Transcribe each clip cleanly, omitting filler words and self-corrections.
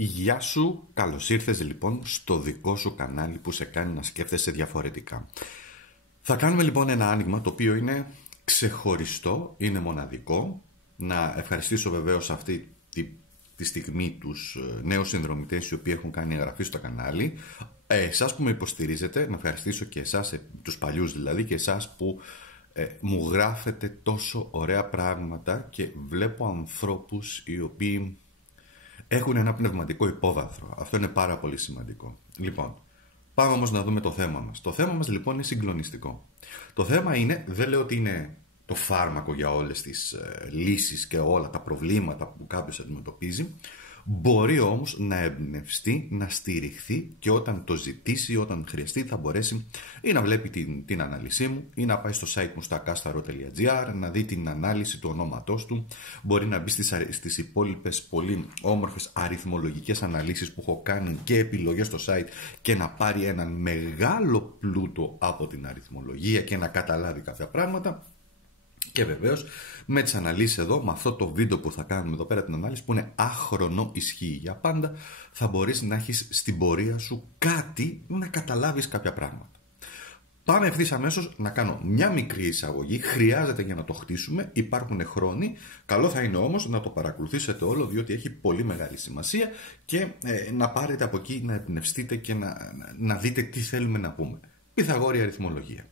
Γεια σου, καλώς ήρθες λοιπόν στο δικό σου κανάλι που σε κάνει να σκέφτεσαι διαφορετικά. Θα κάνουμε λοιπόν ένα άνοιγμα το οποίο είναι ξεχωριστό, είναι μοναδικό. Να ευχαριστήσω βεβαίως αυτή τη στιγμή τους νέους συνδρομητές οι οποίοι έχουν κάνει εγγραφή στο κανάλι. Εσάς που με υποστηρίζετε, να ευχαριστήσω και εσάς, τους παλιούς δηλαδή, και εσάς που μου γράφετε τόσο ωραία πράγματα και βλέπω ανθρώπους οι οποίοι έχουν ένα πνευματικό υπόβαθρο. Αυτό είναι πάρα πολύ σημαντικό. Λοιπόν, πάμε όμως να δούμε το θέμα μας. Το θέμα μας λοιπόν είναι συγκλονιστικό. Το θέμα είναι, δεν λέω ότι είναι το φάρμακο για όλες τις λύσεις και όλα τα προβλήματα που κάποιος αντιμετωπίζει. Μπορεί όμως να εμπνευστεί, να στηριχθεί και όταν το ζητήσει, όταν χρειαστεί, θα μπορέσει ή να βλέπει την ανάλυση μου ή να πάει στο site μου στα kastaro.gr, να δει την ανάλυση του ονόματός του. Μπορεί να μπει στις υπόλοιπες πολύ όμορφες αριθμολογικές αναλύσεις που έχω κάνει και επιλογές στο site και να πάρει έναν μεγάλο πλούτο από την αριθμολογία και να καταλάβει κάποια πράγματα. Και βεβαίως με τις αναλύσεις εδώ, με αυτό το βίντεο που θα κάνουμε εδώ πέρα την ανάλυση που είναι άχρονο, ισχύει για πάντα, θα μπορείς να έχεις στην πορεία σου κάτι, να καταλάβεις κάποια πράγματα. Πάμε ευθύς αμέσως να κάνω μια μικρή εισαγωγή, χρειάζεται για να το χτίσουμε, υπάρχουν χρόνοι, καλό θα είναι όμως να το παρακολουθήσετε όλο διότι έχει πολύ μεγάλη σημασία και να πάρετε από εκεί να εμπνευστείτε και να δείτε τι θέλουμε να πούμε. Πυθαγόρια αριθμολογία.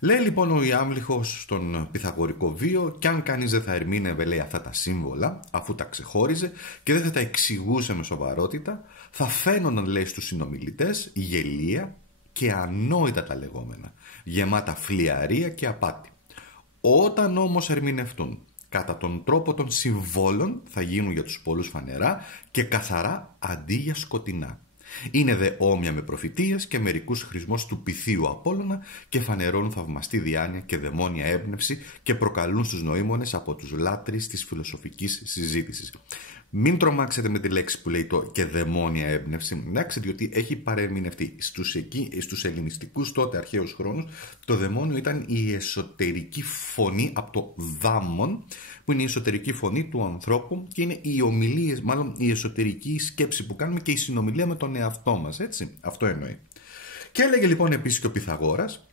Λέει λοιπόν ο Ιάμλιχος στον Πυθαγορικό βίο, κι αν κανείς δεν θα ερμήνευε, λέει, αυτά τα σύμβολα, αφού τα ξεχώριζε και δεν θα τα εξηγούσε με σοβαρότητα, θα φαίνονταν, λέει, στους συνομιλητές γελία και ανόητα τα λεγόμενα, γεμάτα φλιαρία και απάτη. Όταν όμως ερμηνευτούν κατά τον τρόπο των συμβόλων, θα γίνουν για τους πολλούς φανερά και καθαρά αντί για σκοτεινά. Είναι δε όμοια με προφητείες και μερικούς χρησμούς του πυθίου Απόλλωνα και φανερώνουν θαυμαστή διάνοια και δαιμόνια έμπνευση και προκαλούν στους νοήμονες από τους λάτρεις της φιλοσοφικής συζήτησης. Μην τρομάξετε με τη λέξη που λέει το και δαιμόνια έμπνευση, εντάξει, διότι έχει παρεμηνευτεί. Στους ελληνιστικούς τότε αρχαίους χρόνους, το δαιμόνιο ήταν η εσωτερική φωνή από το δάμον, που είναι η εσωτερική φωνή του ανθρώπου και είναι οι ομιλίες, μάλλον η εσωτερική σκέψη που κάνουμε και η συνομιλία με τον εαυτό μας, έτσι. Αυτό εννοεί. Και έλεγε λοιπόν επίσης και ο Πυθαγόρας,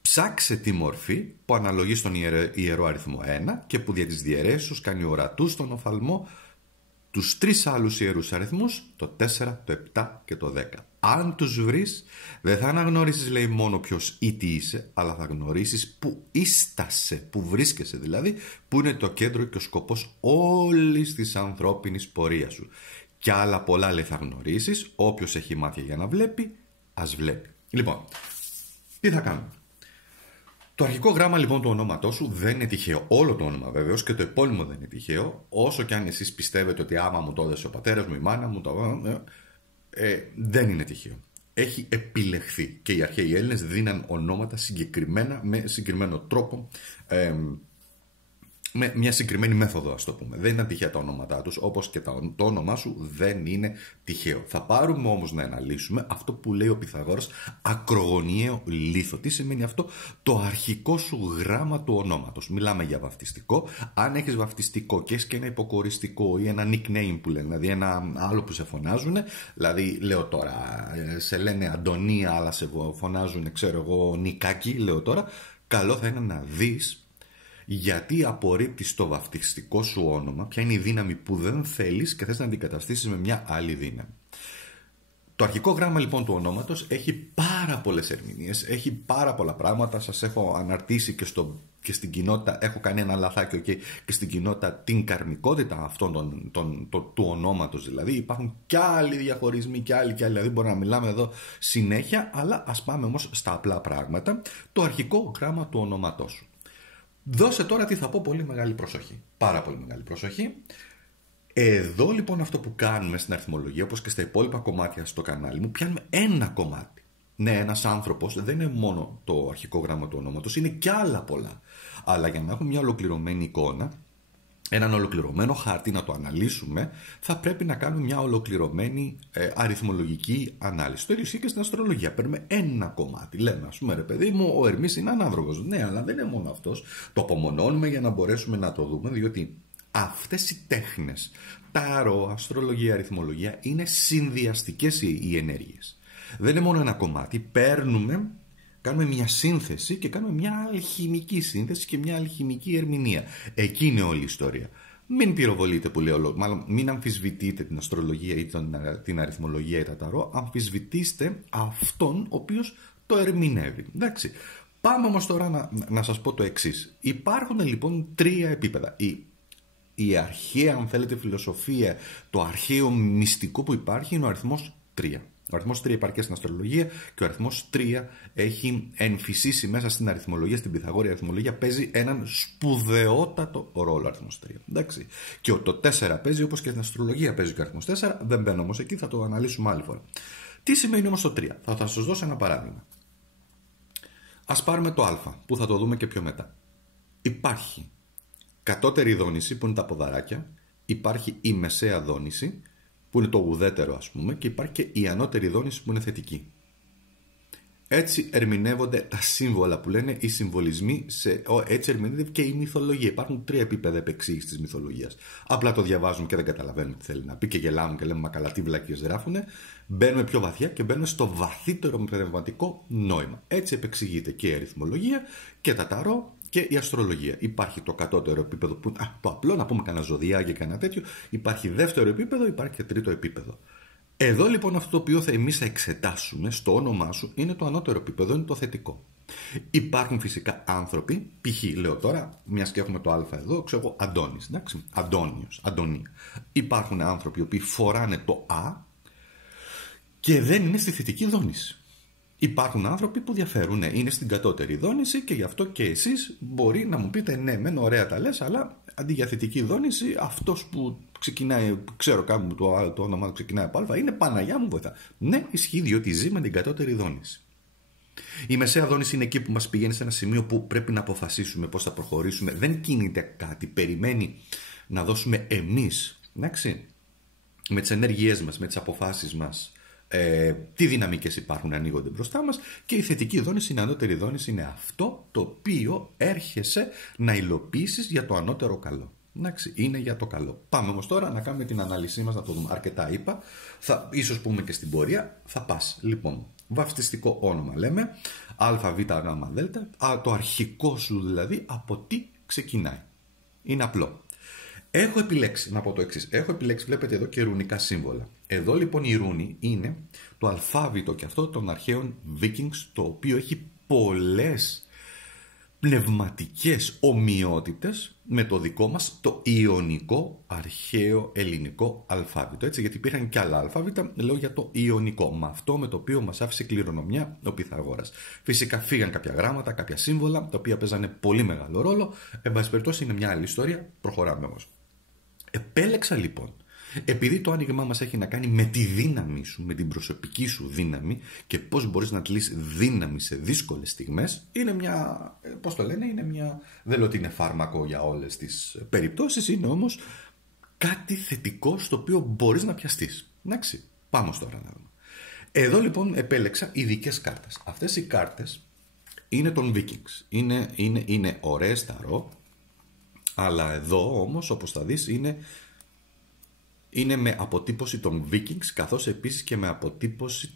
ψάξε τη μορφή που αναλογεί στον ιερό αριθμό 1 και που δια της διαιρέσεως κάνει ορατούς στον οφθαλμό τους τρεις άλλους ιερούς αριθμούς, το 4, το 7 και το 10. Αν τους βρεις, δεν θα αναγνωρίσεις, λέει, μόνο ποιος ή τι είσαι, αλλά θα γνωρίσεις που ίστασε, που βρίσκεσαι δηλαδή, που είναι το κέντρο και ο σκοπός όλης της ανθρώπινης πορείας σου. Και άλλα πολλά, λέει, θα γνωρίσεις, όποιος έχει μάτια για να βλέπει, ας βλέπει. Λοιπόν, τι θα κάνουμε. Το αρχικό γράμμα λοιπόν του ονόματός σου δεν είναι τυχαίο. Όλο το όνομα βέβαιος και το επώνυμο δεν είναι τυχαίο. Όσο και αν εσείς πιστεύετε ότι άμα μου το έδωσε ο πατέρας μου, η μάνα μου, δεν είναι τυχαίο. Έχει επιλεχθεί και οι αρχαίοι Έλληνες δίναν ονόματα συγκεκριμένα, με συγκεκριμένο τρόπο, με μια συγκεκριμένη μέθοδο, ας το πούμε. Δεν είναι τυχαία τα ονόματά τους, όπως και το όνομά σου δεν είναι τυχαίο. Θα πάρουμε όμως να αναλύσουμε αυτό που λέει ο Πυθαγόρας, ακρογωνιαίο λίθο. Τι σημαίνει αυτό? Το αρχικό σου γράμμα του ονόματος. Μιλάμε για βαφτιστικό. Αν έχεις βαφτιστικό και έχεις και ένα υποκοριστικό ή ένα nickname που λένε, δηλαδή ένα άλλο που σε φωνάζουν, δηλαδή λέω τώρα, σε λένε Αντωνία, αλλά σε φωνάζουν, ξέρω εγώ, Νικάκι, λέω τώρα, καλό θα είναι να δεις γιατί απορρίπτεις το βαφτιστικό σου όνομα, ποια είναι η δύναμη που δεν θέλεις και θες να αντικαταστήσεις με μια άλλη δύναμη. Το αρχικό γράμμα λοιπόν του ονόματος έχει πάρα πολλές ερμηνείες, έχει πάρα πολλά πράγματα. Σας έχω αναρτήσει και στην κοινότητα, έχω κάνει ένα λαθάκι και στην κοινότητα την καρμικότητα αυτών του ονόματος. Δηλαδή υπάρχουν κι άλλοι διαχωρισμοί κι άλλοι, δηλαδή μπορεί να μιλάμε εδώ συνέχεια, αλλά ας πάμε όμως στα απλά πράγματα. Το αρχικό γράμμα του ονόματός σου. Δώσε τώρα τι θα πω, πολύ μεγάλη προσοχή. Πάρα πολύ μεγάλη προσοχή. Εδώ λοιπόν αυτό που κάνουμε στην αριθμολογία, όπως και στα υπόλοιπα κομμάτια στο κανάλι μου, πιάνουμε ένα κομμάτι. Ναι, ένας άνθρωπος δεν είναι μόνο το αρχικό γράμμα του ονόματος, είναι κι άλλα πολλά. Αλλά για να έχουμε μια ολοκληρωμένη εικόνα, έναν ολοκληρωμένο χάρτη να το αναλύσουμε, θα πρέπει να κάνουμε μια ολοκληρωμένη αριθμολογική ανάλυση. Το ίδιο ισχύει και στην αστρολογία. Παίρνουμε ένα κομμάτι. Λέμε, ας πούμε, ρε παιδί μου, ο Ερμής είναι ανάδρομος. Ναι, αλλά δεν είναι μόνο αυτός. Το απομονώνουμε για να μπορέσουμε να το δούμε, διότι Αυτές οι τέχνες, τάρο, αστρολογία, αριθμολογία, είναι συνδυαστικές οι ενέργειες. Δεν είναι μόνο ένα κομμάτι, κάνουμε μια σύνθεση και κάνουμε μια αλχημική σύνθεση και μια αλχημική ερμηνεία. Εκεί είναι όλη η ιστορία. Μην πυροβολείτε που λέω, μάλλον μην αμφισβητείτε την αστρολογία ή την αριθμολογία ή τα ταρό, αμφισβητήστε αυτόν ο οποίος το ερμηνεύει. Εντάξει. Πάμε όμως τώρα να σας πω το εξής. Υπάρχουν λοιπόν 3 επίπεδα. Η αρχαία, αν θέλετε, φιλοσοφία, το αρχαίο μυστικό που υπάρχει είναι ο αριθμός 3. Ο αριθμός 3 υπάρχει και στην αστρολογία και ο αριθμός 3 έχει εμφυσίσει μέσα στην αριθμολογία, στην Πυθαγόρια αριθμολογία, παίζει έναν σπουδαιότατο ρόλο ο αριθμός 3. Εντάξει. Και το 4 παίζει όπως και στην αστρολογία παίζει και ο αριθμός 4. Δεν μπαίνω όμως εκεί, θα το αναλύσουμε άλλη φορά. Τι σημαίνει όμως το 3? Θα σας δώσω ένα παράδειγμα. Ας πάρουμε το α, που θα το δούμε και πιο μετά. Υπάρχει κατώτερη δόνηση που είναι τα ποδαράκια, υπάρχει η μεσαία δόνηση που είναι το ουδέτερο ας πούμε και υπάρχει και η ανώτερη δόνηση που είναι θετική. Έτσι ερμηνεύονται τα σύμβολα που λένε οι συμβολισμοί, έτσι ερμηνεύεται και η μυθολογία. Υπάρχουν 3 επίπεδα επεξήγησης της μυθολογίας. Απλά το διαβάζουμε και δεν καταλαβαίνουμε τι θέλει να πει και γελάμε και λέμε μα καλά τι βλακίες γράφουνε. Μπαίνουμε πιο βαθιά και μπαίνουμε στο βαθύτερο πνευματικό νόημα. Έτσι επεξηγείται και η αριθμολογία και τα ταρό και η αστρολογία. Υπάρχει το κατώτερο επίπεδο που το απλό, να πούμε κανένα ζωδιάκι και κανένα τέτοιο. Υπάρχει δεύτερο επίπεδο, υπάρχει και τρίτο επίπεδο. Εδώ λοιπόν αυτό το οποίο εμείς θα εξετάσουμε στο όνομά σου είναι το ανώτερο επίπεδο, είναι το θετικό. Υπάρχουν φυσικά άνθρωποι, π.χ. λέω τώρα, μιας και έχουμε το α εδώ, ξέρω εγώ Αντώνης, εντάξει, Αντώνιος, Αντωνία. Υπάρχουν άνθρωποι οι οποίοι φοράνε το α και δεν είναι στη θετική δόνηση. Υπάρχουν άνθρωποι που διαφέρουν, είναι στην κατώτερη δόνηση και γι' αυτό και εσείς μπορεί να μου πείτε ναι, μεν ωραία τα λες, αλλά αντί για θετική δόνηση, αυτός που ξεκινάει, ξέρω κάπου το όνομα του ξεκινάει από α, είναι Παναγιά μου βοηθά. Ναι, ισχύει διότι ζει με την κατώτερη δόνηση. Η μεσαία δόνηση είναι εκεί που μας πηγαίνει σε ένα σημείο που πρέπει να αποφασίσουμε πώς θα προχωρήσουμε. Δεν κινείται κάτι, περιμένει να δώσουμε εμείς, εντάξει, με τις ενέργειές μας, με τις αποφάσεις μας. Τι δυναμικές υπάρχουν να ανοίγονται μπροστά μας και η θετική δόνηση, η ανώτερη δόνηση είναι αυτό το οποίο έρχεσαι να υλοποιήσεις για το ανώτερο καλό. Εντάξει, είναι για το καλό. Πάμε όμως τώρα να κάνουμε την ανάλυση μας, να το δούμε. Αρκετά είπα, ίσως πούμε και στην πορεία, θα πας. Λοιπόν, βαφτιστικό όνομα λέμε, α, β, γ, δ, το αρχικό σου δηλαδή από τι ξεκινάει. Είναι απλό. Έχω επιλέξει, να πω το εξής, βλέπετε εδώ και ρουνικά σύμβολα. Εδώ λοιπόν η ρούνη είναι το αλφάβητο και αυτό των αρχαίων Vikings, το οποίο έχει πολλές πνευματικές ομοιότητες με το δικό μας το ιωνικό αρχαίο ελληνικό αλφάβητο. Έτσι, γιατί υπήρχαν και άλλα αλφάβητα, λέω για το ιωνικό, με αυτό με το οποίο μας άφησε κληρονομιά ο Πυθαγόρας. Φυσικά φύγαν κάποια γράμματα, κάποια σύμβολα, τα οποία παίζανε πολύ μεγάλο ρόλο. Εν πάση περιπτώσει είναι μια άλλη ιστορία, προχωράμε όμως. Επέλεξα λοιπόν, επειδή το άνοιγμά μας έχει να κάνει με τη δύναμη σου, με την προσωπική σου δύναμη και πώς μπορείς να τλείς δύναμη σε δύσκολες στιγμές, είναι μια, πώς το λένε, είναι μια, δεν λέω ότι είναι φάρμακο για όλες τις περιπτώσεις, είναι όμως κάτι θετικό στο οποίο μπορείς να πιαστείς. Εντάξει, πάμε τώρα να δούμε. Εδώ λοιπόν επέλεξα ειδικές κάρτες. Αυτές οι κάρτες είναι των Vikings, είναι ωραίες ταρό, αλλά εδώ όμως όπως θα δεις είναι με αποτύπωση των Vikings, καθώς επίσης και με αποτύπωση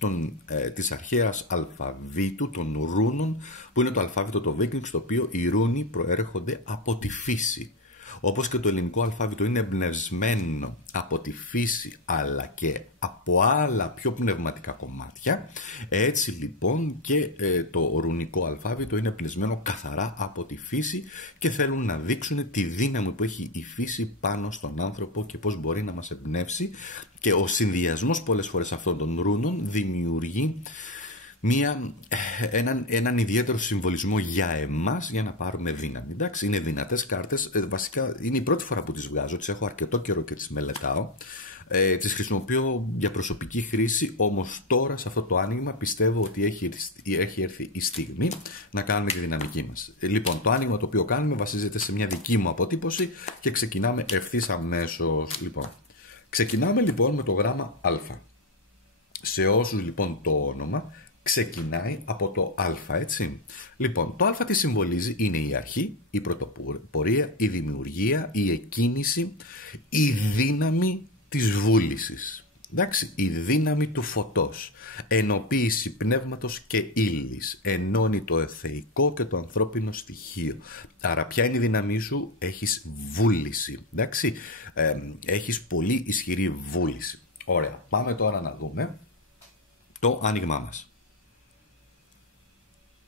της αρχαίας αλφαβήτου, των ρούνων, που είναι το αλφάβητο των Vikings, το οποίο οι ρούνοι προέρχονται από τη φύση. Όπως και το ελληνικό αλφάβητο είναι εμπνευσμένο από τη φύση αλλά και από άλλα πιο πνευματικά κομμάτια, έτσι λοιπόν και το ρουνικό αλφάβητο είναι εμπνευσμένο καθαρά από τη φύση και θέλουν να δείξουν τη δύναμη που έχει η φύση πάνω στον άνθρωπο και πώς μπορεί να μας εμπνεύσει, και ο συνδυασμός πολλές φορές αυτών των ρούνων δημιουργεί έναν ιδιαίτερο συμβολισμό για εμάς για να πάρουμε δύναμη. Εντάξει, είναι δυνατές κάρτες, βασικά είναι η πρώτη φορά που τις βγάζω, τις έχω αρκετό καιρό και τις μελετάω, τις χρησιμοποιώ για προσωπική χρήση, όμως τώρα σε αυτό το άνοιγμα πιστεύω ότι έχει έρθει η στιγμή να κάνουμε τη δυναμική μας. Λοιπόν, το άνοιγμα το οποίο κάνουμε βασίζεται σε μια δική μου αποτύπωση και ξεκινάμε ευθύς αμέσως. Λοιπόν, ξεκινάμε λοιπόν με το γράμμα Α. Σε όσους λοιπόν το όνομα ξεκινάει από το α, έτσι. Λοιπόν, το α τι συμβολίζει? Είναι η αρχή, η πρωτοπορία, η δημιουργία, η εκκίνηση, η δύναμη της βούλησης. Εντάξει, η δύναμη του φωτός, ενοποίηση πνεύματος και ύλης, ενώνει το θεϊκό και το ανθρώπινο στοιχείο. Άρα ποια είναι η δύναμή σου? Έχεις βούληση, εντάξει, έχεις πολύ ισχυρή βούληση. Ωραία, πάμε τώρα να δούμε το άνοιγμά μας.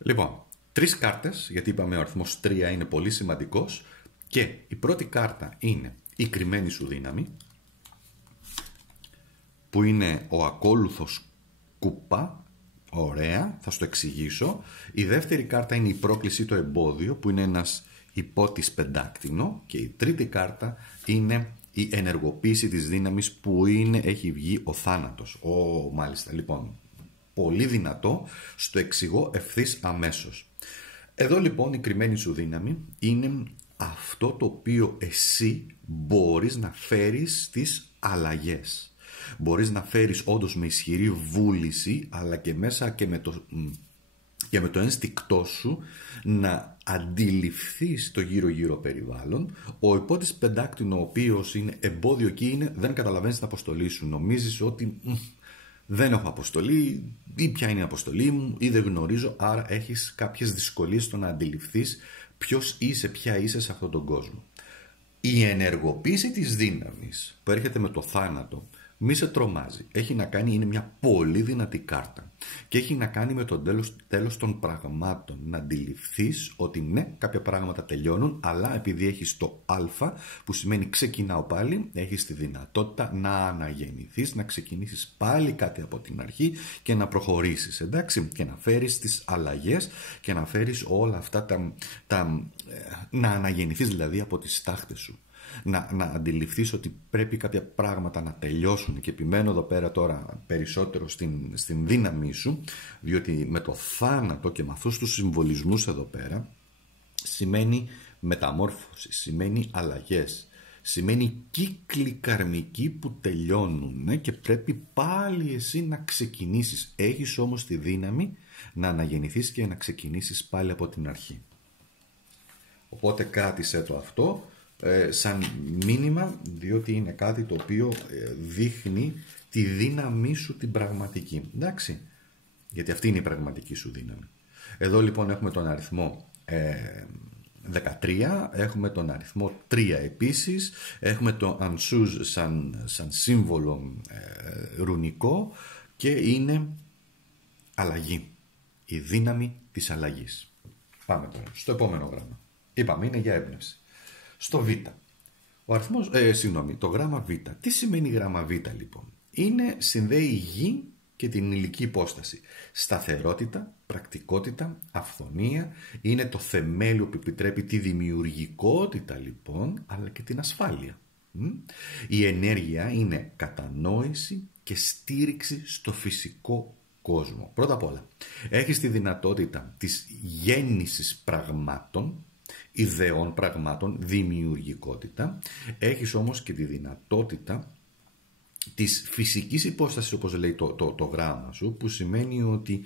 Λοιπόν, 3 κάρτες, γιατί είπαμε ο αριθμός 3 είναι πολύ σημαντικός, και η πρώτη κάρτα είναι η κρυμμένη σου δύναμη, που είναι ο ακόλουθος κούπα. Ωραία, θα στο εξηγήσω. Η δεύτερη κάρτα είναι η πρόκληση, το εμπόδιο, που είναι ένας υπότης πεντάκτηνο, και η τρίτη κάρτα είναι η ενεργοποίηση της δύναμης, που έχει βγει ο θάνατος. Μάλιστα, λοιπόν, πολύ δυνατό, στο εξηγώ ευθύς αμέσως. Εδώ λοιπόν η κρυμμένη σου δύναμη είναι αυτό το οποίο εσύ μπορείς να φέρεις στις αλλαγές. Μπορείς να φέρεις όντως με ισχυρή βούληση, αλλά και μέσα και με το ένστικτό σου να αντιληφθείς το γύρω-γύρω περιβάλλον. Ο υπότης πεντάκτηνο, ο οποίος είναι εμπόδιο εκεί, είναι δεν καταλαβαίνεις την αποστολή σου. Νομίζεις ότι δεν έχω αποστολή, ή ποια είναι η αποστολή μου, ή δεν γνωρίζω, άρα έχεις κάποιες δυσκολίες στο να αντιληφθείς ποιος είσαι, ποια είσαι σε αυτόν τον κόσμο. Η ενεργοποίηση της δύναμης που έρχεται με το θάνατο, μη σε τρομάζει. Έχει να κάνει, είναι μια πολύ δυνατή κάρτα και έχει να κάνει με το τέλος των πραγμάτων. Να αντιληφθείς ότι ναι, κάποια πράγματα τελειώνουν, αλλά επειδή έχεις το α, που σημαίνει ξεκινάω πάλι, έχεις τη δυνατότητα να αναγεννηθείς, να ξεκινήσεις πάλι κάτι από την αρχή και να προχωρήσεις, εντάξει, και να φέρεις τις αλλαγές και να φέρεις όλα αυτά να αναγεννηθείς δηλαδή από τις τάχτες σου. Να αντιληφθείς ότι πρέπει κάποια πράγματα να τελειώσουν, και επιμένω εδώ πέρα τώρα περισσότερο στην δύναμή σου, διότι με το θάνατο και με αυτούς τους συμβολισμούς εδώ πέρα σημαίνει μεταμόρφωση, σημαίνει αλλαγές, σημαίνει κύκλοι καρμικοί που τελειώνουν και πρέπει πάλι εσύ να ξεκινήσεις. Έχεις όμως τη δύναμη να αναγεννηθείς και να ξεκινήσεις πάλι από την αρχή. Οπότε κράτησέ το αυτό σαν μήνυμα, διότι είναι κάτι το οποίο δείχνει τη δύναμή σου την πραγματική, εντάξει, γιατί αυτή είναι η πραγματική σου δύναμη. Εδώ λοιπόν έχουμε τον αριθμό 13, έχουμε τον αριθμό 3 επίσης, έχουμε το Ansuz σαν σύμβολο ρουνικό, και είναι αλλαγή, η δύναμη της αλλαγής. Πάμε τώρα στο επόμενο γράμμα. Είπαμε είναι για έμπνευση. Στο Β. Το γράμμα Β. Τι σημαίνει γράμμα Β λοιπόν? Συνδέει η γη και την υλική υπόσταση. Σταθερότητα, πρακτικότητα, αυθονία. Είναι το θεμέλιο που επιτρέπει τη δημιουργικότητα λοιπόν, αλλά και την ασφάλεια. Η ενέργεια είναι κατανόηση και στήριξη στο φυσικό κόσμο. Πρώτα απ' όλα, έχεις τη δυνατότητα της γέννησης πραγμάτων, ιδεών πραγμάτων, δημιουργικότητα. Έχεις όμως και τη δυνατότητα της φυσικής υπόστασης, όπως λέει το γράμμα σου, που σημαίνει ότι,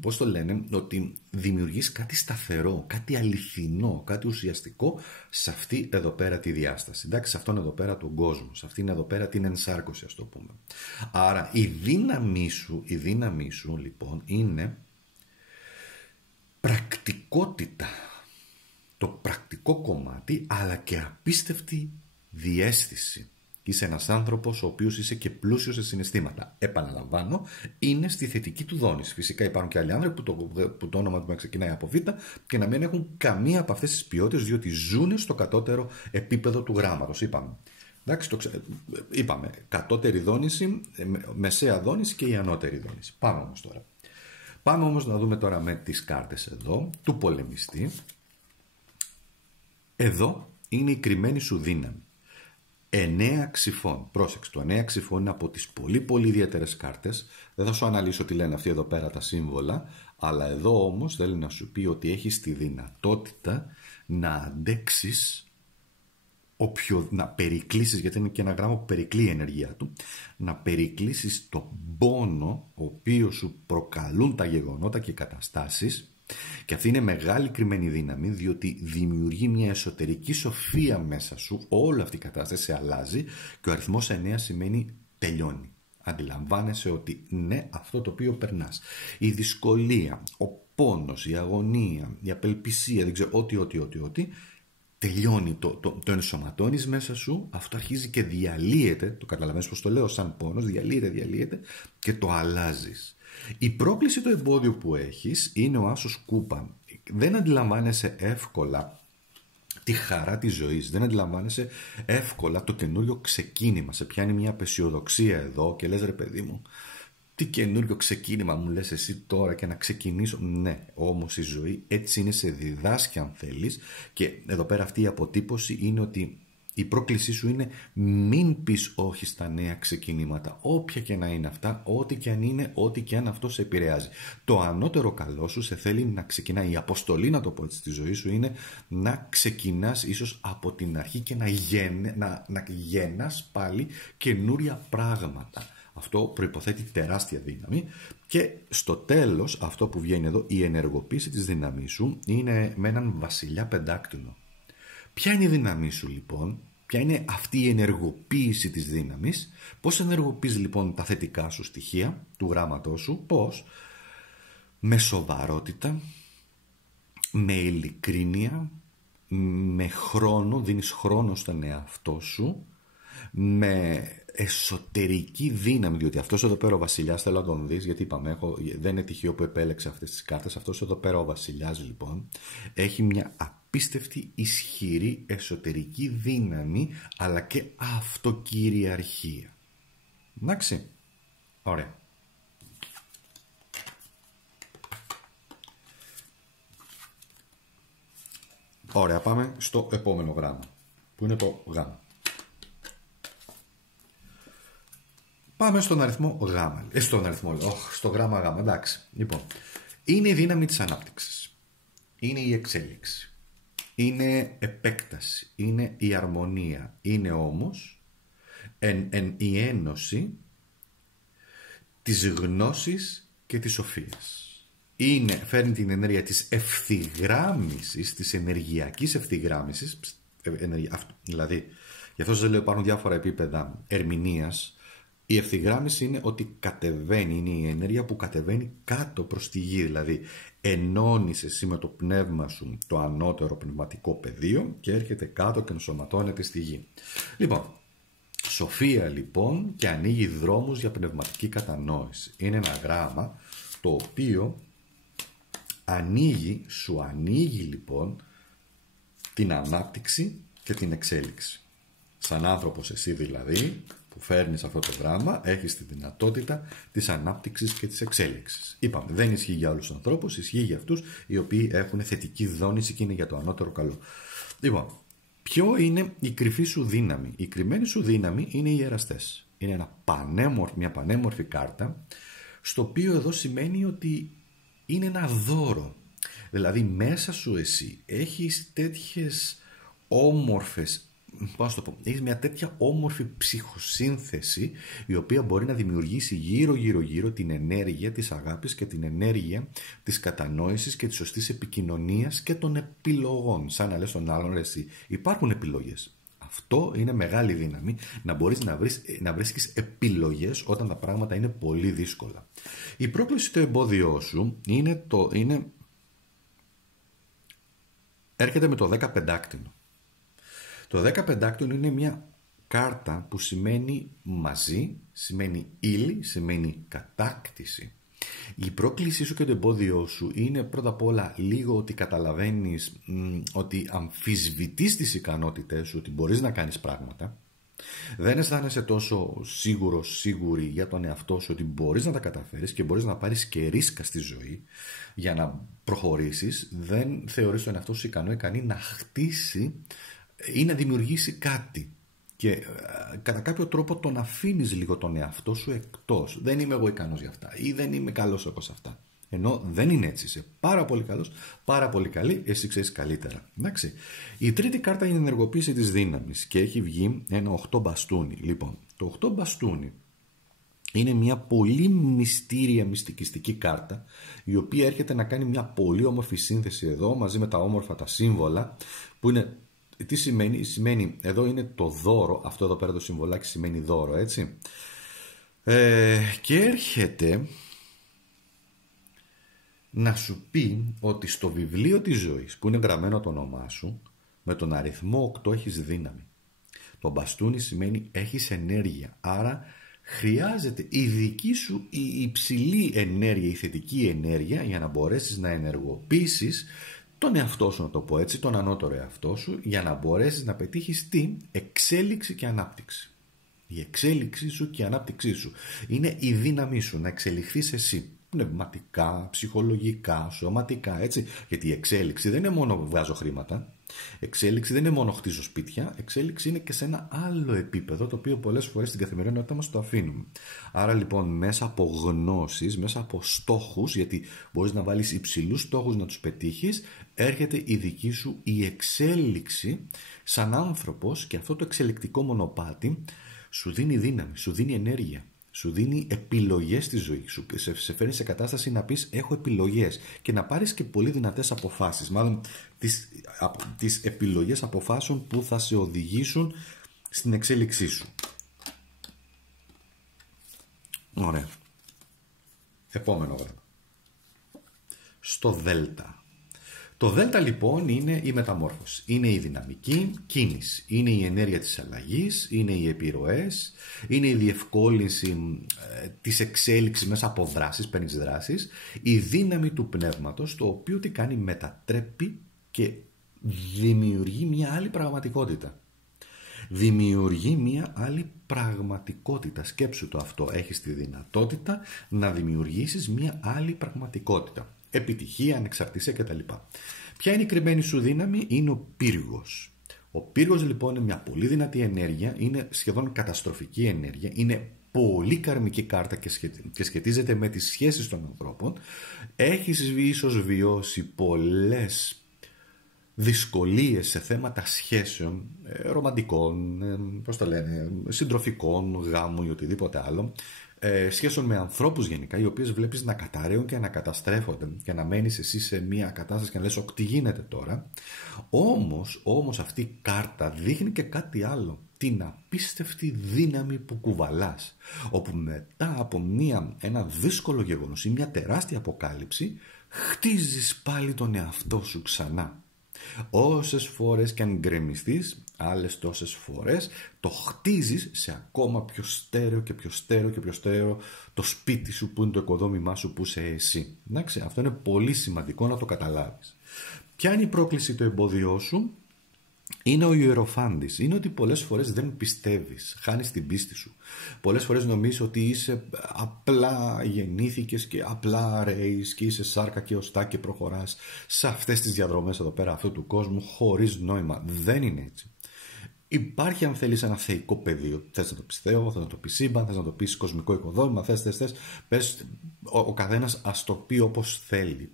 πώς το λένε, ότι δημιουργείς κάτι σταθερό, κάτι αληθινό, κάτι ουσιαστικό σε αυτή εδώ πέρα τη διάσταση, εντάξει, σε αυτόν εδώ πέρα τον κόσμο, σε αυτήν εδώ πέρα την ενσάρκωση, ας το πούμε. Άρα η δύναμή σου λοιπόν είναι πρακτικότητα, το πρακτικό κομμάτι, αλλά και απίστευτη διαίσθηση. Είσαι ένας άνθρωπος ο οποίος είσαι και πλούσιος σε συναισθήματα. Επαναλαμβάνω, είναι στη θετική του δόνηση. Φυσικά υπάρχουν και άλλοι άνθρωποι που το όνομα του ξεκινάει από Β και να μην έχουν καμία από αυτές τις ποιότητες, διότι ζουν στο κατώτερο επίπεδο του γράμματος. Είπαμε, κατώτερη δόνηση, μεσαία δόνηση και η ανώτερη δόνηση. Πάμε όμως να δούμε τώρα με τις κάρτες εδώ, του πολεμιστή. Εδώ είναι η κρυμμένη σου δύναμη. 9 ξυφών. Πρόσεξε, το 9 ξυφών είναι από τις πολύ πολύ ιδιαίτερες κάρτες. Δεν θα σου αναλύσω τι λένε αυτοί εδώ πέρα τα σύμβολα, αλλά εδώ όμως θέλει να σου πει ότι έχεις τη δυνατότητα να αντέξεις να περικλείσεις, γιατί είναι και ένα γράμμα που περικλεί η ενέργειά του, να περικλείσεις τον πόνο ο οποίο σου προκαλούν τα γεγονότα και οι καταστάσεις, και αυτή είναι μεγάλη κρυμμένη δύναμη, διότι δημιουργεί μια εσωτερική σοφία μέσα σου. Όλη αυτή η κατάσταση σε αλλάζει και ο αριθμός 9 σημαίνει τελειώνει. Αντιλαμβάνεσαι ότι ναι, αυτό το οποίο περνάς, η δυσκολία, ο πόνος, η αγωνία, η απελπισία, δεν ξέρω, ό,τι τελειώνει, το ενσωματώνεις μέσα σου, αυτό αρχίζει και διαλύεται, το καταλαβαίνεις πως το λέω σαν πόνος, διαλύεται και το αλλάζεις. Η πρόκληση, το εμπόδιο που έχεις είναι ο άσος κούπα. Δεν αντιλαμβάνεσαι εύκολα τη χαρά της ζωής, δεν αντιλαμβάνεσαι εύκολα το καινούριο ξεκίνημα. Σε πιάνει μια απεσιοδοξία εδώ και λες, ρε παιδί μου, τι καινούριο ξεκίνημα μου λες εσύ τώρα και να ξεκινήσω. Ναι, όμως η ζωή έτσι είναι, σε διδάσκει αν θέλεις, και εδώ πέρα αυτή η αποτύπωση είναι ότι η πρόκλησή σου είναι μην πεις όχι στα νέα ξεκινήματα, όποια και να είναι αυτά, ό,τι και αν είναι, ό,τι και αν αυτό σε επηρεάζει. Το ανώτερο καλό σου σε θέλει να ξεκινάει, η αποστολή, να το πω έτσι, στη ζωή σου είναι να ξεκινάς ίσως από την αρχή και να γεννάς πάλι καινούρια πράγματα. Αυτό προϋποθέτει τεράστια δύναμη, και στο τέλος αυτό που βγαίνει εδώ, η ενεργοποίηση της δύναμής σου, είναι με έναν βασιλιά πεντάκτυλο. Ποια είναι η δύναμή σου λοιπόν, ποια είναι αυτή η ενεργοποίηση της δύναμης, πώς ενεργοποιείς λοιπόν τα θετικά σου στοιχεία του γράμματός σου, πώς? Με σοβαρότητα, με ειλικρίνεια, με χρόνο, δίνεις χρόνο στον εαυτό σου, με εσωτερική δύναμη, διότι αυτός εδώ πέρα ο βασιλιάς, θέλω να τον δεις, γιατί είπαμε, δεν είναι τυχαίο που επέλεξε αυτές τις κάρτες. Αυτός εδώ πέρα ο βασιλιάς λοιπόν έχει μια απίστευτη ισχυρή εσωτερική δύναμη, αλλά και αυτοκυριαρχία. Εντάξει, ωραία. Ωραία, πάμε στο επόμενο γράμμα, που είναι το γ. Πάμε στον αριθμό Γ. Στο γράμμα Γ. Εντάξει. Λοιπόν, είναι η δύναμη της ανάπτυξης. Είναι η εξέλιξη. Είναι επέκταση. Είναι η αρμονία. Είναι όμως η ένωση της γνώσης και της σοφίας. Φέρνει την ενέργεια της ευθυγράμμισης, της ενεργειακής ευθυγράμμισης. Δηλαδή, γι' αυτό σας λέω, υπάρχουν διάφορα επίπεδα ερμηνείας. Η ευθυγράμμιση είναι ότι κατεβαίνει, είναι η ενέργεια που κατεβαίνει κάτω προς τη γη. Δηλαδή ενώνεις εσύ με το πνεύμα σου το ανώτερο πνευματικό πεδίο και έρχεται κάτω και ενσωματώνεται στη γη. Λοιπόν, σοφία λοιπόν, και ανοίγει δρόμους για πνευματική κατανόηση. Είναι ένα γράμμα το οποίο σου ανοίγει λοιπόν την ανάπτυξη και την εξέλιξη. Σαν άνθρωπος εσύ δηλαδή, που φέρνεις αυτό το γράμμα, έχεις τη δυνατότητα της ανάπτυξης και της εξέλιξης. Είπαμε, δεν ισχύει για όλους τους ανθρώπους, ισχύει για αυτούς οι οποίοι έχουν θετική δόνηση και είναι για το ανώτερο καλό. Λοιπόν, ποιο είναι η κρυφή σου δύναμη? Η κρυμμένη σου δύναμη είναι οι εραστές. Είναι μια πανέμορφη κάρτα, στο οποίο εδώ σημαίνει ότι είναι ένα δώρο. Δηλαδή μέσα σου εσύ έχεις τέτοιες όμορφες, πώς το πω, έχεις μια τέτοια όμορφη ψυχοσύνθεση, η οποία μπορεί να δημιουργήσει γύρω την ενέργεια της αγάπης και την ενέργεια της κατανόησης και της σωστής επικοινωνίας και των επιλογών. Σαν να λες τον άλλον, ρε εσύ, υπάρχουν επιλογές. Αυτό είναι μεγάλη δύναμη, να μπορείς να βρίσκεις επιλογές όταν τα πράγματα είναι πολύ δύσκολα. Η πρόκληση, το εμπόδιό σου έρχεται με το 15άκτηνο. Το 15άκτηνο είναι μια κάρτα που σημαίνει μαζί, σημαίνει ύλη, σημαίνει κατάκτηση. Η πρόκλησή σου και το εμπόδιό σου είναι πρώτα απ' όλα λίγο ότι καταλαβαίνεις ότι αμφισβητείς τις ικανότητες σου, ότι μπορείς να κάνεις πράγματα. Δεν αισθάνεσαι τόσο σίγουρη για τον εαυτό σου ότι μπορείς να τα καταφέρεις και μπορείς να πάρεις και ρίσκα στη ζωή για να προχωρήσεις. Δεν θεωρείς τον εαυτό σου ικανή να χτίσει ή να δημιουργήσει κάτι. Και κατά κάποιο τρόπο τον αφήνεις λίγο τον εαυτό σου εκτός. Δεν είμαι εγώ ικανός για αυτά ή δεν είμαι καλός όπως αυτά. Ενώ δεν είναι έτσι. Είσαι πάρα πολύ καλός, πάρα πολύ καλή, εσύ ξέρεις καλύτερα. Εντάξει. Η τρίτη κάρτα είναι η ενεργοποίηση της δύναμης και έχει βγει ένα 8 μπαστούνι. Λοιπόν, το 8 μπαστούνι είναι μια πολύ μυστικιστική κάρτα, η οποία έρχεται να κάνει μια πολύ όμορφη σύνθεση εδώ μαζί με τα όμορφα τα σύμβολα που είναι. Τι σημαίνει? Σημαίνει, εδώ είναι το δώρο, αυτό εδώ πέρα το συμβολάκι σημαίνει δώρο, έτσι. Και έρχεται να σου πει ότι στο βιβλίο της ζωής που είναι γραμμένο το όνομά σου, με τον αριθμό 8 έχεις δύναμη. Το μπαστούνι σημαίνει έχεις ενέργεια, άρα χρειάζεται η δική σου η υψηλή ενέργεια, η θετική ενέργεια για να μπορέσεις να ενεργοποιήσεις τον εαυτό σου, να το πω έτσι, τον ανώτερο εαυτό σου, για να μπορέσεις να πετύχεις την εξέλιξη και ανάπτυξη. Η εξέλιξή σου και η ανάπτυξή σου είναι η δύναμή σου, να εξελιχθείς εσύ. Πνευματικά, ψυχολογικά, σωματικά, έτσι. Γιατί η εξέλιξη δεν είναι μόνο βγάζω χρήματα, εξέλιξη δεν είναι μόνο χτίζω σπίτια, εξέλιξη είναι και σε ένα άλλο επίπεδο, το οποίο πολλές φορές στην καθημερινότητά μας το αφήνουμε. Άρα λοιπόν μέσα από γνώσεις, μέσα από στόχους, γιατί μπορείς να βάλεις υψηλούς στόχους να τους πετύχεις, έρχεται η δική σου η εξέλιξη σαν άνθρωπος, και αυτό το εξελικτικό μονοπάτι σου δίνει δύναμη, σου δίνει ενέργεια. Σου δίνει επιλογές στη ζωή σου, σε φέρνει σε κατάσταση να πεις έχω επιλογές και να πάρεις και πολύ δυνατές αποφάσεις, μάλλον τις επιλογές αποφάσεων που θα σε οδηγήσουν στην εξέλιξή σου. Ωραία. Επόμενο γράμμα. Στο Δέλτα. Το Δέλτα λοιπόν είναι η μεταμόρφωση, είναι η δυναμική κίνηση, είναι η ενέργεια της αλλαγής, είναι οι επιρροές, είναι η διευκόλυνση της εξέλιξης μέσα από δράσεις, παίρνεις δράσεις, η δύναμη του πνεύματος, το οποίο τι κάνει, μετατρέπει και δημιουργεί μια άλλη πραγματικότητα. Δημιουργεί μια άλλη πραγματικότητα. Σκέψου το αυτό, έχεις τη δυνατότητα να δημιουργήσεις μια άλλη πραγματικότητα. Επιτυχία, ανεξαρτησία κτλ. Ποια είναι η κρυμμένη σου δύναμη? Είναι ο πύργος. Ο πύργος λοιπόν είναι μια πολύ δυνατή ενέργεια, είναι σχεδόν καταστροφική ενέργεια, είναι πολύ καρμική κάρτα και σχετίζεται με τις σχέσεις των ανθρώπων. Έχεις ίσως βιώσει πολλές δυσκολίες σε θέματα σχέσεων, ρομαντικών, πώς το λένε, συντροφικών, γάμου ή οτιδήποτε άλλο, σχέσεων με ανθρώπους γενικά, οι οποίες βλέπεις να καταραίουν και να καταστρέφονται και να μένεις εσύ σε μια κατάσταση και να λες τι γίνεται τώρα. Όμως αυτή η κάρτα δείχνει και κάτι άλλο, την απίστευτη δύναμη που κουβαλάς, όπου μετά από ένα δύσκολο γεγονός ή μια τεράστια αποκάλυψη χτίζεις πάλι τον εαυτό σου ξανά. Όσες φορές και αν γκρεμιστείς, άλλες τόσες φορές το χτίζεις σε ακόμα πιο στέρεο και πιο στέρεο και πιο στέρεο το σπίτι σου, που είναι το οικοδόμημά σου, που είσαι εσύ. Εντάξει, αυτό είναι πολύ σημαντικό να το καταλάβεις. Ποια είναι η πρόκληση, το εμπόδιό σου? Είναι ο ιεροφάντης. Είναι ότι πολλές φορές δεν πιστεύεις, χάνεις την πίστη σου. Πολλές φορές νομίζεις ότι είσαι απλά γεννήθηκες και απλά ρέεις και είσαι σάρκα και οστά και προχωράς σε αυτές τις διαδρομές εδώ πέρα αυτού του κόσμου χωρίς νόημα. Δεν είναι έτσι. Υπάρχει, αν θέλεις, ένα θεϊκό πεδίο. Θες να το πεις Θεό, θες να το πεις σύμπαν, θες να το πεις κοσμικό οικοδόμημα, θες. Πες, ο καθένας ας το πει όπως θέλει.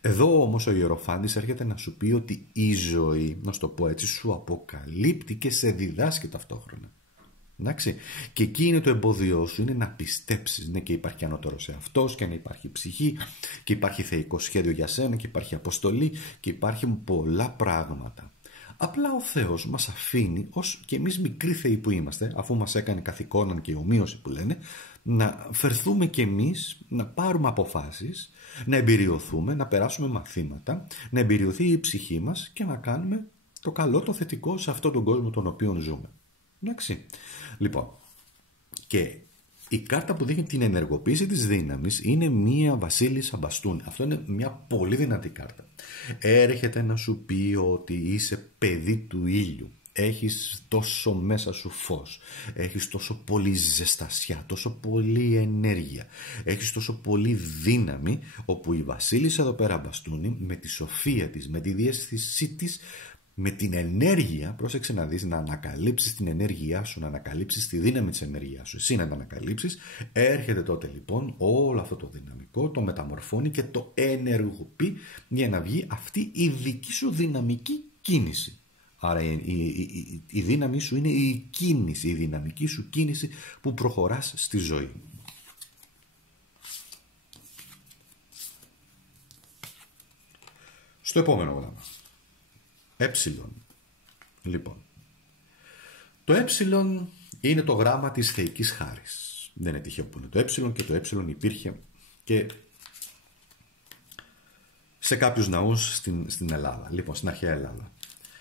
Εδώ όμως ο ιεροφάντης έρχεται να σου πει ότι η ζωή, να σου το πω έτσι, σου αποκαλύπτει και σε διδάσκει ταυτόχρονα. Εντάξει. Και εκεί είναι το εμπόδιό σου, είναι να πιστέψεις. Ναι, και υπάρχει ανώτερος εαυτός και να υπάρχει ψυχή και υπάρχει θεϊκό σχέδιο για σένα και υπάρχει αποστολή και υπάρχουν πολλά πράγματα. Απλά ο Θεός μας αφήνει, ως και εμείς μικροί θεοί που είμαστε, αφού μας έκανε καθηκόναν και ομοίωση που λένε, να φερθούμε κι εμείς, να πάρουμε αποφάσεις, να εμπειριωθούμε, να περάσουμε μαθήματα, να εμπειριωθεί η ψυχή μας και να κάνουμε το καλό, το θετικό σε αυτόν τον κόσμο τον οποίο ζούμε. Εντάξει. Λοιπόν, και η κάρτα που δείχνει την ενεργοποίηση της δύναμης είναι μία βασίλισσα μπαστούνι. Αυτό είναι μια πολύ δυνατή κάρτα. Έρχεται να σου πει ότι είσαι παιδί του ήλιου. Έχεις τόσο μέσα σου φως, έχεις τόσο πολύ ζεστασιά, τόσο πολύ ενέργεια, έχεις τόσο πολύ δύναμη, όπου η βασίλισσα εδώ πέρα μπαστούνι με τη σοφία της, με τη διαίσθησή της, με την ενέργεια, πρόσεξε να δεις, να ανακαλύψεις την ενέργειά σου, να ανακαλύψεις τη δύναμη της ενέργειάς σου, εσύ να την ανακαλύψεις, έρχεται τότε λοιπόν όλο αυτό το δυναμικό, το μεταμορφώνει και το ενεργοποιεί για να βγει αυτή η δική σου δυναμική κίνηση. Άρα η δύναμη σου είναι η κίνηση, η δυναμική σου κίνηση που προχωράς στη ζωή. Στο επόμενο γράμμα. Λοιπόν, το είναι το γράμμα της θεϊκής χάρης. Δεν είναι τυχαίο που είναι το και το υπήρχε και σε κάποιους ναούς στην Ελλάδα, λοιπόν στην αρχαία Ελλάδα.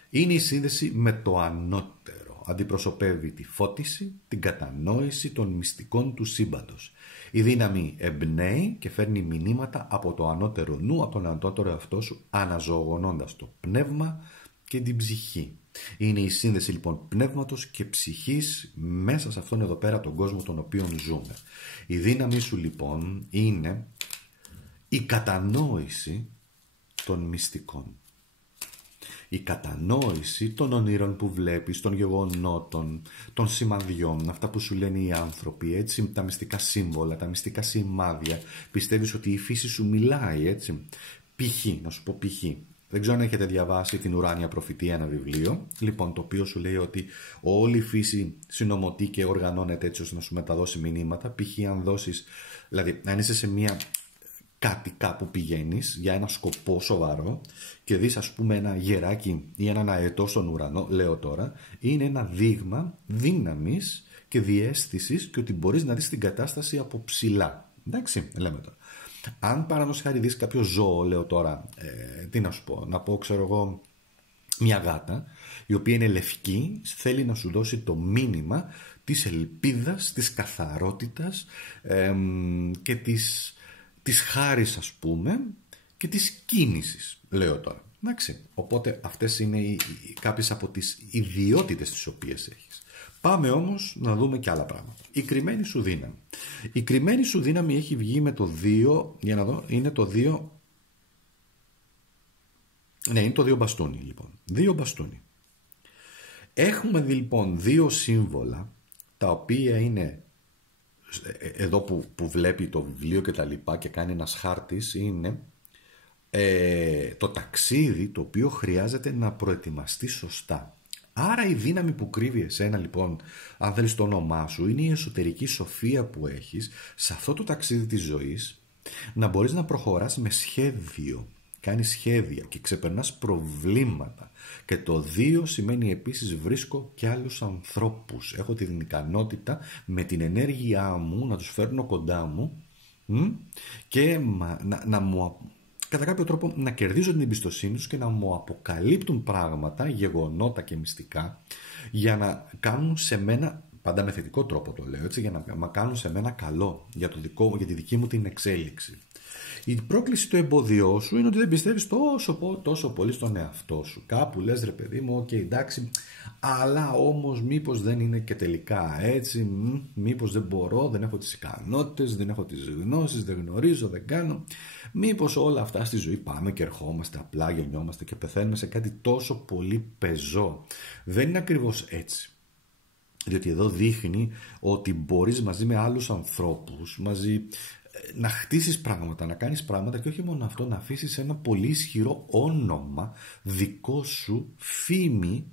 Είναι η σύνδεση με το ανώτερο. Αντιπροσωπεύει τη φώτιση, την κατανόηση των μυστικών του σύμπαντος. Η δύναμη εμπνέει και φέρνει μηνύματα από το ανώτερο νου, από τον ανώτερο εαυτό σου, αναζωογονώντας το πνεύμα και την ψυχή. Είναι η σύνδεση λοιπόν πνεύματος και ψυχής μέσα σε αυτόν εδώ πέρα τον κόσμο τον οποίο ζούμε. Η δύναμη σου λοιπόν είναι η κατανόηση των μυστικών. Η κατανόηση των ονείρων που βλέπεις, των γεγονότων, των σημαδιών, αυτά που σου λένε οι άνθρωποι, έτσι, τα μυστικά σύμβολα, τα μυστικά σημάδια. Πιστεύεις ότι η φύση σου μιλάει, έτσι. Π.χ., να σου πω π.χ. Δεν ξέρω αν έχετε διαβάσει την Ουράνια Προφητεία, ένα βιβλίο, λοιπόν, το οποίο σου λέει ότι όλη η φύση συνομωτεί και οργανώνεται έτσι ώστε να σου μεταδώσει μηνύματα. Π.χ. αν δώσεις, δηλαδή, αν είσαι σε μια κάτι κάπου πηγαίνεις για ένα σκοπό σοβαρό και δεις ας πούμε ένα γεράκι ή έναν αετό στον ουρανό, λέω τώρα, είναι ένα δείγμα δύναμης και διαίσθησης και ότι μπορείς να δεις την κατάσταση από ψηλά. Εντάξει, λέμε τώρα. Αν παραδείγματος χάρη δεις κάποιο ζώο, λέω τώρα, τι να σου πω, να πω ξέρω εγώ μια γάτα η οποία είναι λευκή, θέλει να σου δώσει το μήνυμα της ελπίδας, της καθαρότητας και της χάρης ας πούμε και της κίνησης, λέω τώρα. Εντάξει. Οπότε αυτές είναι κάποιες από τις ιδιότητες τις οποίες έχεις. Πάμε όμως να δούμε και άλλα πράγματα. Η κρυμμένη σου δύναμη. Η κρυμμένη σου δύναμη έχει βγει με το 2, για να δω, είναι το 2. Ναι, είναι το 2 μπαστούνι λοιπόν. 2 μπαστούνι. Έχουμε δει λοιπόν 2 σύμβολα τα οποία είναι εδώ που βλέπει το βιβλίο και τα λοιπά και κάνει ένας χάρτης, είναι το ταξίδι το οποίο χρειάζεται να προετοιμαστεί σωστά. Άρα η δύναμη που κρύβει εσένα λοιπόν, αν θέλεις το όνομά σου, είναι η εσωτερική σοφία που έχεις σε αυτό το ταξίδι της ζωής, να μπορείς να προχωράς με σχέδιο. Κάνεις σχέδια και ξεπερνάς προβλήματα. Και το 2 σημαίνει επίσης βρίσκω και άλλους ανθρώπους. Έχω την ικανότητα με την ενέργειά μου να τους φέρνω κοντά μου και να μου, κατά κάποιο τρόπο να κερδίζω την εμπιστοσύνη τους και να μου αποκαλύπτουν πράγματα, γεγονότα και μυστικά για να κάνουν σε μένα, πάντα με θετικό τρόπο το λέω έτσι, για να κάνουν σε μένα καλό για τη δική μου την εξέλιξη. Η πρόκληση του εμποδιό σου είναι ότι δεν πιστεύεις τόσο πολύ στον εαυτό σου. Κάπου λες ρε παιδί μου, εντάξει, αλλά όμως μήπως δεν είναι και τελικά έτσι, μήπως δεν μπορώ, δεν έχω τις ικανότητες, δεν έχω τις γνώσεις, δεν γνωρίζω, δεν κάνω. Μήπως όλα αυτά στη ζωή πάμε και ερχόμαστε, απλά γεννιόμαστε και πεθαίνουμε σε κάτι τόσο πολύ πεζό. Δεν είναι ακριβώς έτσι. Διότι εδώ δείχνει ότι μπορείς μαζί με άλλους ανθρώπους, να χτίσεις πράγματα, να κάνεις πράγματα και όχι μόνο αυτό, να αφήσεις ένα πολύ ισχυρό όνομα δικό σου, φήμη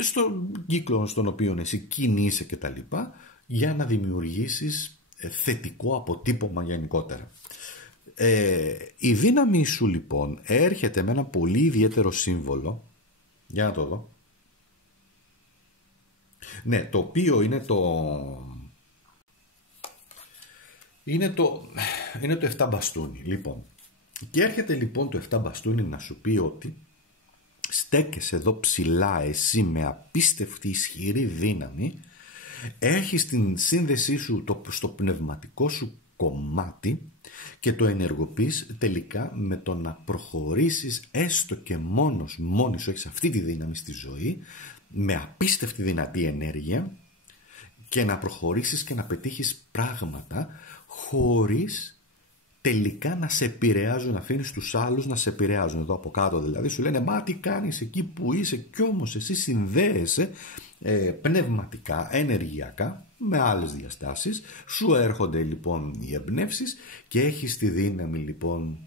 στον κύκλο στον οποίο εσύ κινείσαι και τα λοιπά, για να δημιουργήσεις θετικό αποτύπωμα γενικότερα. Η δύναμη σου λοιπόν έρχεται με ένα πολύ ιδιαίτερο σύμβολο, για να το δω, ναι, το οποίο είναι το 7 μπαστούνι λοιπόν. Και έρχεται λοιπόν το 7 μπαστούνι να σου πει ότι στέκεσαι εδώ ψηλά εσύ με απίστευτη ισχυρή δύναμη, έχεις την σύνδεσή σου στο πνευματικό σου κομμάτι και το ενεργοποιείς τελικά με το να προχωρήσεις έστω και μόνη σου, έχεις αυτή τη δύναμη στη ζωή με απίστευτη δυνατή ενέργεια και να προχωρήσεις και να πετύχεις πράγματα χωρίς τελικά να σε επηρεάζουν, να αφήνεις τους άλλους να σε επηρεάζουν. Εδώ από κάτω δηλαδή σου λένε μα τι κάνεις εκεί που είσαι, κι όμως εσύ συνδέεσαι πνευματικά, ενεργειακά με άλλες διαστάσεις. Σου έρχονται λοιπόν οι εμπνεύσεις και έχεις τη δύναμη λοιπόν,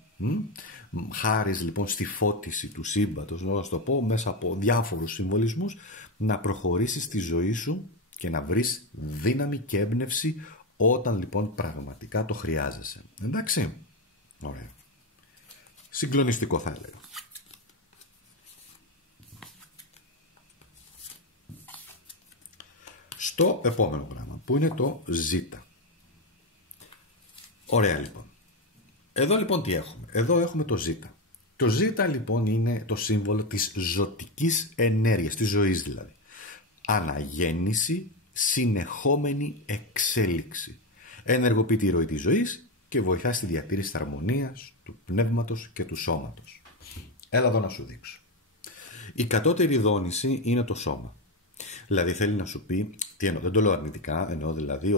χάρης λοιπόν στη φώτιση του σύμπαντος, να το πω μέσα από διάφορους συμβολισμούς, να προχωρήσεις στη ζωή σου και να βρεις δύναμη και έμπνευση όταν λοιπόν πραγματικά το χρειάζεσαι. Εντάξει, ωραία. Συγκλονιστικό θα έλεγα. Στο επόμενο πράγμα που είναι το Ζ. Ωραία λοιπόν. Εδώ λοιπόν τι έχουμε? Εδώ έχουμε το Ζ. Το Ζ λοιπόν είναι το σύμβολο της ζωτικής ενέργειας, της ζωής δηλαδή. Αναγέννηση, συνεχόμενη εξέλιξη. Ενεργοποιεί τη ροή της ζωής και βοηθά στη διατήρηση της αρμονίας του πνεύματος και του σώματος. Έλα εδώ να σου δείξω. Η κατώτερη δόνηση είναι το σώμα. Δηλαδή θέλει να σου πει, τι εννοώ, δεν το λέω αρνητικά, εννοώ δηλαδή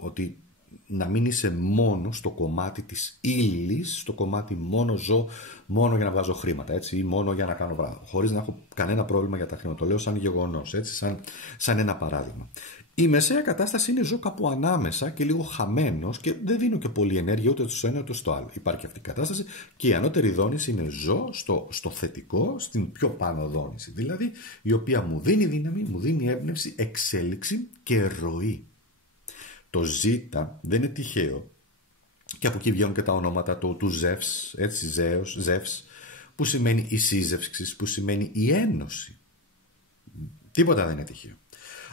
ότι να μην είσαι μόνο στο κομμάτι της ύλης, στο κομμάτι μόνο ζω, μόνο για να βγάζω χρήματα, έτσι, ή μόνο για να κάνω πράγματα, χωρίς να έχω κανένα πρόβλημα για τα χρήματα. Το λέω σαν γεγονός, έτσι, σαν ένα παράδειγμα. Η μεσαία κατάσταση είναι ζω κάπου ανάμεσα και λίγο χαμένος και δεν δίνω και πολλή ενέργεια ούτε στο ένα ούτε στο άλλο. Υπάρχει αυτή η κατάσταση και η ανώτερη δόνηση είναι ζω στο θετικό, στην πιο πάνω δόνηση δηλαδή, η οποία μου δίνει δύναμη, μου δίνει έμπνευση, εξέλιξη και ροή. Το Ζ δεν είναι τυχαίο και από εκεί βγαίνουν και τα ονόματα του Ζεύς, έτσι, Ζεύς, που σημαίνει η σύζευξη, που σημαίνει η ένωση. Τίποτα δεν είναι τυχαίο.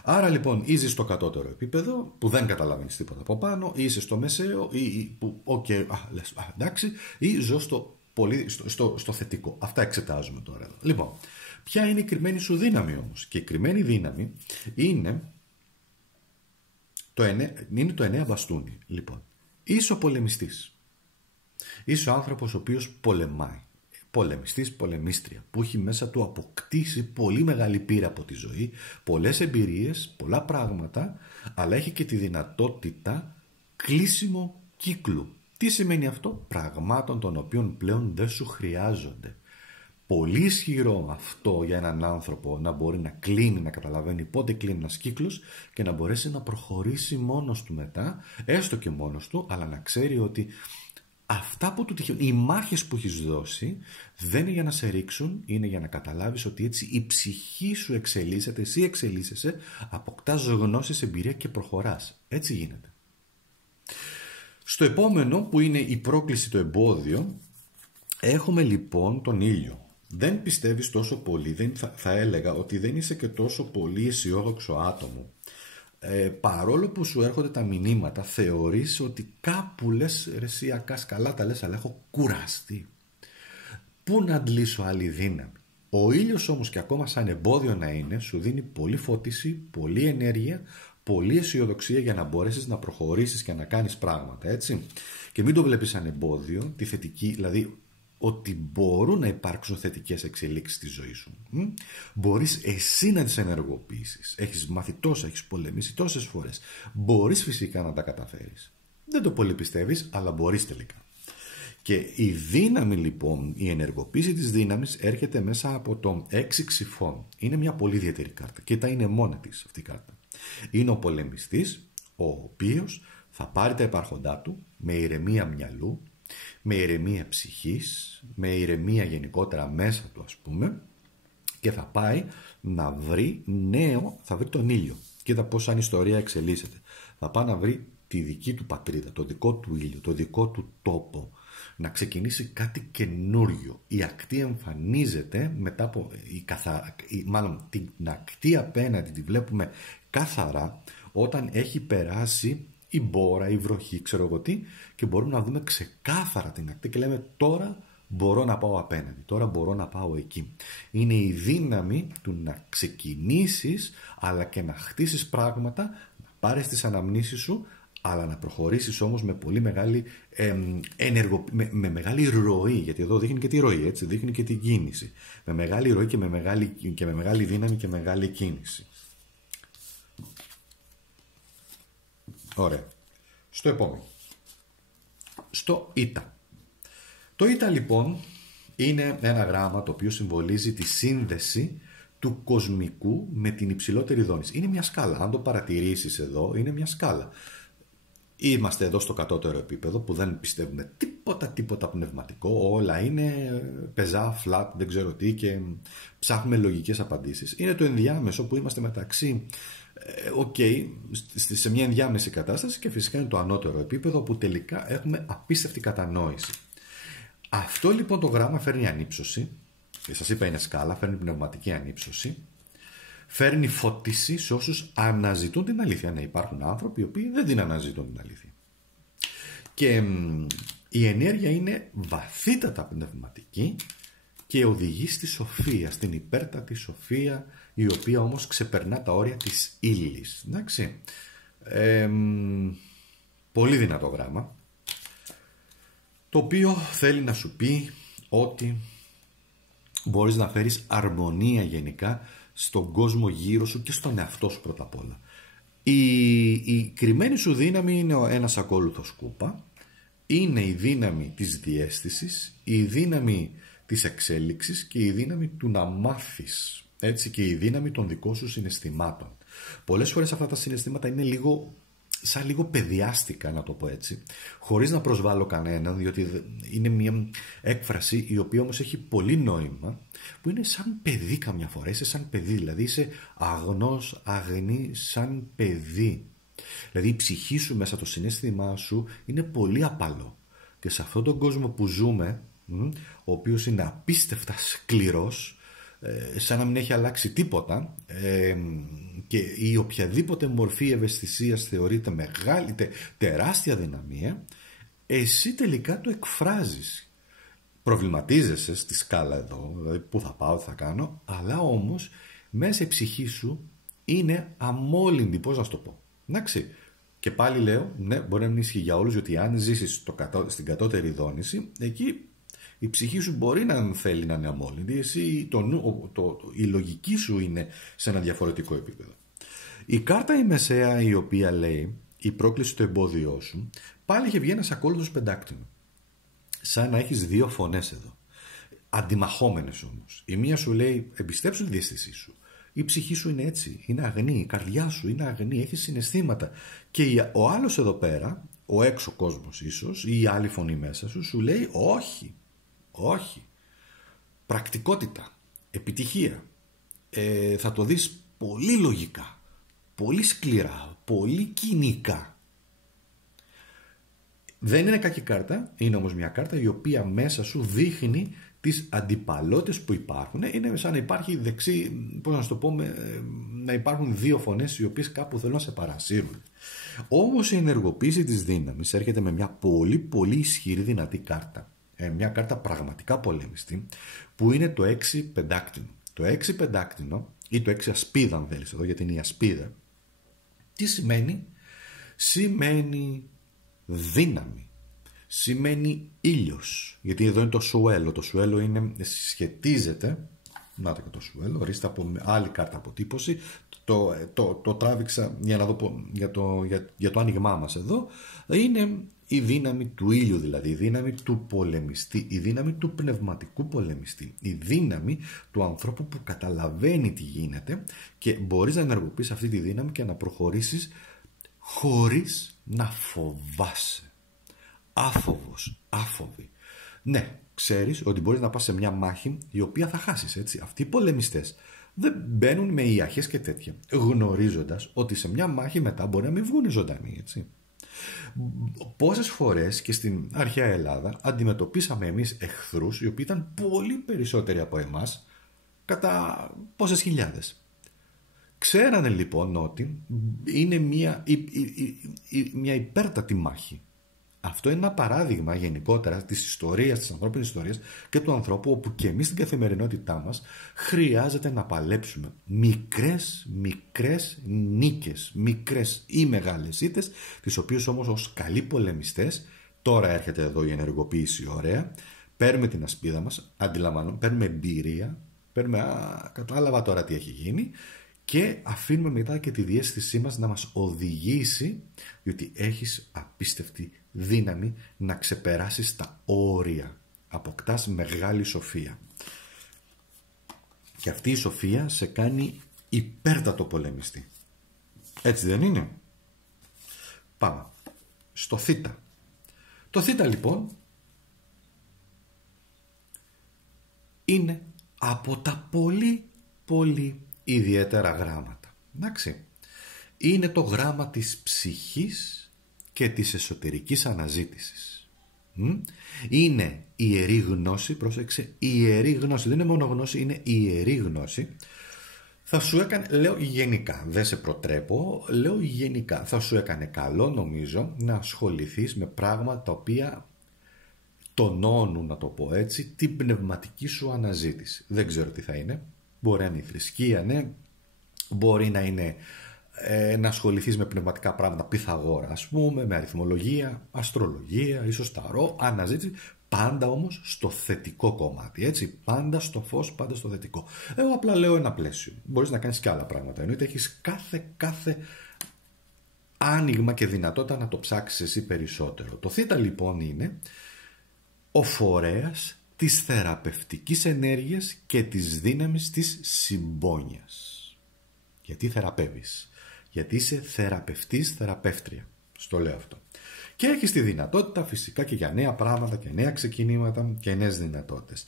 Άρα λοιπόν είσαι στο κατώτερο επίπεδο που δεν καταλαβαίνεις τίποτα από πάνω, ή είσαι στο μεσαίο ή που εντάξει, ή ζω στο θετικό. Αυτά εξετάζουμε τώρα εδώ. Λοιπόν, ποια είναι η κρυμμένη σου δύναμη όμως? Και η κρυμμένη δύναμη είναι το 9 μπαστούνι. Λοιπόν, είσαι ο πολεμιστής. Είσαι ο άνθρωπος ο οποίος πολεμάει. Πολεμιστής, πολεμίστρια, που έχει μέσα του αποκτήσει πολύ μεγάλη πείρα από τη ζωή, πολλές εμπειρίες, πολλά πράγματα, αλλά έχει και τη δυνατότητα κλείσιμο κύκλου. Τι σημαίνει αυτό? Πραγμάτων των οποίων πλέον δεν σου χρειάζονται. Πολύ ισχυρό αυτό για έναν άνθρωπο να μπορεί να κλείνει, να καταλαβαίνει πότε κλείνει ένας κύκλος και να μπορέσει να προχωρήσει μόνος του μετά, έστω και μόνος του, αλλά να ξέρει ότι αυτά που του τυχαίνουν, οι μάχες που έχεις δώσει, δεν είναι για να σε ρίξουν, είναι για να καταλάβεις ότι έτσι η ψυχή σου εξελίσσεται, εσύ εξελίσσεσαι, αποκτάς γνώσεις, εμπειρία και προχωράς. Έτσι γίνεται. Στο επόμενο που είναι η πρόκληση, το εμπόδιο, έχουμε λοιπόν τον ήλιο. Δεν πιστεύεις τόσο πολύ, θα έλεγα ότι δεν είσαι και τόσο πολύ αισιόδοξο άτομο. Παρόλο που σου έρχονται τα μηνύματα, θεωρείς ότι κάπου λες ρε εσύ Ακάς, καλά τα λες, αλλά έχω κουραστεί. Πού να αντλήσω άλλη δύναμη? Ο ήλιος όμως, και ακόμα σαν εμπόδιο να είναι, σου δίνει πολλή φώτιση, πολλή ενέργεια, πολλή αισιοδοξία για να μπορέσεις να προχωρήσεις και να κάνεις πράγματα, έτσι. Και μην το βλέπεις σαν εμπόδιο, τη θετική, δηλαδή ότι μπορούν να υπάρξουν θετικές εξελίξεις στη ζωή σου. Μπορείς εσύ να τις ενεργοποιήσεις. Έχεις μάθει τόσα, έχεις πολεμήσει τόσες φορές. Μπορείς φυσικά να τα καταφέρεις. Δεν το πολύ πιστεύεις, αλλά μπορείς τελικά. Και η δύναμη λοιπόν, η ενεργοποίηση της δύναμης έρχεται μέσα από τον 6 ξυφών. Είναι μια πολύ ιδιαίτερη κάρτα και είναι μόνη της αυτή η κάρτα. Είναι ο πολεμιστής, ο οποίος θα πάρει τα υπάρχοντά του με ηρεμία μυαλού, με ηρεμία ψυχής, με ηρεμία γενικότερα μέσα του, ας πούμε, και θα πάει να βρει θα βρει τον ήλιο. Κοίτα πώς σαν ιστορία εξελίσσεται. Θα πάει να βρει τη δική του πατρίδα, το δικό του ήλιο, το δικό του τόπο, να ξεκινήσει κάτι καινούριο. Η ακτή εμφανίζεται μετά από μάλλον την ακτή απέναντι τη βλέπουμε καθαρά όταν έχει περάσει η μπόρα, η βροχή, ξέρω εγώ τι, και μπορούμε να δούμε ξεκάθαρα την ακτή και λέμε τώρα μπορώ να πάω απέναντι, τώρα μπορώ να πάω εκεί. Είναι η δύναμη του να ξεκινήσεις αλλά και να χτίσεις πράγματα, να πάρεις τις αναμνήσεις σου, αλλά να προχωρήσεις όμως με πολύ μεγάλη με μεγάλη ροή, γιατί εδώ δείχνει και τη ροή, έτσι, δείχνει και την κίνηση. Με μεγάλη ροή και με μεγάλη δύναμη και μεγάλη κίνηση. Ωραία. Στο επόμενο. στο Ήτα. Το Ήτα λοιπόν είναι ένα γράμμα το οποίο συμβολίζει τη σύνδεση του κοσμικού με την υψηλότερη δόνηση. Είναι μια σκάλα. Αν το παρατηρήσεις εδώ, είναι μια σκάλα. Είμαστε εδώ στο κατώτερο επίπεδο που δεν πιστεύουμε τίποτα πνευματικό. Όλα είναι πεζά, flat, δεν ξέρω τι και ψάχνουμε λογικές απαντήσεις. Είναι το ενδιάμεσο που είμαστε μεταξύ σε μια ενδιάμεση κατάσταση και φυσικά είναι το ανώτερο επίπεδο που τελικά έχουμε απίστευτη κατανόηση. Αυτό λοιπόν το γράμμα φέρνει ανύψωση. Σας είπα είναι σκάλα, φέρνει πνευματική ανύψωση. Φέρνει φώτιση σε όσους αναζητούν την αλήθεια. Ναι, υπάρχουν άνθρωποι οι οποίοι δεν την αναζητούν την αλήθεια. Και η ενέργεια είναι βαθύτατα πνευματική και οδηγεί στη σοφία, στην υπέρτατη σοφία, η οποία όμως ξεπερνά τα όρια της ύλης. Εντάξει. Πολύ δυνατό γράμμα, το οποίο θέλει να σου πει ότι μπορείς να φέρεις αρμονία γενικά στον κόσμο γύρω σου και στον εαυτό σου πρώτα απ' όλα. Η κρυμμένη σου δύναμη είναι ένας ακόλουθος κούπα, είναι η δύναμη της διαίσθησης, η δύναμη της εξέλιξης και η δύναμη του να μάθεις, έτσι, και η δύναμη των δικών σου συναισθημάτων. Πολλές φορές αυτά τα συναισθήματα είναι λίγο παιδιάστικα, να το πω έτσι, χωρίς να προσβάλλω κανέναν, διότι είναι μια έκφραση η οποία όμως έχει πολύ νόημα, που είναι σαν παιδί καμιά φορά. Είσαι σαν παιδί, δηλαδή είσαι αγνός, αγνή, σαν παιδί. Δηλαδή η ψυχή σου μέσα, το συναίσθημά σου είναι πολύ απαλό. Και σε αυτόν τον κόσμο που ζούμε, ο οποίος είναι απίστευτα σκληρός, σαν να μην έχει αλλάξει τίποτα, και η οποιαδήποτε μορφή ευαισθησίας θεωρείται μεγάλη, τεράστια δυναμία, εσύ τελικά το εκφράζεις. Προβληματίζεσαι στη σκάλα εδώ, δηλαδή πού θα πάω, τι θα κάνω, αλλά όμως μέσα η ψυχή σου είναι αμόλυντη, πώς να σου το πω. Εντάξει. Και πάλι λέω, ναι, μπορεί να μην ισχύει για όλους, γιατί αν ζήσεις στην κατώτερη δόνηση, εκεί η ψυχή σου μπορεί να θέλει να είναι αμόλυντη, εσύ η λογική σου είναι σε ένα διαφορετικό επίπεδο. Η κάρτα η μεσαία, η οποία λέει η πρόκληση στο εμπόδιό σου, πάλι είχε βγει ένας ακόλουθος πεντάκτηνο. Σαν να έχεις δύο φωνές εδώ. Αντιμαχόμενες όμως. Η μία σου λέει εμπιστέψου τη διαίσθησή σου. Η ψυχή σου είναι έτσι, είναι αγνή, η καρδιά σου είναι αγνή, έχει συναισθήματα. Και ο άλλος εδώ πέρα, ο έξω κόσμος ίσως, ή η άλλη φωνή μέσα σου, σου λέει όχι, όχι. Πρακτικότητα, επιτυχία. Θα το δεις πολύ λογικά, πολύ σκληρά, πολύ κοινικά. Δεν είναι κακή κάρτα, είναι όμως μια κάρτα η οποία μέσα σου δείχνει τις αντιπαλότητες που υπάρχουν. Είναι σαν να υπάρχει δεξί, πώς να σου το πω, να υπάρχουν δύο φωνές οι οποίες κάπου θέλουν να σε παρασύρουν. Όμως η ενεργοποίηση της δύναμης έρχεται με μια πολύ πολύ ισχυρή δυνατή κάρτα. Μια κάρτα πραγματικά πολέμιστη, που είναι το 6 πεντάκτηνο. Το 6 πεντάκτηνο ή το 6 ασπίδα, αν θέλεις εδώ, γιατί είναι η ασπίδα. Τι σημαίνει? Σημαίνει δύναμη. Σημαίνει ήλιος. Γιατί εδώ είναι το σουέλο. Το σουέλο σχετίζεται. Να το και το σουέλο. Ορίστε από άλλη κάρτα αποτύπωση. Το τράβηξα για να δω για το άνοιγμά μας εδώ. Είναι η δύναμη του ήλιου, δηλαδή η δύναμη του πολεμιστή, η δύναμη του πνευματικού πολεμιστή, η δύναμη του ανθρώπου που καταλαβαίνει τι γίνεται και μπορείς να ενεργοποιήσεις αυτή τη δύναμη και να προχωρήσεις χωρίς να φοβάσαι. Άφοβος, άφοβη. Ναι, ξέρεις ότι μπορείς να πας σε μια μάχη η οποία θα χάσεις, έτσι. Αυτοί οι πολεμιστές δεν μπαίνουν με ιαχές και τέτοια, γνωρίζοντας ότι σε μια μάχη μετά μπορεί να μην βγουν ζωντανοί, έτσι. Πόσες φορές και στην αρχαία Ελλάδα αντιμετωπίσαμε εμείς εχθρούς οι οποίοι ήταν πολύ περισσότεροι από εμάς, κατά πόσες χιλιάδες. Ξέρανε λοιπόν ότι είναι μια υπέρτατη μάχη. Αυτό είναι ένα παράδειγμα γενικότερα της ιστορίας, της ανθρώπινης ιστορίας και του ανθρώπου, όπου και εμείς στην καθημερινότητά μας χρειάζεται να παλέψουμε μικρές νίκες, μικρές ή μεγάλες ήττες, τις οποίες όμως ως καλοί πολεμιστές, τώρα έρχεται εδώ η ενεργοποίηση ωραία, παίρνουμε την ασπίδα μας, παίρνουμε εμπειρία, κατάλαβα τώρα τι έχει γίνει, και αφήνουμε μετά και τη διαίσθησή μας να μας οδηγήσει, διότι έχεις απίστευτη δύναμη να ξεπεράσεις τα όρια. Αποκτάς μεγάλη σοφία. Και αυτή η σοφία σε κάνει υπέρτατο πολεμιστή. Έτσι δεν είναι? Πάμε στο Θ. Το Θ λοιπόν είναι από τα πολύ ιδιαίτερα γράμματα. Εντάξει. Είναι το γράμμα της ψυχής και της εσωτερικής αναζήτησης. Είναι ιερή γνώση, πρόσεξε, ιερή γνώση, δεν είναι μόνο γνώση, είναι ιερή γνώση. Θα σου έκανε, λέω γενικά, δεν σε προτρέπω, λέω γενικά, θα σου έκανε καλό νομίζω να ασχοληθείς με πράγματα τα οποία τονώνουν, να το πω έτσι, την πνευματική σου αναζήτηση. Δεν ξέρω τι θα είναι, μπορεί να είναι η θρησκεία, ναι, μπορεί να είναι να ασχοληθείς με πνευματικά πράγματα, Πυθαγόρα ας πούμε, με αριθμολογία, αστρολογία, ίσως ταρό, αναζήτηση, πάντα όμως στο θετικό κομμάτι, έτσι, πάντα στο φως, πάντα στο θετικό. Εγώ απλά λέω ένα πλαίσιο, μπορείς να κάνεις και άλλα πράγματα, εννοείται έχεις κάθε άνοιγμα και δυνατότητα να το ψάξεις εσύ περισσότερο. Το Θ λοιπόν είναι ο φορέας της θεραπευτικής ενέργειας και της δύναμης της συμπόνιας. Γιατί θεραπεύεις? Γιατί είσαι θεραπευτής, θεραπεύτρια. Στο λέω αυτό. Και έχεις τη δυνατότητα φυσικά και για νέα πράγματα και νέα ξεκινήματα και νέες δυνατότητες.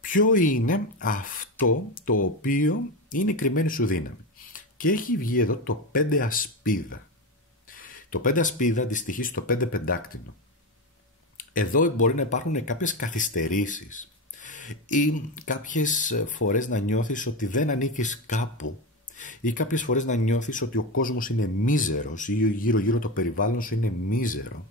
Ποιο είναι αυτό το οποίο είναι η κρυμμένη σου δύναμη? Και έχει βγει εδώ το 5 ασπίδα. Το 5 ασπίδα αντιστοιχεί στο 5 πεντάκτηνο. Εδώ μπορεί να υπάρχουν κάποιες καθυστερήσεις ή κάποιες φορές να νιώθεις ότι δεν ανήκεις κάπου, ή κάποιες φορές να νιώθεις ότι ο κόσμος είναι μίζερος ή γύρω το περιβάλλον σου είναι μίζερο,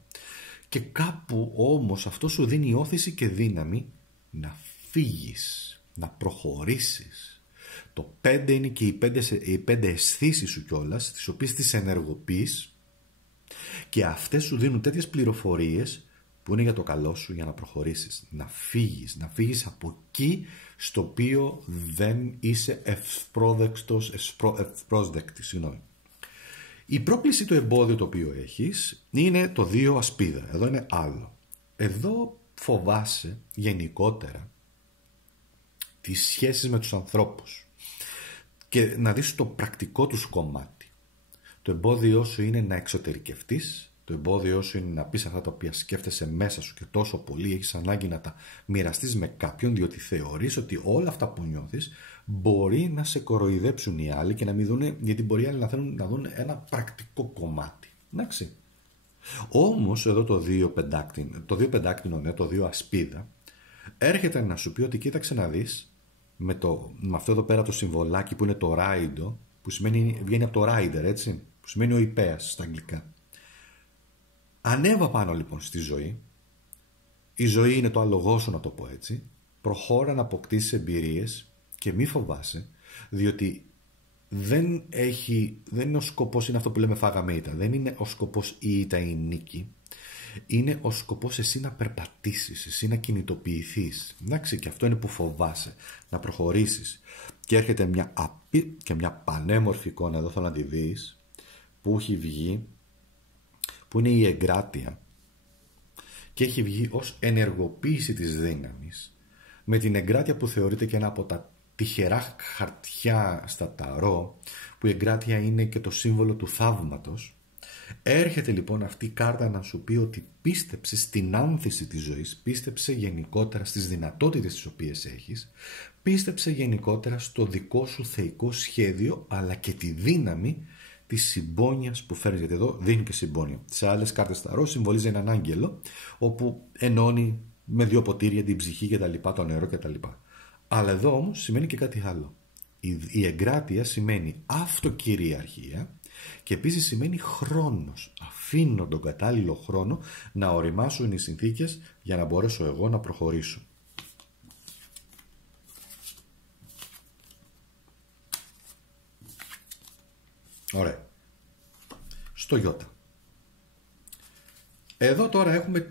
και κάπου όμως αυτό σου δίνει όθηση και δύναμη να φύγεις, να προχωρήσεις. Το 5 είναι και οι 5 αισθήσεις σου κιόλας, τις οποίες τις ενεργοποιείς, και αυτές σου δίνουν τέτοιες πληροφορίες που είναι για το καλό σου, για να προχωρήσεις, να φύγεις από εκεί στο οποίο δεν είσαι ευπρόσδεκτη. Η πρόκληση, το εμπόδιο το οποίο έχεις είναι το 2 ασπίδα. Εδώ είναι άλλο. Εδώ φοβάσαι γενικότερα τις σχέσεις με τους ανθρώπους και να δεις το πρακτικό τους κομμάτι. Το εμπόδιό σου είναι να εξωτερικευτείς. Το εμπόδιό σου είναι να πεις αυτά τα οποία σκέφτεσαι μέσα σου και τόσο πολύ έχεις ανάγκη να τα μοιραστείς με κάποιον, διότι θεωρείς ότι όλα αυτά που νιώθεις μπορεί να σε κοροϊδέψουν οι άλλοι και να μην δουν, γιατί μπορεί οι άλλοι να θέλουν να δουν ένα πρακτικό κομμάτι. Εντάξει. Όμως εδώ το 2 πεντάκτηνο, ναι, το 2 ασπίδα, έρχεται να σου πει ότι κοίταξε να δεις με αυτό εδώ πέρα το συμβολάκι που είναι το ράιντο, που σημαίνει, βγαίνει από το rider, έτσι, που σημαίνει ο υπέας στα αγγλικά. Ανέβα πάνω λοιπόν στη ζωή. Η ζωή είναι το άλογό σου, να το πω έτσι. Προχώρα να αποκτήσεις εμπειρίες και μη φοβάσαι, διότι δεν είναι ο σκοπός, είναι αυτό που λέμε φάγαμε ήττα. Δεν είναι ο σκοπός η ήττα ή η νίκη. Είναι ο σκοπός εσύ να περπατήσεις, εσύ να κινητοποιηθείς. Εντάξει, και αυτό είναι που φοβάσαι, να προχωρήσεις. Και έρχεται μια πανέμορφη εικόνα, εδώ θέλω να τη δεις, που έχει βγει, που είναι η εγκράτεια, και έχει βγει ως ενεργοποίηση της δύναμης, με την εγκράτεια που θεωρείται και ένα από τα τυχερά χαρτιά στα ταρό, που η εγκράτεια είναι και το σύμβολο του θαύματος. Έρχεται λοιπόν αυτή η κάρτα να σου πει ότι πίστεψε στην άνθηση της ζωής, πίστεψε γενικότερα στις δυνατότητες τις οποίες έχεις, πίστεψε γενικότερα στο δικό σου θεϊκό σχέδιο, αλλά και τη δύναμη της συμπόνιας που φέρνεις, γιατί εδώ δίνει και συμπόνια. Σε άλλες κάρτες ταρό συμβολίζει έναν άγγελο, όπου ενώνει με 2 ποτήρια την ψυχή και τα λοιπά, το νερό και τα λοιπά. Αλλά εδώ όμως σημαίνει και κάτι άλλο. Η εγκράτεια σημαίνει αυτοκυριαρχία και επίσης σημαίνει χρόνος. Αφήνω τον κατάλληλο χρόνο να οριμάσουν οι συνθήκες για να μπορέσω εγώ να προχωρήσω. Ωραία. Στο Ι. Εδώ τώρα έχουμε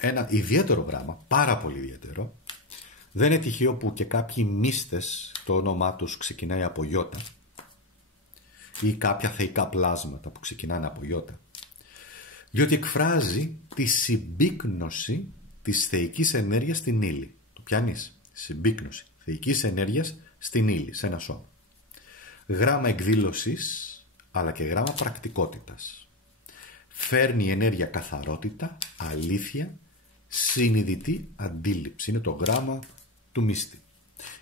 ένα ιδιαίτερο γράμμα, πάρα πολύ ιδιαίτερο. Δεν είναι τυχαίο που και κάποιοι μύστες το όνομά τους ξεκινάει από Ι, ή κάποια θεϊκά πλάσματα που ξεκινάνε από Ι. Διότι εκφράζει τη συμπίκνωση της θεϊκής ενέργειας στην ύλη. Το πιάνεις? Συμπίκνωση θεϊκής ενέργειας στην ύλη, σε ένα σώμα. Γράμμα εκδήλωσης, αλλά και γράμμα πρακτικότητας. Φέρνει ενέργεια καθαρότητα, αλήθεια, συνειδητή αντίληψη. Είναι το γράμμα του μύστη.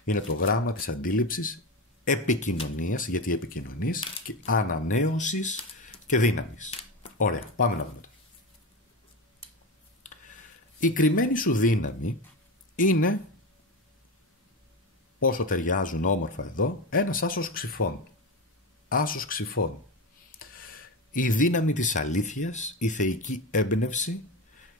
Είναι το γράμμα της αντίληψης, επικοινωνίας, γιατί επικοινωνείς, και ανανέωσης και δύναμης. Ωραία, πάμε να δούμε τώρα. Η κρυμμένη σου δύναμη είναι, πόσο ταιριάζουν όμορφα εδώ, ένας άσος ξυφών. Άσος ξυφών. Η δύναμη της αλήθειας, η θεϊκή έμπνευση,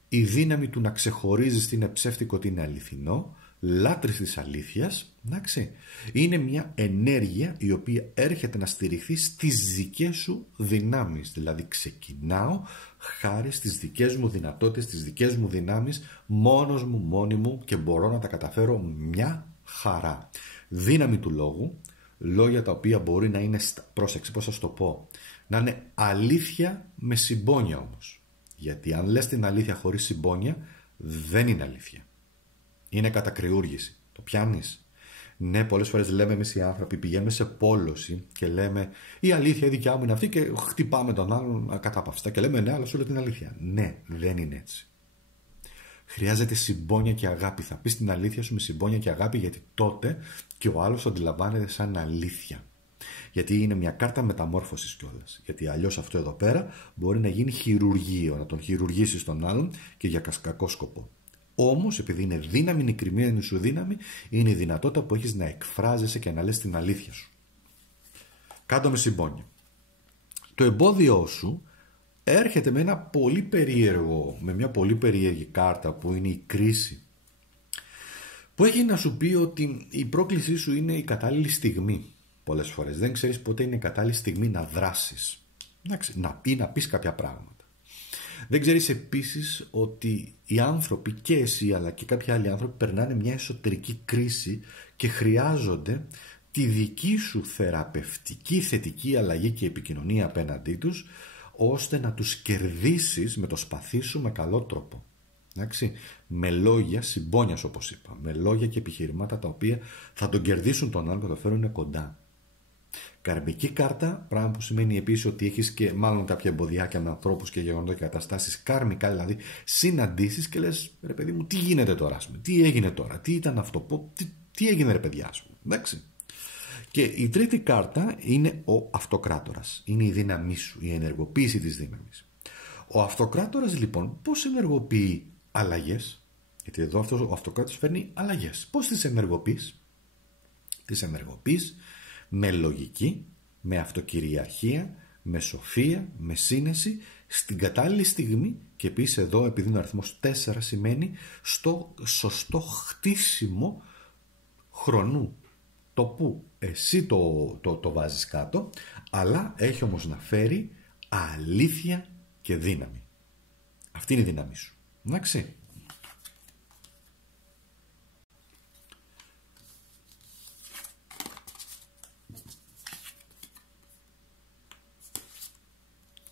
η δύναμη του να ξεχωρίζεις τι είναι ψεύτικο, τι είναι αληθινό, λάτρης της αλήθειας, εντάξει, είναι μια ενέργεια η οποία έρχεται να στηριχθεί στις δικές σου δυνάμεις. Δηλαδή ξεκινάω χάρη στις δικές μου δυνατότητες, στις δικές μου δυνάμεις, μόνος μου, μόνη μου, και μπορώ να τα καταφέρω μια χαρά. Δύναμη του λόγου, λόγια τα οποία μπορεί να είναι, πρόσεξε πώς θα σου το πω, να είναι αλήθεια με συμπόνια όμως. Γιατί αν λες την αλήθεια χωρίς συμπόνια, δεν είναι αλήθεια. Είναι κατακριούργηση. Το πιάνεις? Ναι, πολλές φορές λέμε εμείς οι άνθρωποι, πηγαίνουμε σε πόλωση και λέμε η αλήθεια η δικιά μου είναι αυτή, και χτυπάμε τον άλλον ακατάπαυστα και λέμε ναι, αλλά σου λέω την αλήθεια. Ναι, δεν είναι έτσι. Χρειάζεται συμπόνια και αγάπη. Θα πεις την αλήθεια σου με συμπόνια και αγάπη, γιατί τότε και ο άλλος το αντιλαμβάνεται σαν αλήθεια. Γιατί είναι μια κάρτα μεταμόρφωσης κιόλας. Γιατί αλλιώς αυτό εδώ πέρα μπορεί να γίνει χειρουργείο, να τον χειρουργήσεις τον άλλον και για κακό σκοπό. Όμως, επειδή είναι δύναμη, είναι η κρυμμένη σου δύναμη, είναι η δυνατότητα που έχεις να εκφράζεσαι και να λες την αλήθεια σου. Κάντο με συμπόνια. Το εμπόδιό σου έρχεται με μια πολύ περίεργη κάρτα που είναι η κρίση. Που έχει να σου πει ότι η πρόκλησή σου είναι η κατάλληλη στιγμή. Πολλές φορές δεν ξέρεις πότε είναι η κατάλληλη στιγμή να δράσεις ή να πεις κάποια πράγματα. Δεν ξέρεις επίσης ότι οι άνθρωποι, και εσύ αλλά και κάποιοι άλλοι άνθρωποι, περνάνε μια εσωτερική κρίση και χρειάζονται τη δική σου θεραπευτική θετική αλλαγή και επικοινωνία απέναντί τους, ώστε να τους κερδίσεις με το σπαθί σου με καλό τρόπο. Εντάξει, με λόγια συμπόνιας, όπως είπα, με λόγια και επιχειρημάτα τα οποία θα τον κερδίσουν τον άλλον και το φέρουν κοντά. Καρμική κάρτα, πράγμα που σημαίνει επίσης ότι έχεις και μάλλον κάποια εμποδιάκια με ανθρώπους και γεγονότα και καταστάσεις κάρμικα, δηλαδή συναντήσεις και λες ρε παιδί μου, τι γίνεται τώρα, τι έγινε τώρα, τι ήταν αυτό, τι έγινε ρε παιδιά σου, εντάξει. Και η τρίτη κάρτα είναι ο αυτοκράτορας, είναι η δύναμή σου, η ενεργοποίηση της δύναμης. Ο αυτοκράτορας λοιπόν πώς ενεργοποιεί αλλαγές? Γιατί εδώ αυτός ο αυτοκράτορας φέρνει αλλαγές. Πώς τις ενεργοποιείς? Τις ενεργοποιείς με λογική, με αυτοκυριαρχία, με σοφία, με σύνεση, στην κατάλληλη στιγμή, και επίσης εδώ, επειδή είναι ο αριθμός 4, σημαίνει στο σωστό χτίσιμο χρονού, το που εσύ το βάζεις κάτω, αλλά έχει όμως να φέρει αλήθεια και δύναμη. Αυτή είναι η δύναμη σου. Εντάξει.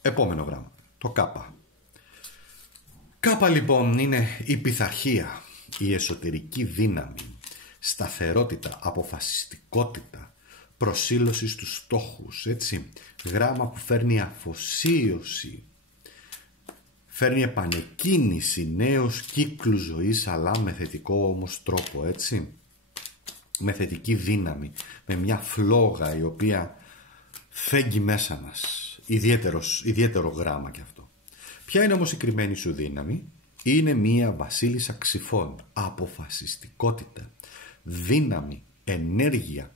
Επόμενο γράμμα, το Κάπα. Κάπα λοιπόν είναι η πειθαρχία, η εσωτερική δύναμη, σταθερότητα, αποφασιστικότητα, προσήλωση στους στόχους, έτσι. Γράμμα που φέρνει αφοσίωση, φέρνει επανεκκίνηση, νέους κύκλους ζωής, αλλά με θετικό όμως τρόπο, έτσι. Με θετική δύναμη, με μια φλόγα η οποία φέγγει μέσα μας. Ιδιαίτερο γράμμα κι αυτό. Ποια είναι όμως η κρυμμένη σου δύναμη? Είναι μία βασίλισσα ξυφών. Αποφασιστικότητα, δύναμη, ενέργεια,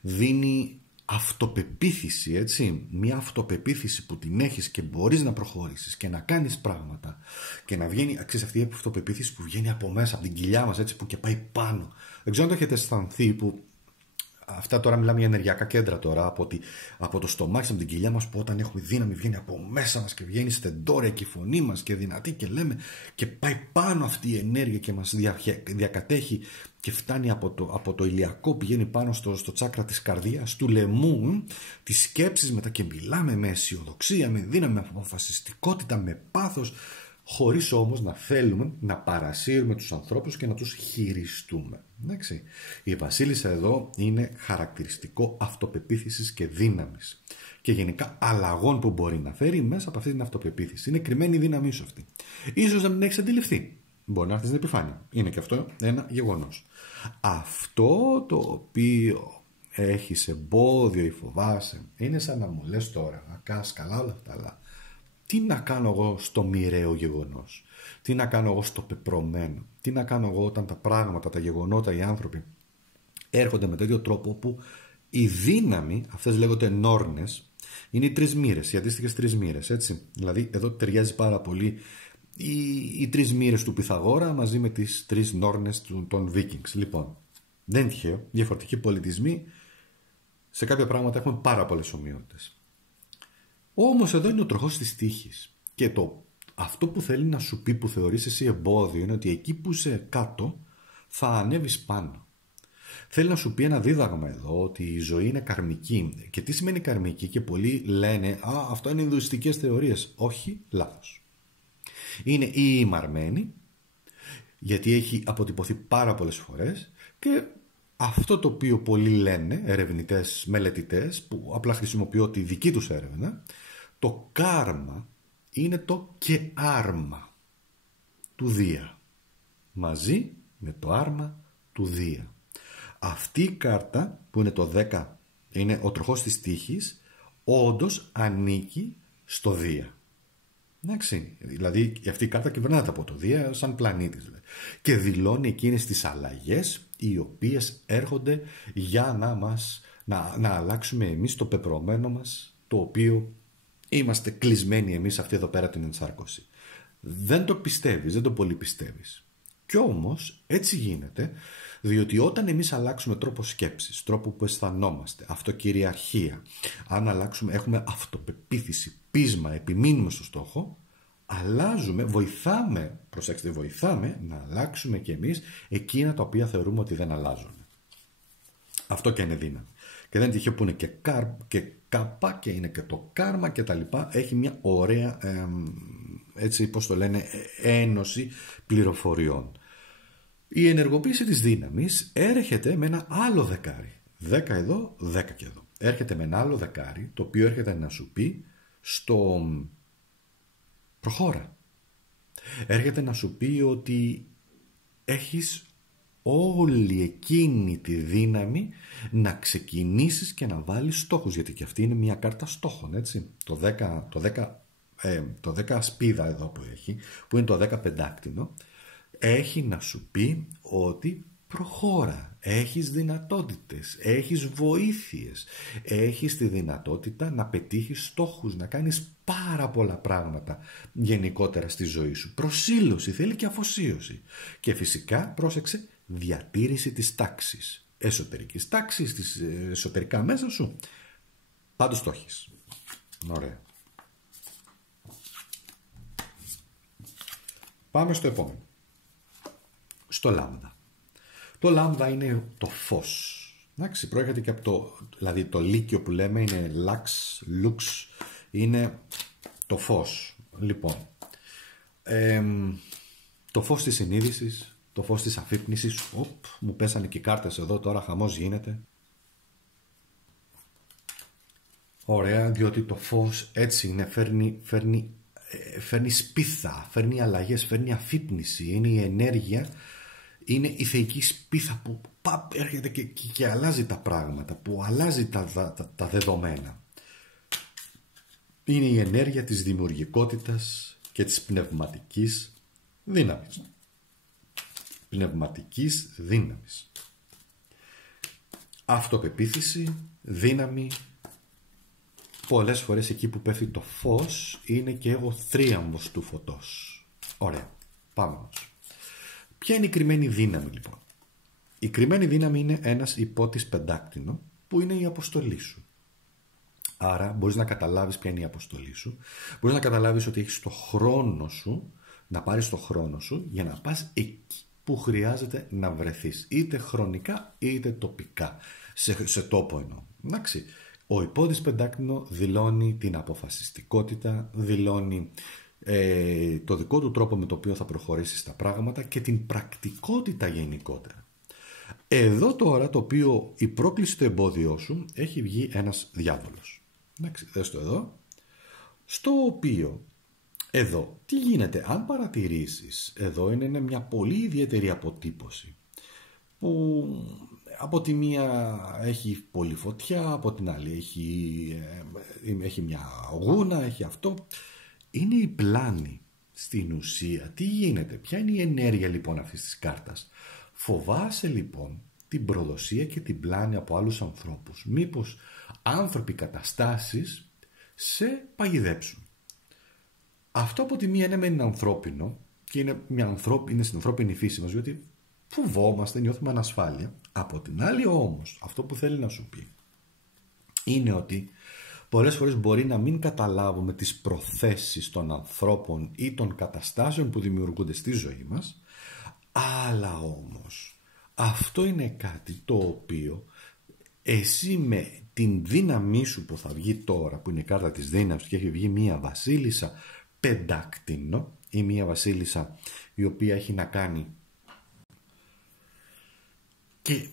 δίνει αυτοπεποίθηση, έτσι. Μία αυτοπεποίθηση που την έχεις και μπορείς να προχωρήσεις και να κάνεις πράγματα και να βγαίνει, ξέρεις, αυτή η αυτοπεποίθηση που βγαίνει από μέσα, από την κοιλιά μας, έτσι, που και πάει πάνω. Δεν ξέρω αν το έχετε αισθανθεί, που Αυτά τώρα μιλάμε για ενεργειακά κέντρα τώρα, από το στομάχι, από την κοιλιά μας, που όταν έχουμε δύναμη βγαίνει από μέσα μας και βγαίνει στεντόρια και η φωνή μας και δυνατή και λέμε και πάει πάνω αυτή η ενέργεια και μας διακατέχει και φτάνει από το ηλιακό, πηγαίνει πάνω στο τσάκρα της καρδιάς, του λαιμού, τις σκέψεις μετά και μιλάμε με αισιοδοξία, με δύναμη, με αποφασιστικότητα, με πάθος, χωρίς όμως να θέλουμε να παρασύρουμε τους ανθρώπους και να τους χειριστούμε. Εντάξει. Η βασίλισσα εδώ είναι χαρακτηριστικό αυτοπεποίθησης και δύναμης και γενικά αλλαγών που μπορεί να φέρει μέσα από αυτή την αυτοπεποίθηση. Είναι κρυμμένη η δύναμή σου αυτή. Ίσως να μην έχεις αντιληφθεί. Μπορεί να έρθει στην επιφάνεια. Είναι και αυτό ένα γεγονός. Αυτό το οποίο έχεις εμπόδιο ή φοβάσαι είναι σαν να μου λες τώρα, να κάνεις καλά όλα αυτά, αλλά τι να κάνω εγώ στο μοιραίο γεγονός, τι να κάνω εγώ στο πεπρωμένο, τι να κάνω εγώ όταν τα πράγματα, τα γεγονότα, οι άνθρωποι έρχονται με τέτοιο τρόπο που η δύναμη, αυτές λέγονται νόρνες, είναι οι τρεις μοίρες, οι αντίστοιχες τρεις μοίρες, έτσι. Δηλαδή εδώ ταιριάζει πάρα πολύ οι τρεις μοίρες του Πυθαγόρα μαζί με τις τρεις νόρνες των Vikings. Λοιπόν, δεν είναι τυχαίο, διαφορετικοί πολιτισμοί, σε κάποια πράγματα έχουμε πάρα πολλές ομοιότητες. Όμως εδώ είναι ο τροχός της τύχης και αυτό που θέλει να σου πει, που θεωρείς εσύ εμπόδιο, είναι ότι εκεί που είσαι κάτω θα ανέβεις πάνω. Θέλει να σου πει ένα δίδαγμα εδώ, ότι η ζωή είναι καρμική. Και τι σημαίνει καρμική? Και πολλοί λένε αυτό είναι ινδουιστικές θεωρίες. Όχι, λάθος. Είναι η ημαρμένη, γιατί έχει αποτυπωθεί πάρα πολλές φορές, και αυτό το οποίο πολλοί λένε, ερευνητές, μελετητές, που απλά χρησιμοποιώ τη δική τους έρευνα, το κάρμα είναι το και άρμα του Δία, μαζί με το άρμα του Δία. Αυτή η κάρτα που είναι το 10, είναι ο τροχός της τύχης, όντως ανήκει στο Δία. Εντάξει, δηλαδή αυτή η κάρτα κυβερνάται από το Δία σαν πλανήτης, δηλαδή, και δηλώνει εκείνες τις αλλαγές οι οποίες έρχονται για να αλλάξουμε εμείς το πεπρωμένο μας, το οποίο είμαστε κλεισμένοι εμείς αυτή εδώ πέρα την ενσάρκωση. Δεν το πιστεύεις, δεν το πολύ πιστεύεις. Κι όμως έτσι γίνεται, διότι όταν εμείς αλλάξουμε τρόπο σκέψης, τρόπο που αισθανόμαστε, αυτοκυριαρχία, αν αλλάξουμε, έχουμε αυτοπεποίθηση, πείσμα, επιμείνουμε στο στόχο, αλλάζουμε, βοηθάμε να αλλάξουμε κι εμείς εκείνα τα οποία θεωρούμε ότι δεν αλλάζουν. Αυτό και είναι δύναμη. Και δεν είναι τυχαίο που είναι και κάπα και είναι και το κάρμα και τα λοιπά. Έχει μια ωραία, έτσι πώς το λένε, ένωση πληροφοριών. Η ενεργοποίηση της δύναμης έρχεται με ένα άλλο δεκάρι. 10 εδώ, 10 και εδώ. Έρχεται με ένα άλλο δεκάρι, το οποίο έρχεται να σου πει στο προχώρα. Έρχεται να σου πει ότι έχεις όλη εκείνη τη δύναμη να ξεκινήσεις και να βάλεις στόχους, γιατί και αυτή είναι μια κάρτα στόχων, έτσι. Το 10 σπίδα εδώ που έχει, που είναι το 10 πεντάκτηνο, έχει να σου πει ότι προχώρα, έχεις δυνατότητες, έχεις βοήθειες, έχεις τη δυνατότητα να πετύχεις στόχους, να κάνεις πάρα πολλά πράγματα γενικότερα στη ζωή σου. Προσήλωση, θέλει και αφοσίωση. Και φυσικά, πρόσεξε, διατήρηση της τάξης, εσωτερικής τάξης, της εσωτερικά μέσα σου. Πάντως το έχεις. Ωραία. Πάμε στο επόμενο. Στο λάμδα. Το λάμδα είναι το φως. Εντάξει, προέρχεται και από δηλαδή το λύκειο που λέμε είναι λουξ, είναι το φως. Λοιπόν, το φως της συνείδησης, το φως της αφύπνισης. Μου πέσανε και οι κάρτες εδώ τώρα, χαμός γίνεται. Ωραία, διότι το φως έτσι είναι, φέρνει σπίθα, φέρνει αλλαγές, φέρνει αφύπνιση, είναι η ενέργεια, είναι η θεϊκή σπίθα που έρχεται και αλλάζει τα πράγματα, που αλλάζει τα δεδομένα. Είναι η ενέργεια της δημιουργικότητας και της πνευματικής δύναμης. Πνευματικής δύναμης. Αυτοπεποίθηση, δύναμη. Πολλές φορές εκεί που πέφτει το φως είναι και ο θρίαμβος του φωτός. Ωραία, πάμε όμως. Ποια είναι η κρυμμένη δύναμη λοιπόν? Η κρυμμένη δύναμη είναι ένας υπότης πεντάκτηνο που είναι η αποστολή σου. Άρα μπορείς να καταλάβεις ποια είναι η αποστολή σου. Μπορείς να καταλάβεις ότι έχεις το χρόνο σου, να πάρεις το χρόνο σου για να πας εκεί που χρειάζεται να βρεθείς. Είτε χρονικά είτε τοπικά. Σε τόπο εννοώ. Εντάξει. Ο υπότης πεντάκτηνο δηλώνει την αποφασιστικότητα, δηλώνει το δικό του τρόπο με το οποίο θα προχωρήσει στα πράγματα και την πρακτικότητα γενικότερα. Εδώ τώρα το οποίο η πρόκληση στο εμπόδιό σου έχει βγει ένας διάβολος. Εντάξει, δες το εδώ. Στο οποίο εδώ τι γίνεται, αν παρατηρήσεις, εδώ είναι μια πολύ ιδιαίτερη αποτύπωση που από τη μία έχει πολύ φωτιά, από την άλλη έχει μια γούνα, έχει αυτό. Είναι η πλάνη στην ουσία. Τι γίνεται, ποια είναι η ενέργεια λοιπόν αυτής της κάρτας. Φοβάσαι λοιπόν την προδοσία και την πλάνη από άλλους ανθρώπους. Μήπως άνθρωποι, καταστάσεις σε παγιδέψουν. Αυτό από τη μία είναι ανθρώπινο και είναι στην ανθρώπινη φύση μας, διότι φοβόμαστε, νιώθουμε ανασφάλεια. Από την άλλη όμως, αυτό που θέλει να σου πει είναι ότι πολλές φορές μπορεί να μην καταλάβουμε τις προθέσεις των ανθρώπων ή των καταστάσεων που δημιουργούνται στη ζωή μας, αλλά όμως αυτό είναι κάτι το οποίο εσύ με την δύναμή σου που θα βγει τώρα, που είναι η κάρτα της δύναμης και έχει βγει μία βασίλισσα πεντάκτηνο ή μία βασίλισσα η οποία έχει να κάνει, και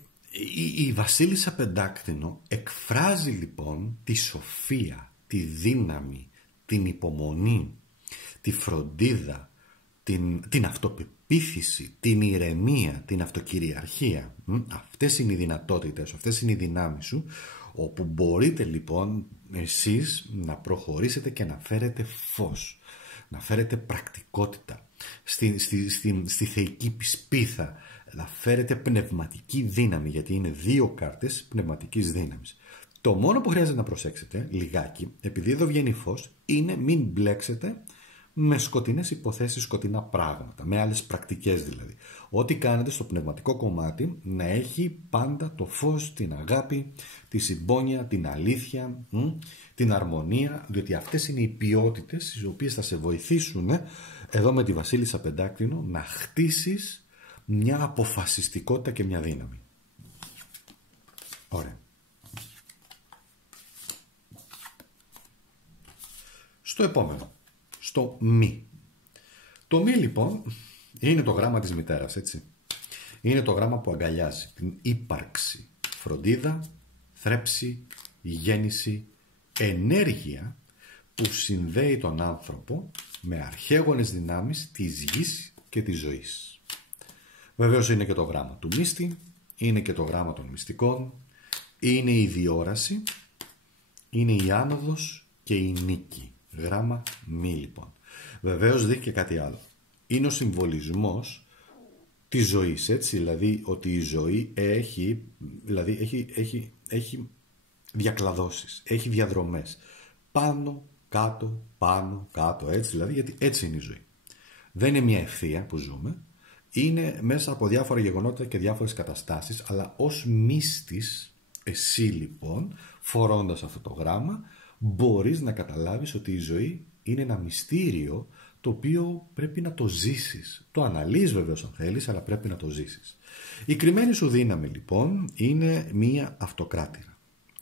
η βασίλισσα πεντάκτηνο εκφράζει λοιπόν τη σοφία, τη δύναμη, την υπομονή, τη φροντίδα, την αυτοπεποίθηση, την ηρεμία, την αυτοκυριαρχία. Αυτές είναι οι δυνατότητες, αυτές είναι οι δυνάμεις σου, όπου μπορείτε λοιπόν εσείς να προχωρήσετε και να φέρετε φως, να φέρετε πρακτικότητα στη θεϊκή σπίθα, να φέρετε πνευματική δύναμη, γιατί είναι δύο κάρτες πνευματικής δύναμης. Το μόνο που χρειάζεται να προσέξετε λιγάκι, επειδή εδώ βγαίνει φως, είναι μην μπλέξετε με σκοτεινές υποθέσεις, σκοτεινά πράγματα, με άλλες πρακτικές δηλαδή. Ό,τι κάνετε στο πνευματικό κομμάτι να έχει πάντα το φως, την αγάπη, τη συμπόνια, την αλήθεια, την αρμονία, διότι αυτές είναι οι ποιότητες οι οποίες θα σε βοηθήσουν εδώ με τη βασίλισσα πεντάκτηνο να χτίσεις μια αποφασιστικότητα και μια δύναμη. Ωραία. Στο επόμενο. Στο μη. Το μη λοιπόν είναι το γράμμα της μητέρας, έτσι. Είναι το γράμμα που αγκαλιάζει την ύπαρξη, φροντίδα, θρέψη, γέννηση, ενέργεια που συνδέει τον άνθρωπο με αρχαίγονες δυνάμεις της γης και της ζωής. Βεβαίως είναι και το γράμμα του μύστη, είναι και το γράμμα των μυστικών, είναι η διόραση, είναι η άνοδος και η νίκη. Γράμμα μη λοιπόν. Βεβαίως δείχνει και κάτι άλλο. Είναι ο συμβολισμός της ζωής, έτσι, δηλαδή ότι η ζωή έχει διακλαδώσεις, έχει διαδρομές. Πάνω, κάτω, έτσι δηλαδή, γιατί έτσι είναι η ζωή. Δεν είναι μια ευθεία που ζούμε, είναι μέσα από διάφορα γεγονότα και διάφορες καταστάσεις, αλλά ως μύστης, εσύ λοιπόν, φορώντας αυτό το γράμμα, μπορείς να καταλάβεις ότι η ζωή είναι ένα μυστήριο το οποίο πρέπει να το ζήσεις. Το αναλύεις βεβαίως αν θέλεις, αλλά πρέπει να το ζήσεις. Η κρυμμένη σου δύναμη λοιπόν είναι μία αυτοκράτηρα.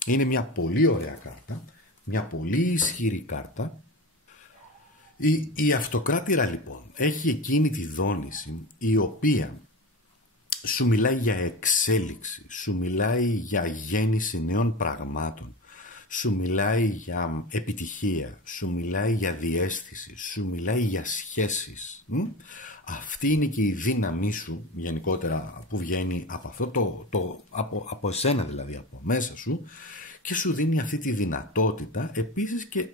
Είναι μια πολύ ωραία κάρτα, μια πολύ ισχυρή κάρτα. Η αυτοκράτηρα λοιπόν έχει εκείνη τη δόνηση η οποία σου μιλάει για εξέλιξη, σου μιλάει για γέννηση νέων πραγμάτων, σου μιλάει για επιτυχία, σου μιλάει για διαίσθηση, σου μιλάει για σχέσεις. Αυτή είναι και η δύναμή σου γενικότερα που βγαίνει από αυτό από εσένα δηλαδή, από μέσα σου, και σου δίνει αυτή τη δυνατότητα. Επίσης και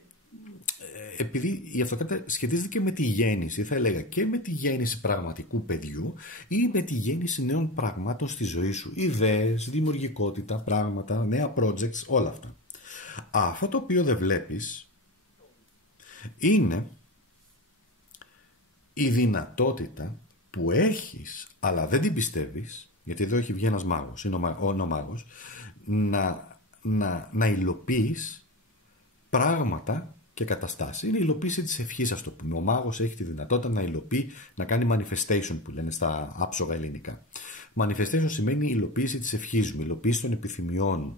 επειδή η αυτοκράτηρα σχετίζεται και με τη γέννηση, θα έλεγα και με τη γέννηση πραγματικού παιδιού ή με τη γέννηση νέων πραγμάτων στη ζωή σου, ιδέες, δημιουργικότητα, πράγματα, νέα projects, όλα αυτά. Αυτό το οποίο δεν βλέπεις είναι η δυνατότητα που έχεις, αλλά δεν την πιστεύεις, γιατί εδώ έχει βγει ένας μάγος, είναι ο μάγος, να υλοποιείς πράγματα και καταστάσεις. Είναι η υλοποίηση της ευχής, ας το πούμε. Ο μάγος έχει τη δυνατότητα να υλοποιεί, να κάνει manifestation, που λένε στα άψογα ελληνικά. Manifestation σημαίνει υλοποίηση της ευχής μου, υλοποίηση των επιθυμιών μου.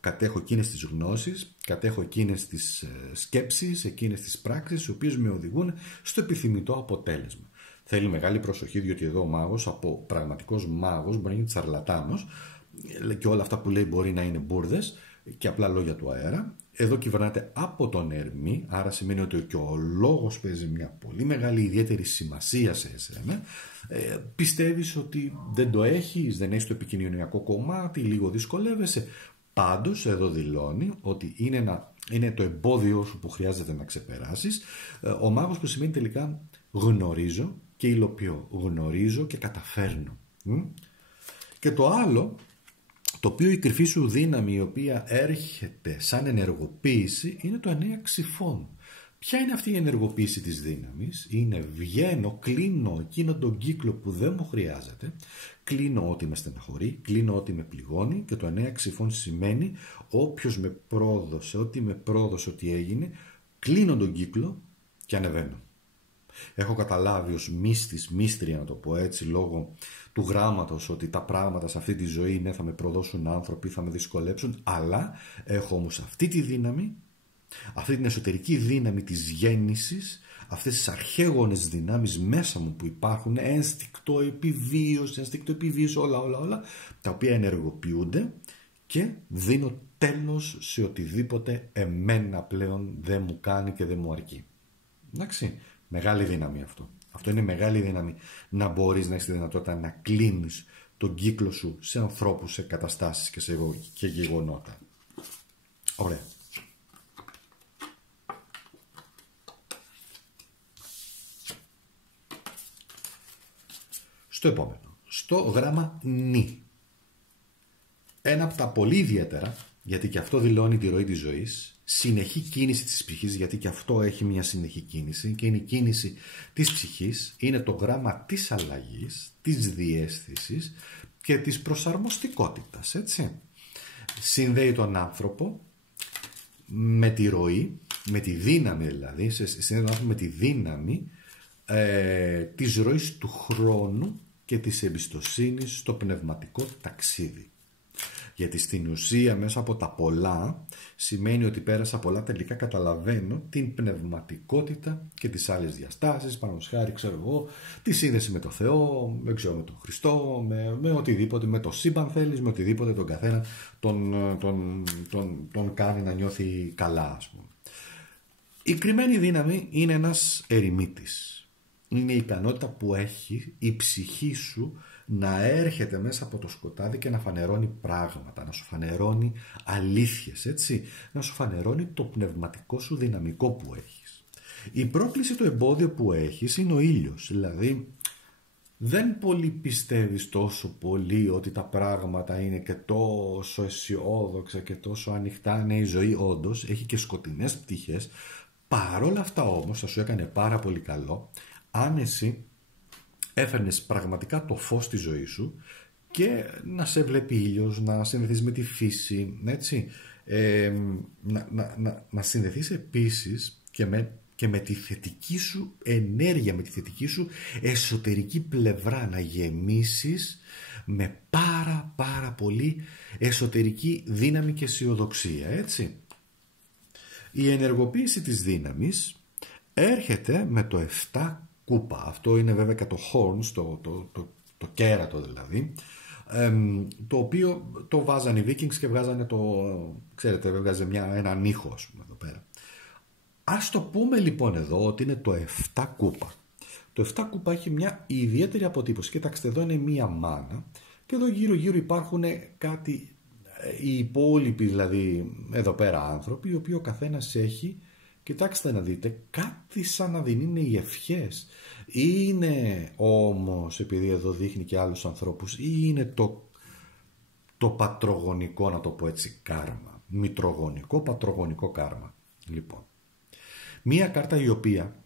Κατέχω εκείνες τις γνώσεις, κατέχω εκείνες τις σκέψεις, εκείνες τις πράξεις, οι οποίες με οδηγούν στο επιθυμητό αποτέλεσμα. Θέλει μεγάλη προσοχή, διότι εδώ ο μάγος, από πραγματικός μάγος, μπορεί να είναι τσαρλατάνος και όλα αυτά που λέει μπορεί να είναι μπουρδες και απλά λόγια του αέρα. Εδώ κυβερνάται από τον Ερμή, άρα σημαίνει ότι και ο λόγος παίζει μια πολύ μεγάλη ιδιαίτερη σημασία σε εσένα. Πιστεύεις ότι δεν το έχεις, δεν έχεις το επικοινωνιακό κομμάτι, λίγο δυσκολεύεσαι. Πάντως εδώ δηλώνει ότι είναι το εμπόδιο σου που χρειάζεται να ξεπεράσεις. Ο μάγος, που σημαίνει τελικά γνωρίζω και υλοποιώ, γνωρίζω και καταφέρνω. Και το άλλο, το οποίο η κρυφή σου δύναμη, η οποία έρχεται σαν ενεργοποίηση, είναι το 9 ξυφών. Ποια είναι αυτή η ενεργοποίηση της δύναμης? Είναι βγαίνω, κλείνω εκείνο τον κύκλο που δεν μου χρειάζεται, κλείνω ό,τι με στεναχωρεί, κλείνω ό,τι με πληγώνει, και το 9 ξυφών σημαίνει όποιος με πρόδωσε, ό,τι έγινε, κλείνω τον κύκλο και ανεβαίνω. Έχω καταλάβει ως μύστρια, να το πω έτσι, λόγω του γράμματος, ότι τα πράγματα σε αυτή τη ζωή, ναι, θα με προδώσουν άνθρωποι, θα με δυσκολέψουν, αλλά έχω όμως αυτή τη δύναμη, αυτή την εσωτερική δύναμη της γέννησης, αυτές τις αρχαίγονες δυνάμεις μέσα μου που υπάρχουν, ένστικτο επιβίωση, όλα, τα οποία ενεργοποιούνται και δίνω τέλος σε οτιδήποτε εμένα πλέον δεν μου κάνει και δεν μου αρκεί. Εντάξει, μεγάλη δύναμη αυτό. Αυτό είναι μεγάλη δύναμη, να μπορείς να έχεις τη δυνατότητα να κλείνεις τον κύκλο σου σε ανθρώπους, σε καταστάσεις και γεγονότα. Ωραία. Στο επόμενο, στο γράμμα νη. Ένα από τα πολύ ιδιαίτερα, γιατί και αυτό δηλώνει τη ροή της ζωής, συνεχή κίνηση της ψυχής, γιατί και αυτό έχει μια συνεχή κίνηση, και είναι η κίνηση της ψυχής, είναι το γράμμα της αλλαγής, της διαίσθησης και της προσαρμοστικότητας, έτσι. Συνδέει τον άνθρωπο με τη ροή, με τη δύναμη δηλαδή, συνδέει τον άνθρωπο με τη δύναμη της ροής του χρόνου και της εμπιστοσύνης στο πνευματικό ταξίδι. Γιατί στην ουσία μέσα από τα πολλά σημαίνει ότι πέρασα πολλά, τελικά καταλαβαίνω την πνευματικότητα και τις άλλες διαστάσεις, παραδείγματος χάρη, ξέρω εγώ, τη σύνδεση με το Θεό, δεν ξέρω, με τον Χριστό, με οτιδήποτε, με το σύμπαν θέλεις, με οτιδήποτε τον καθένα τον κάνει να νιώθει καλά, ας πούμε. Η κρυμμένη δύναμη είναι ένας ερημίτης. Είναι η ικανότητα που έχει η ψυχή σου να έρχεται μέσα από το σκοτάδι και να φανερώνει πράγματα, να σου φανερώνει αλήθειες, έτσι, να σου φανερώνει το πνευματικό σου δυναμικό που έχεις. Η πρόκληση, το εμπόδιο που έχεις είναι ο ήλιος, δηλαδή δεν πολύ πιστεύεις τόσο πολύ ότι τα πράγματα είναι και τόσο αισιόδοξα και τόσο ανοιχτά. Ναι, η ζωή όντως έχει και σκοτεινές πτυχές. Παρόλα αυτά όμως θα σου έκανε πάρα πολύ καλό αν εσύ έφερνες πραγματικά το φως στη ζωή σου και να σε βλέπει ήλιος, να συνδεθείς με τη φύση, έτσι, να συνδεθείς επίσης και με τη θετική σου ενέργεια, με τη θετική σου εσωτερική πλευρά, να γεμίσεις με πάρα πολύ εσωτερική δύναμη και αισιοδοξία, έτσι. Η ενεργοποίηση της δύναμης έρχεται με το 7 κούπα. Αυτό είναι βέβαια και το horns, το κέρατο δηλαδή, το οποίο το βάζανε οι Vikings και βγάζανε ξέρετε, βγάζε έναν ήχο, ας πούμε, εδώ πέρα. Ας το πούμε λοιπόν εδώ ότι είναι το 7 κούπα. Το 7 κούπα έχει μια ιδιαίτερη αποτύπωση. Κοιτάξτε, εδώ είναι μία μάνα και εδώ γύρω υπάρχουν κάτι, οι υπόλοιποι δηλαδή εδώ πέρα άνθρωποι, οι οποίοι ο καθένας έχει, κοιτάξτε να δείτε, κάτι σαν να δεν είναι οι ευχές. Είναι όμως, επειδή εδώ δείχνει και άλλους ανθρώπους, ή είναι το πατρογονικό, να το πω έτσι, κάρμα. Μητρογονικό, πατρογονικό κάρμα. Λοιπόν, μία κάρτα η οποία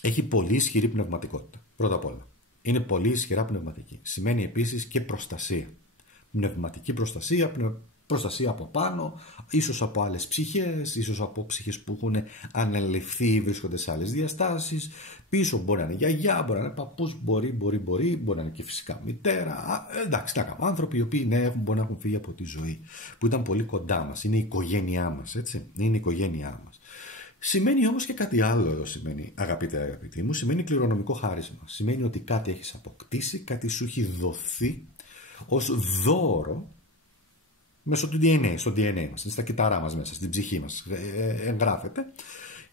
έχει πολύ ισχυρή πνευματικότητα. Πρώτα απ' όλα. Είναι πολύ ισχυρά πνευματική. Σημαίνει επίσης και προστασία. Πνευματική προστασία, προστασία από πάνω, ίσως από άλλες ψυχές, ίσως από ψυχές που έχουν ανελευθεί ή βρίσκονται σε άλλες διαστάσεις. Πίσω μπορεί να είναι γιαγιά, μπορεί να είναι παππούς, μπορεί να είναι και φυσικά μητέρα. Εντάξει, να κάνουμε άνθρωποι οι οποίοι μπορεί να έχουν φύγει από τη ζωή, που ήταν πολύ κοντά μας, είναι η οικογένειά μας, έτσι. Είναι η οικογένειά μας. Σημαίνει όμως και κάτι άλλο, σημαίνει, αγαπητοί μου, σημαίνει κληρονομικό χάρισμα. Σημαίνει ότι κάτι έχεις αποκτήσει, κάτι σου έχει δοθεί ως δώρο μέσω του DNA, στο DNA μας, στα κυτταρά μας μέσα, στην ψυχή μας, εγγράφεται,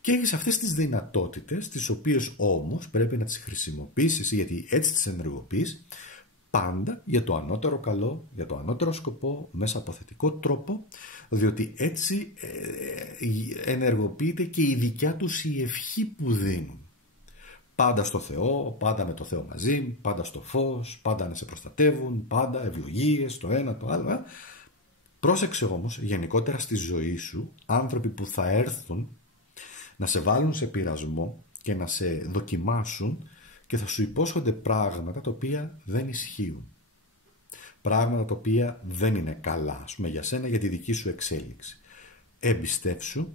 και έχεις αυτές τις δυνατότητες, τις οποίες όμως πρέπει να τις χρησιμοποιήσεις, γιατί έτσι τις ενεργοποιείς, πάντα για το ανώτερο καλό, για το ανώτερο σκοπό, μέσα από θετικό τρόπο, διότι έτσι ενεργοποιείται και η δικιά τους η ευχή που δίνουν. Πάντα στο Θεό, πάντα με το Θεό μαζί, πάντα στο φως, πάντα να σε προστατεύουν, πάντα ευλογίες, το ένα, το άλλο. Πρόσεξε όμως, γενικότερα στη ζωή σου, άνθρωποι που θα έρθουν να σε βάλουν σε πειρασμό και να σε δοκιμάσουν και θα σου υπόσχονται πράγματα τα οποία δεν ισχύουν. Πράγματα τα οποία δεν είναι καλά, ας πούμε, για σένα, για τη δική σου εξέλιξη. Εμπιστεύσου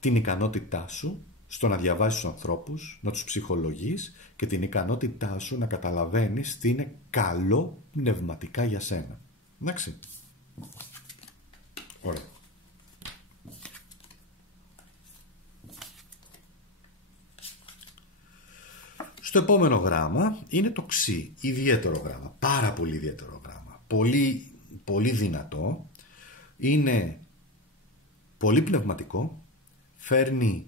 την ικανότητά σου στο να διαβάζεις τους ανθρώπους, να τους ψυχολογείς, και την ικανότητά σου να καταλαβαίνεις τι είναι καλό πνευματικά για σένα. Εντάξει. Ωραία. Στο επόμενο γράμμα είναι το Ξ, ιδιαίτερο γράμμα, πάρα πολύ ιδιαίτερο γράμμα, πολύ, πολύ δυνατό, είναι πολύ πνευματικό, φέρνει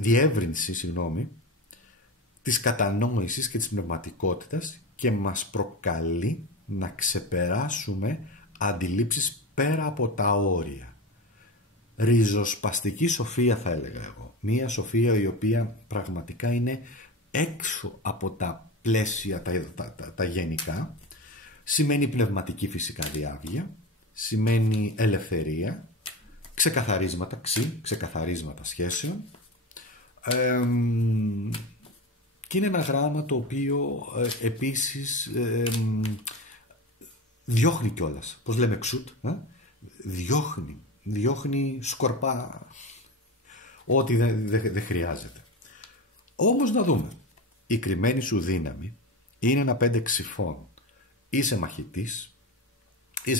διεύρυνση της κατανόησης και της πνευματικότητας και μας προκαλεί να ξεπεράσουμε αντιλήψεις πέρα από τα όρια. Ριζοσπαστική σοφία, θα έλεγα εγώ. Μία σοφία η οποία πραγματικά είναι έξω από τα πλαίσια τα γενικά. Σημαίνει πνευματική φυσικά διάβγεια, σημαίνει ελευθερία, ξεκαθαρίσματα σχέσεων, και είναι ένα γράμμα το οποίο επίσης διώχνει κιόλας, πώς λέμε ξούτ, διώχνει σκορπά ό,τι δεν χρειάζεται. Όμως να δούμε, η κρυμμένη σου δύναμη είναι ένα 5 ξυφών. Είσαι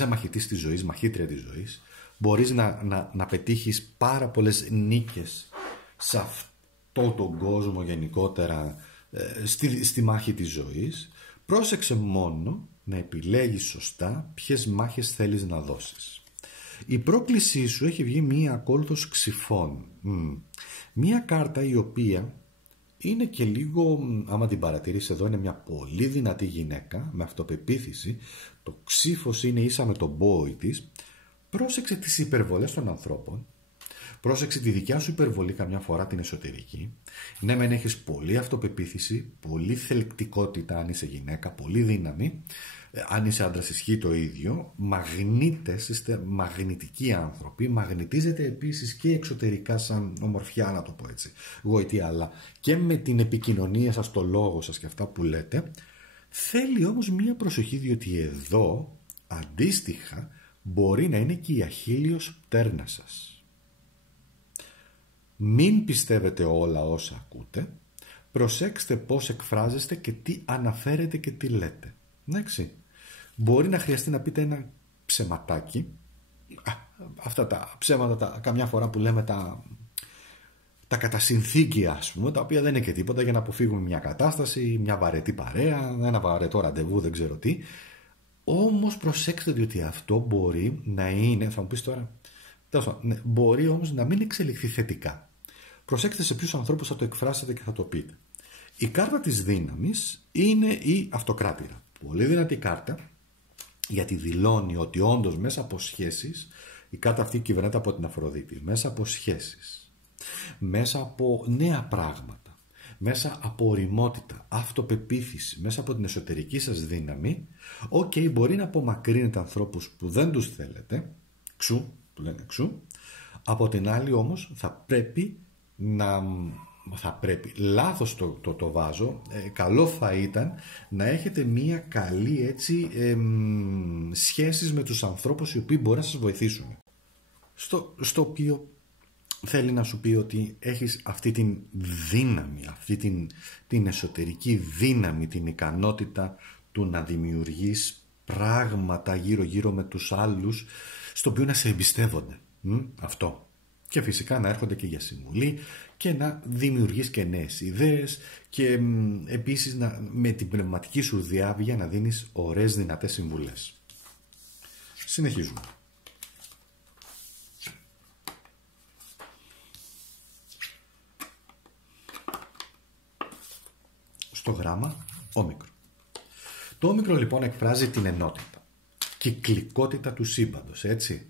μαχητής της ζωής, μαχήτρια της ζωής, μπορείς να πετύχεις πάρα πολλές νίκες σε αυτό τον κόσμο γενικότερα, στη μάχη της ζωής. Πρόσεξε μόνο να επιλέγεις σωστά ποιες μάχες θέλεις να δώσεις. Η πρόκλησή σου έχει βγει μία ακόλουθος ξυφών. Μία κάρτα η οποία είναι και λίγο, άμα την παρατηρήσεις εδώ, είναι μια πολύ δυνατή γυναίκα με αυτοπεποίθηση. Το ξύφος είναι ίσα με τον μπόι της. Πρόσεξε τις υπερβολές των ανθρώπων. Πρόσεξε τη δικιά σου υπερβολή, καμιά φορά την εσωτερική. Ναι, μεν έχεις πολύ αυτοπεποίθηση, πολύ θελκτικότητα αν είσαι γυναίκα, πολύ δύναμη. Αν είσαι άντρας ισχύει το ίδιο. Μαγνήτες, είστε μαγνητικοί άνθρωποι. Μαγνητίζετε επίσης και εξωτερικά σαν ομορφιά, να το πω έτσι, γοητεία, αλλά και με την επικοινωνία σας, το λόγο σας και αυτά που λέτε. Θέλει όμως μία προσοχή, διότι εδώ αντίστοιχα μπορεί να είναι και η αχίλλειος πτέρνα σας. Μην πιστεύετε όλα όσα ακούτε. Προσέξτε πώς εκφράζεστε και τι αναφέρετε και τι λέτε. Εντάξει. Μπορεί να χρειαστεί να πείτε ένα ψεματάκι. Αυτά τα ψέματα καμιά φορά που λέμε τα κατασυνθήκη, ας πούμε, τα οποία δεν είναι και τίποτα, για να αποφύγουμε μια κατάσταση, μια βαρετή παρέα, ένα βαρετό ραντεβού, δεν ξέρω τι. Όμως προσέξτε, διότι αυτό μπορεί να είναι, θα μου πεις τώρα, μπορεί όμως να μην εξελιχθεί θετικά. Προσέξτε σε ποιους ανθρώπους θα το εκφράσετε και θα το πείτε. Η κάρτα της δύναμης είναι η αυτοκράτηρα. Πολύ δυνατή κάρτα, γιατί δηλώνει ότι όντως μέσα από σχέσεις, η κάρτα αυτή κυβερνάται από την Αφροδίτη, μέσα από σχέσεις, μέσα από νέα πράγματα, μέσα από ωριμότητα, αυτοπεποίθηση, μέσα από την εσωτερική σας δύναμη, μπορεί να απομακρύνετε ανθρώπους που δεν τους θέλετε, που λένε ξου. Από την άλλη όμως θα πρέπει να θα πρέπει, λάθος το βάζω, καλό θα ήταν να έχετε μία καλή έτσι σχέσεις με τους ανθρώπους οι οποίοι μπορεί να σας βοηθήσουν. Στο οποίο θέλει να σου πει ότι έχεις αυτή την δύναμη, αυτή την εσωτερική δύναμη, την ικανότητα του να δημιουργείς πράγματα γύρω-γύρω με τους άλλους, στο οποίο να σε εμπιστεύονται. Αυτό. Και φυσικά να έρχονται και για συμβουλή και να δημιουργείς και νέες ιδέες και επίσης με την πνευματική σου διάβγεια να δίνεις ωραίες δυνατές συμβουλές. Συνεχίζουμε. Στο γράμμα όμικρο. Το όμικρο λοιπόν εκφράζει την ενότητα, κυκλικότητα του σύμπαντος, έτσι.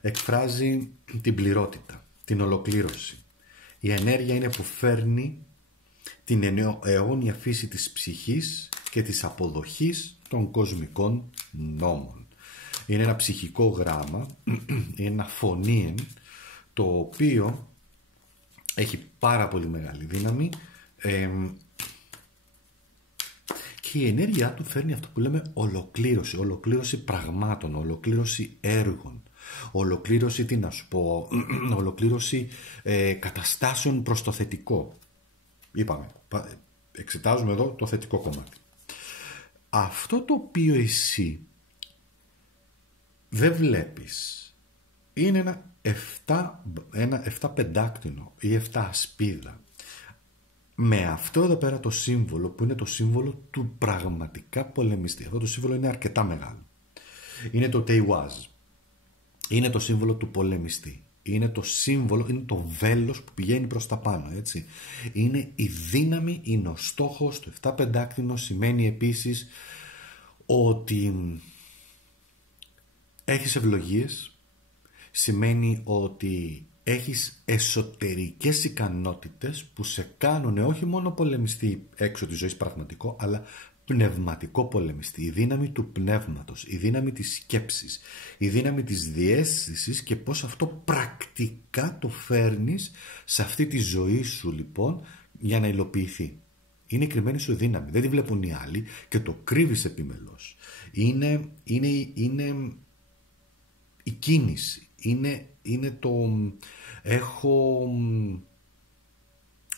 Εκφράζει την πληρότητα, την ολοκλήρωση. Η ενέργεια είναι που φέρνει την αιώνια φύση της ψυχής και της αποδοχής των κοσμικών νόμων. Είναι ένα ψυχικό γράμμα, είναι ένα φωνήεν, το οποίο έχει πάρα πολύ μεγάλη δύναμη και η ενέργειά του φέρνει αυτό που λέμε ολοκλήρωση, ολοκλήρωση πραγμάτων, ολοκλήρωση έργων. Ολοκλήρωση, τι να σου πω, ολοκλήρωση καταστάσεων προς το θετικό. Είπαμε, εξετάζουμε εδώ το θετικό κομμάτι. Αυτό το οποίο εσύ δεν βλέπεις είναι ένα 7 πεντάκτηνο ή 7 ασπίδα. Με αυτό εδώ πέρα το σύμβολο που είναι το σύμβολο του πραγματικά πολεμιστή. Αυτό το σύμβολο είναι αρκετά μεγάλο. Είναι το Τεϊουάζ. Είναι το σύμβολο του πολεμιστή. Είναι το σύμβολο, είναι το βέλος που πηγαίνει προς τα πάνω, έτσι. Είναι η δύναμη, είναι ο στόχος. Το 7 πεντάκτηνο σημαίνει επίσης ότι έχεις ευλογίες. Σημαίνει ότι έχεις εσωτερικές ικανότητες που σε κάνουν όχι μόνο πολεμιστή έξω της ζωής πραγματικό, αλλά πνευματικό πολεμιστή. Η δύναμη του πνεύματος, η δύναμη της σκέψης, η δύναμη της διαίσθησης και πώς αυτό πρακτικά το φέρνεις σε αυτή τη ζωή σου λοιπόν για να υλοποιηθεί. Είναι κρυμμένη σου δύναμη, δεν τη βλέπουν οι άλλοι και το κρύβεις επιμελώς. Είναι η κίνηση, είναι το έχω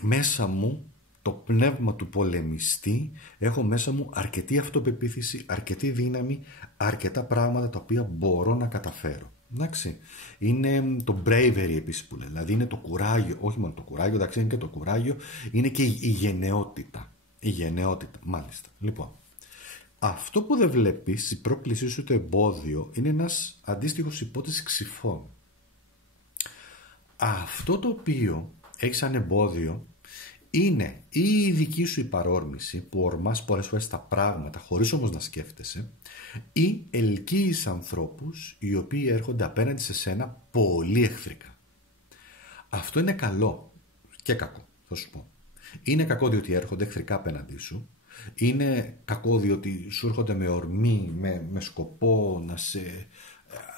μέσα μου το πνεύμα του πολεμιστή, έχω μέσα μου αρκετή αυτοπεποίθηση, αρκετή δύναμη, αρκετά πράγματα τα οποία μπορώ να καταφέρω. Εντάξει. Είναι το bravery επίσης που λέει, δηλαδή είναι το κουράγιο, όχι μόνο το κουράγιο, εντάξει, είναι και το κουράγιο, είναι και η γενναιότητα. Η γενναιότητα, μάλιστα. Λοιπόν, αυτό που δεν βλέπεις, η πρόκλησή σου, το εμπόδιο, είναι ένας αντίστοιχος υπότης ξυφών. Αυτό το οποίο έχει σαν εμπόδιο είναι ή η δική σου υπαρόρμηση που ορμάς πολλές φορές τα πράγματα χωρίς όμως να σκέφτεσαι, ή ελκύεις ανθρώπους οι οποίοι έρχονται απέναντι σε σένα πολύ εχθρικά. Αυτό είναι καλό και κακό, θα σου πω. Είναι κακό διότι έρχονται εχθρικά απέναντί σου. Είναι κακό διότι σου έρχονται με ορμή, με σκοπό να σε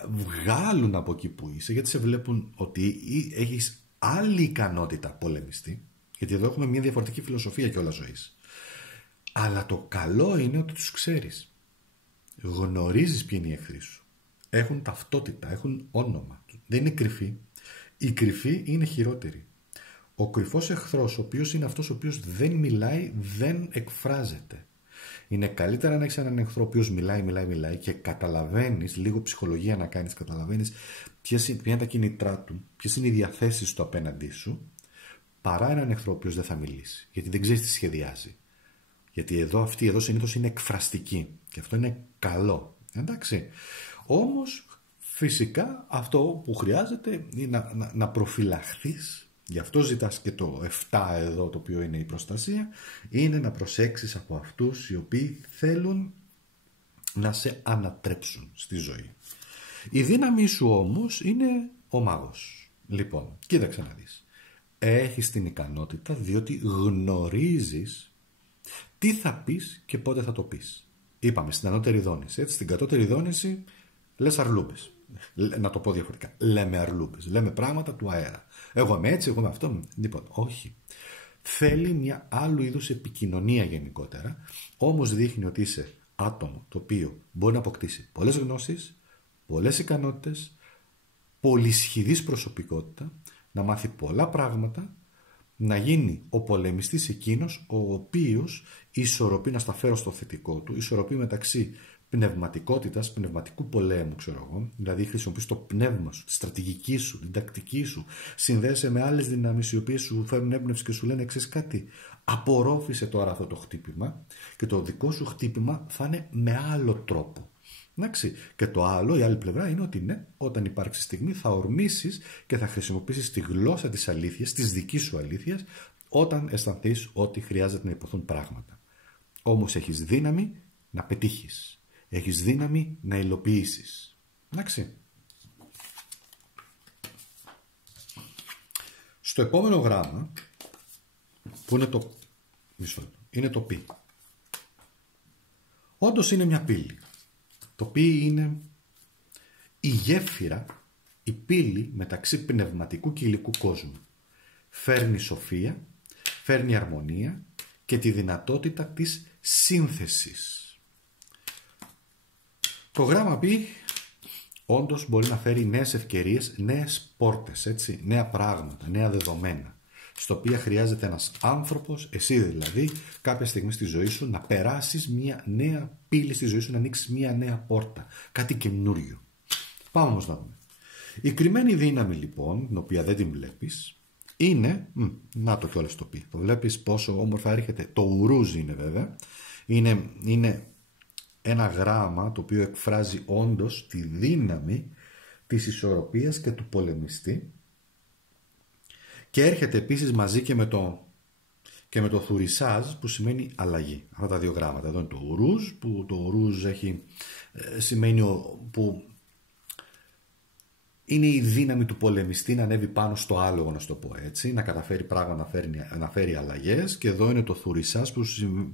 βγάλουν από εκεί που είσαι, γιατί σε βλέπουν ότι έχεις άλλη ικανότητα πολεμιστή. Γιατί εδώ έχουμε μια διαφορετική φιλοσοφία και όλα ζωής. Αλλά το καλό είναι ότι τους ξέρεις. Γνωρίζεις ποιοι είναι οι εχθροί σου. Έχουν ταυτότητα, έχουν όνομα. Δεν είναι κρυφοί. Η κρυφή είναι χειρότερη. Ο κρυφός εχθρός, ο οποίος είναι αυτός ο οποίος δεν μιλάει, δεν εκφράζεται. Είναι καλύτερα να έχεις έναν εχθρό ο οποίος μιλάει και καταλαβαίνεις, λίγο ψυχολογία να κάνεις, καταλαβαίνεις ποια είναι τα κίνητρά του, ποιες είναι οι διαθέσεις του απέναντί σου, παρά έναν εχθρό ο οποίος δεν θα μιλήσει, γιατί δεν ξέρεις τι σχεδιάζει. Γιατί αυτοί εδώ συνήθως είναι εκφραστικοί και αυτό είναι καλό. Εντάξει. Όμως φυσικά αυτό που χρειάζεται είναι να προφυλαχθείς. Γι' αυτό ζητάς και το 7 εδώ, το οποίο είναι η προστασία, είναι να προσέξεις από αυτούς οι οποίοι θέλουν να σε ανατρέψουν στη ζωή. Η δύναμή σου όμως είναι ο μάγος. Λοιπόν, κοίταξε να δεις. Έχεις την ικανότητα διότι γνωρίζεις τι θα πεις και πότε θα το πεις. Είπαμε στην ανώτερη δόνηση, έτσι, στην κατώτερη δόνηση λες αρλούμπες. Να το πω διαφορετικά. Λέμε αρλούμπες. Λέμε πράγματα του αέρα. Εγώ είμαι έτσι, εγώ είμαι αυτό. Λοιπόν, όχι. Θέλει μια άλλου είδους επικοινωνία γενικότερα, όμως δείχνει ότι είσαι άτομο το οποίο μπορεί να αποκτήσει πολλές γνώσεις, πολλές ικανότητες, πολυσχηδής προσωπικότητα, να μάθει πολλά πράγματα, να γίνει ο πολεμιστής εκείνος ο οποίος ισορροπεί, να στα φέρω στο θετικό του, ισορροπεί μεταξύ πνευματικότητας, πνευματικού πολέμου, ξέρω εγώ, δηλαδή χρησιμοποιείς το πνεύμα σου, τη στρατηγική σου, την τακτική σου, συνδέεσαι με άλλες δυνάμεις οι οποίες σου φέρνουν έμπνευση και σου λένε ξέρεις κάτι, απορρόφησε τώρα αυτό το χτύπημα και το δικό σου χτύπημα θα είναι με άλλο τρόπο. Εντάξει. Και το άλλο, η άλλη πλευρά είναι ότι ναι, όταν υπάρξει στιγμή θα ορμήσεις και θα χρησιμοποιήσεις τη γλώσσα της αλήθειας, της δικής σου αλήθειας, όταν αισθανθείς ότι χρειάζεται να υποθούν πράγματα. Όμως έχεις δύναμη να πετύχεις. Έχεις δύναμη να υλοποιήσεις. Εντάξει. Στο επόμενο γράμμα, που είναι το πι. Όντως είναι μια πύλη. Το πι είναι η γέφυρα, η πύλη μεταξύ πνευματικού και υλικού κόσμου. Φέρνει σοφία, φέρνει αρμονία και τη δυνατότητα της σύνθεσης. Το γράμμα πι όντως μπορεί να φέρει νέες ευκαιρίες, νέες πόρτες, έτσι, νέα πράγματα, νέα δεδομένα, στο οποίο χρειάζεται ένας άνθρωπος, εσύ δηλαδή, κάποια στιγμή στη ζωή σου να περάσεις μια νέα πύλη στη ζωή σου, να ανοίξεις μια νέα πόρτα, κάτι καινούριο. Πάμε όμως να δούμε. Η κρυμμένη δύναμη λοιπόν, την οποία δεν την βλέπεις, είναι, να το κιόλας το πει, το βλέπεις πόσο όμορφα έρχεται, το ουρούζ είναι βέβαια, είναι ένα γράμμα το οποίο εκφράζει όντως τη δύναμη της ισορροπίας και του πολεμιστή και έρχεται επίσης μαζί και με το θουρισάζ που σημαίνει αλλαγή. Αυτά τα δύο γράμματα. Εδώ είναι το ουρούζ που το ουρούζ σημαίνει που είναι η δύναμη του πολεμιστή να ανέβει πάνω στο άλογο, να το πω έτσι, να καταφέρει πράγμα να φέρει αλλαγές, και εδώ είναι το θουρισάς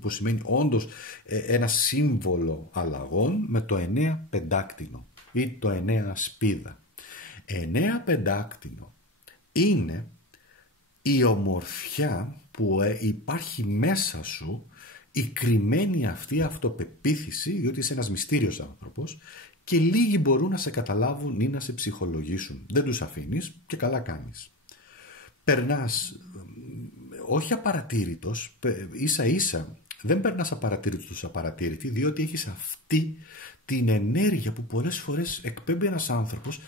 που σημαίνει όντως ένα σύμβολο αλλαγών με το 9 πεντάκτηνο ή το 9 σπίδα. 9 πεντάκτηνο είναι η ομορφιά που υπάρχει μέσα σου, η κρυμμένη αυτή αυτοπεποίθηση, διότι είσαι ένας μυστήριος άνθρωπος και λίγοι μπορούν να σε καταλάβουν ή να σε ψυχολογήσουν. Δεν τους αφήνεις και καλά κάνεις. Περνάς, όχι απαρατήρητος, ίσα ίσα δεν περνάς απαρατήρητος απαρατήρητη, διότι έχεις αυτή την ενέργεια που πολλές φορές εκπέμπει ένας άνθρωπος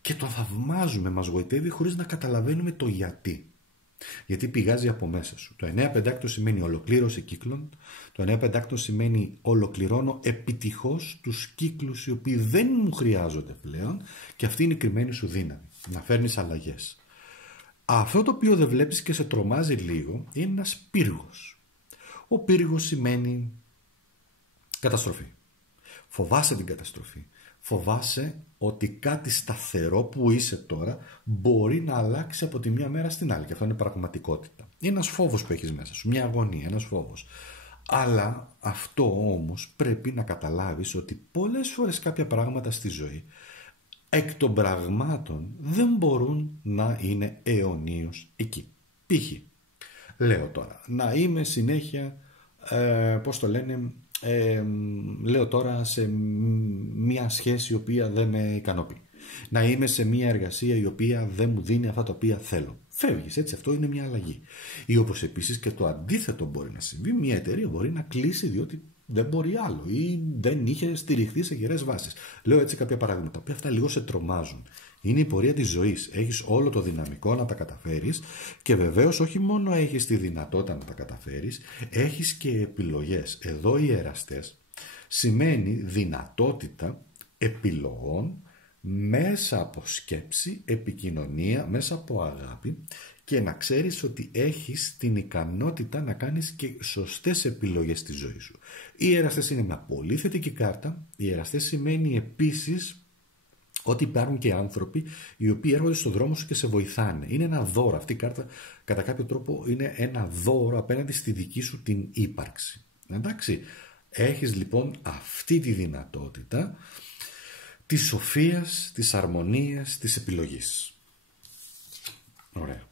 και το θαυμάζουμε, μας γοητεύει χωρίς να καταλαβαίνουμε το γιατί. Γιατί πηγάζει από μέσα σου. Το 9 πεντάκτο σημαίνει ολοκλήρωση κύκλων. Το 9 πεντάκτο σημαίνει ολοκληρώνω επιτυχώς τους κύκλους οι οποίοι δεν μου χρειάζονται πλέον, και αυτή είναι η κρυμμένη σου δύναμη. Να φέρνεις αλλαγές. Αυτό το οποίο δεν βλέπεις και σε τρομάζει λίγο είναι ένας πύργος. Ο πύργος σημαίνει καταστροφή. Φοβάσαι την καταστροφή. Φοβάσαι ότι κάτι σταθερό που είσαι τώρα μπορεί να αλλάξει από τη μία μέρα στην άλλη, και αυτό είναι πραγματικότητα. Είναι ένας φόβος που έχεις μέσα σου, μια αγωνία, ένας φόβος. Αλλά αυτό όμως πρέπει να καταλάβεις ότι πολλές φορές κάποια πράγματα στη ζωή εκ των πραγμάτων δεν μπορούν να είναι αιωνίως εκεί. Π.χ. λέω τώρα να είμαι συνέχεια, λέω τώρα σε μια σχέση η οποία δεν με ικανοποιεί. Να είμαι σε μια εργασία η οποία δεν μου δίνει αυτά τα οποία θέλω. Φεύγεις, έτσι, αυτό είναι μια αλλαγή. Ή όπως επίσης και το αντίθετο μπορεί να συμβεί, μια εταιρεία μπορεί να κλείσει διότι δεν μπορεί άλλο ή δεν είχε στηριχθεί σε γερές βάσεις. Λέω έτσι κάποια παραδείγματα, που αυτά λίγο σε τρομάζουν. Είναι η πορεία της ζωής. Έχεις όλο το δυναμικό να τα καταφέρεις και βεβαίως όχι μόνο έχεις τη δυνατότητα να τα καταφέρεις, έχεις και επιλογές. Εδώ οι εραστές σημαίνει δυνατότητα επιλογών μέσα από σκέψη, επικοινωνία, μέσα από αγάπη, και να ξέρεις ότι έχεις την ικανότητα να κάνεις και σωστές επιλογές στη ζωή σου. Οι εραστές είναι μια πολύ θετική κάρτα. Οι εραστές σημαίνει επίσης ότι υπάρχουν και άνθρωποι οι οποίοι έρχονται στον δρόμο σου και σε βοηθάνε. Είναι ένα δώρο. Αυτή η κάρτα κατά κάποιο τρόπο είναι ένα δώρο απέναντι στη δική σου την ύπαρξη. Εντάξει. Έχεις λοιπόν αυτή τη δυνατότητα της σοφίας, της αρμονίας, της επιλογής. Ωραία.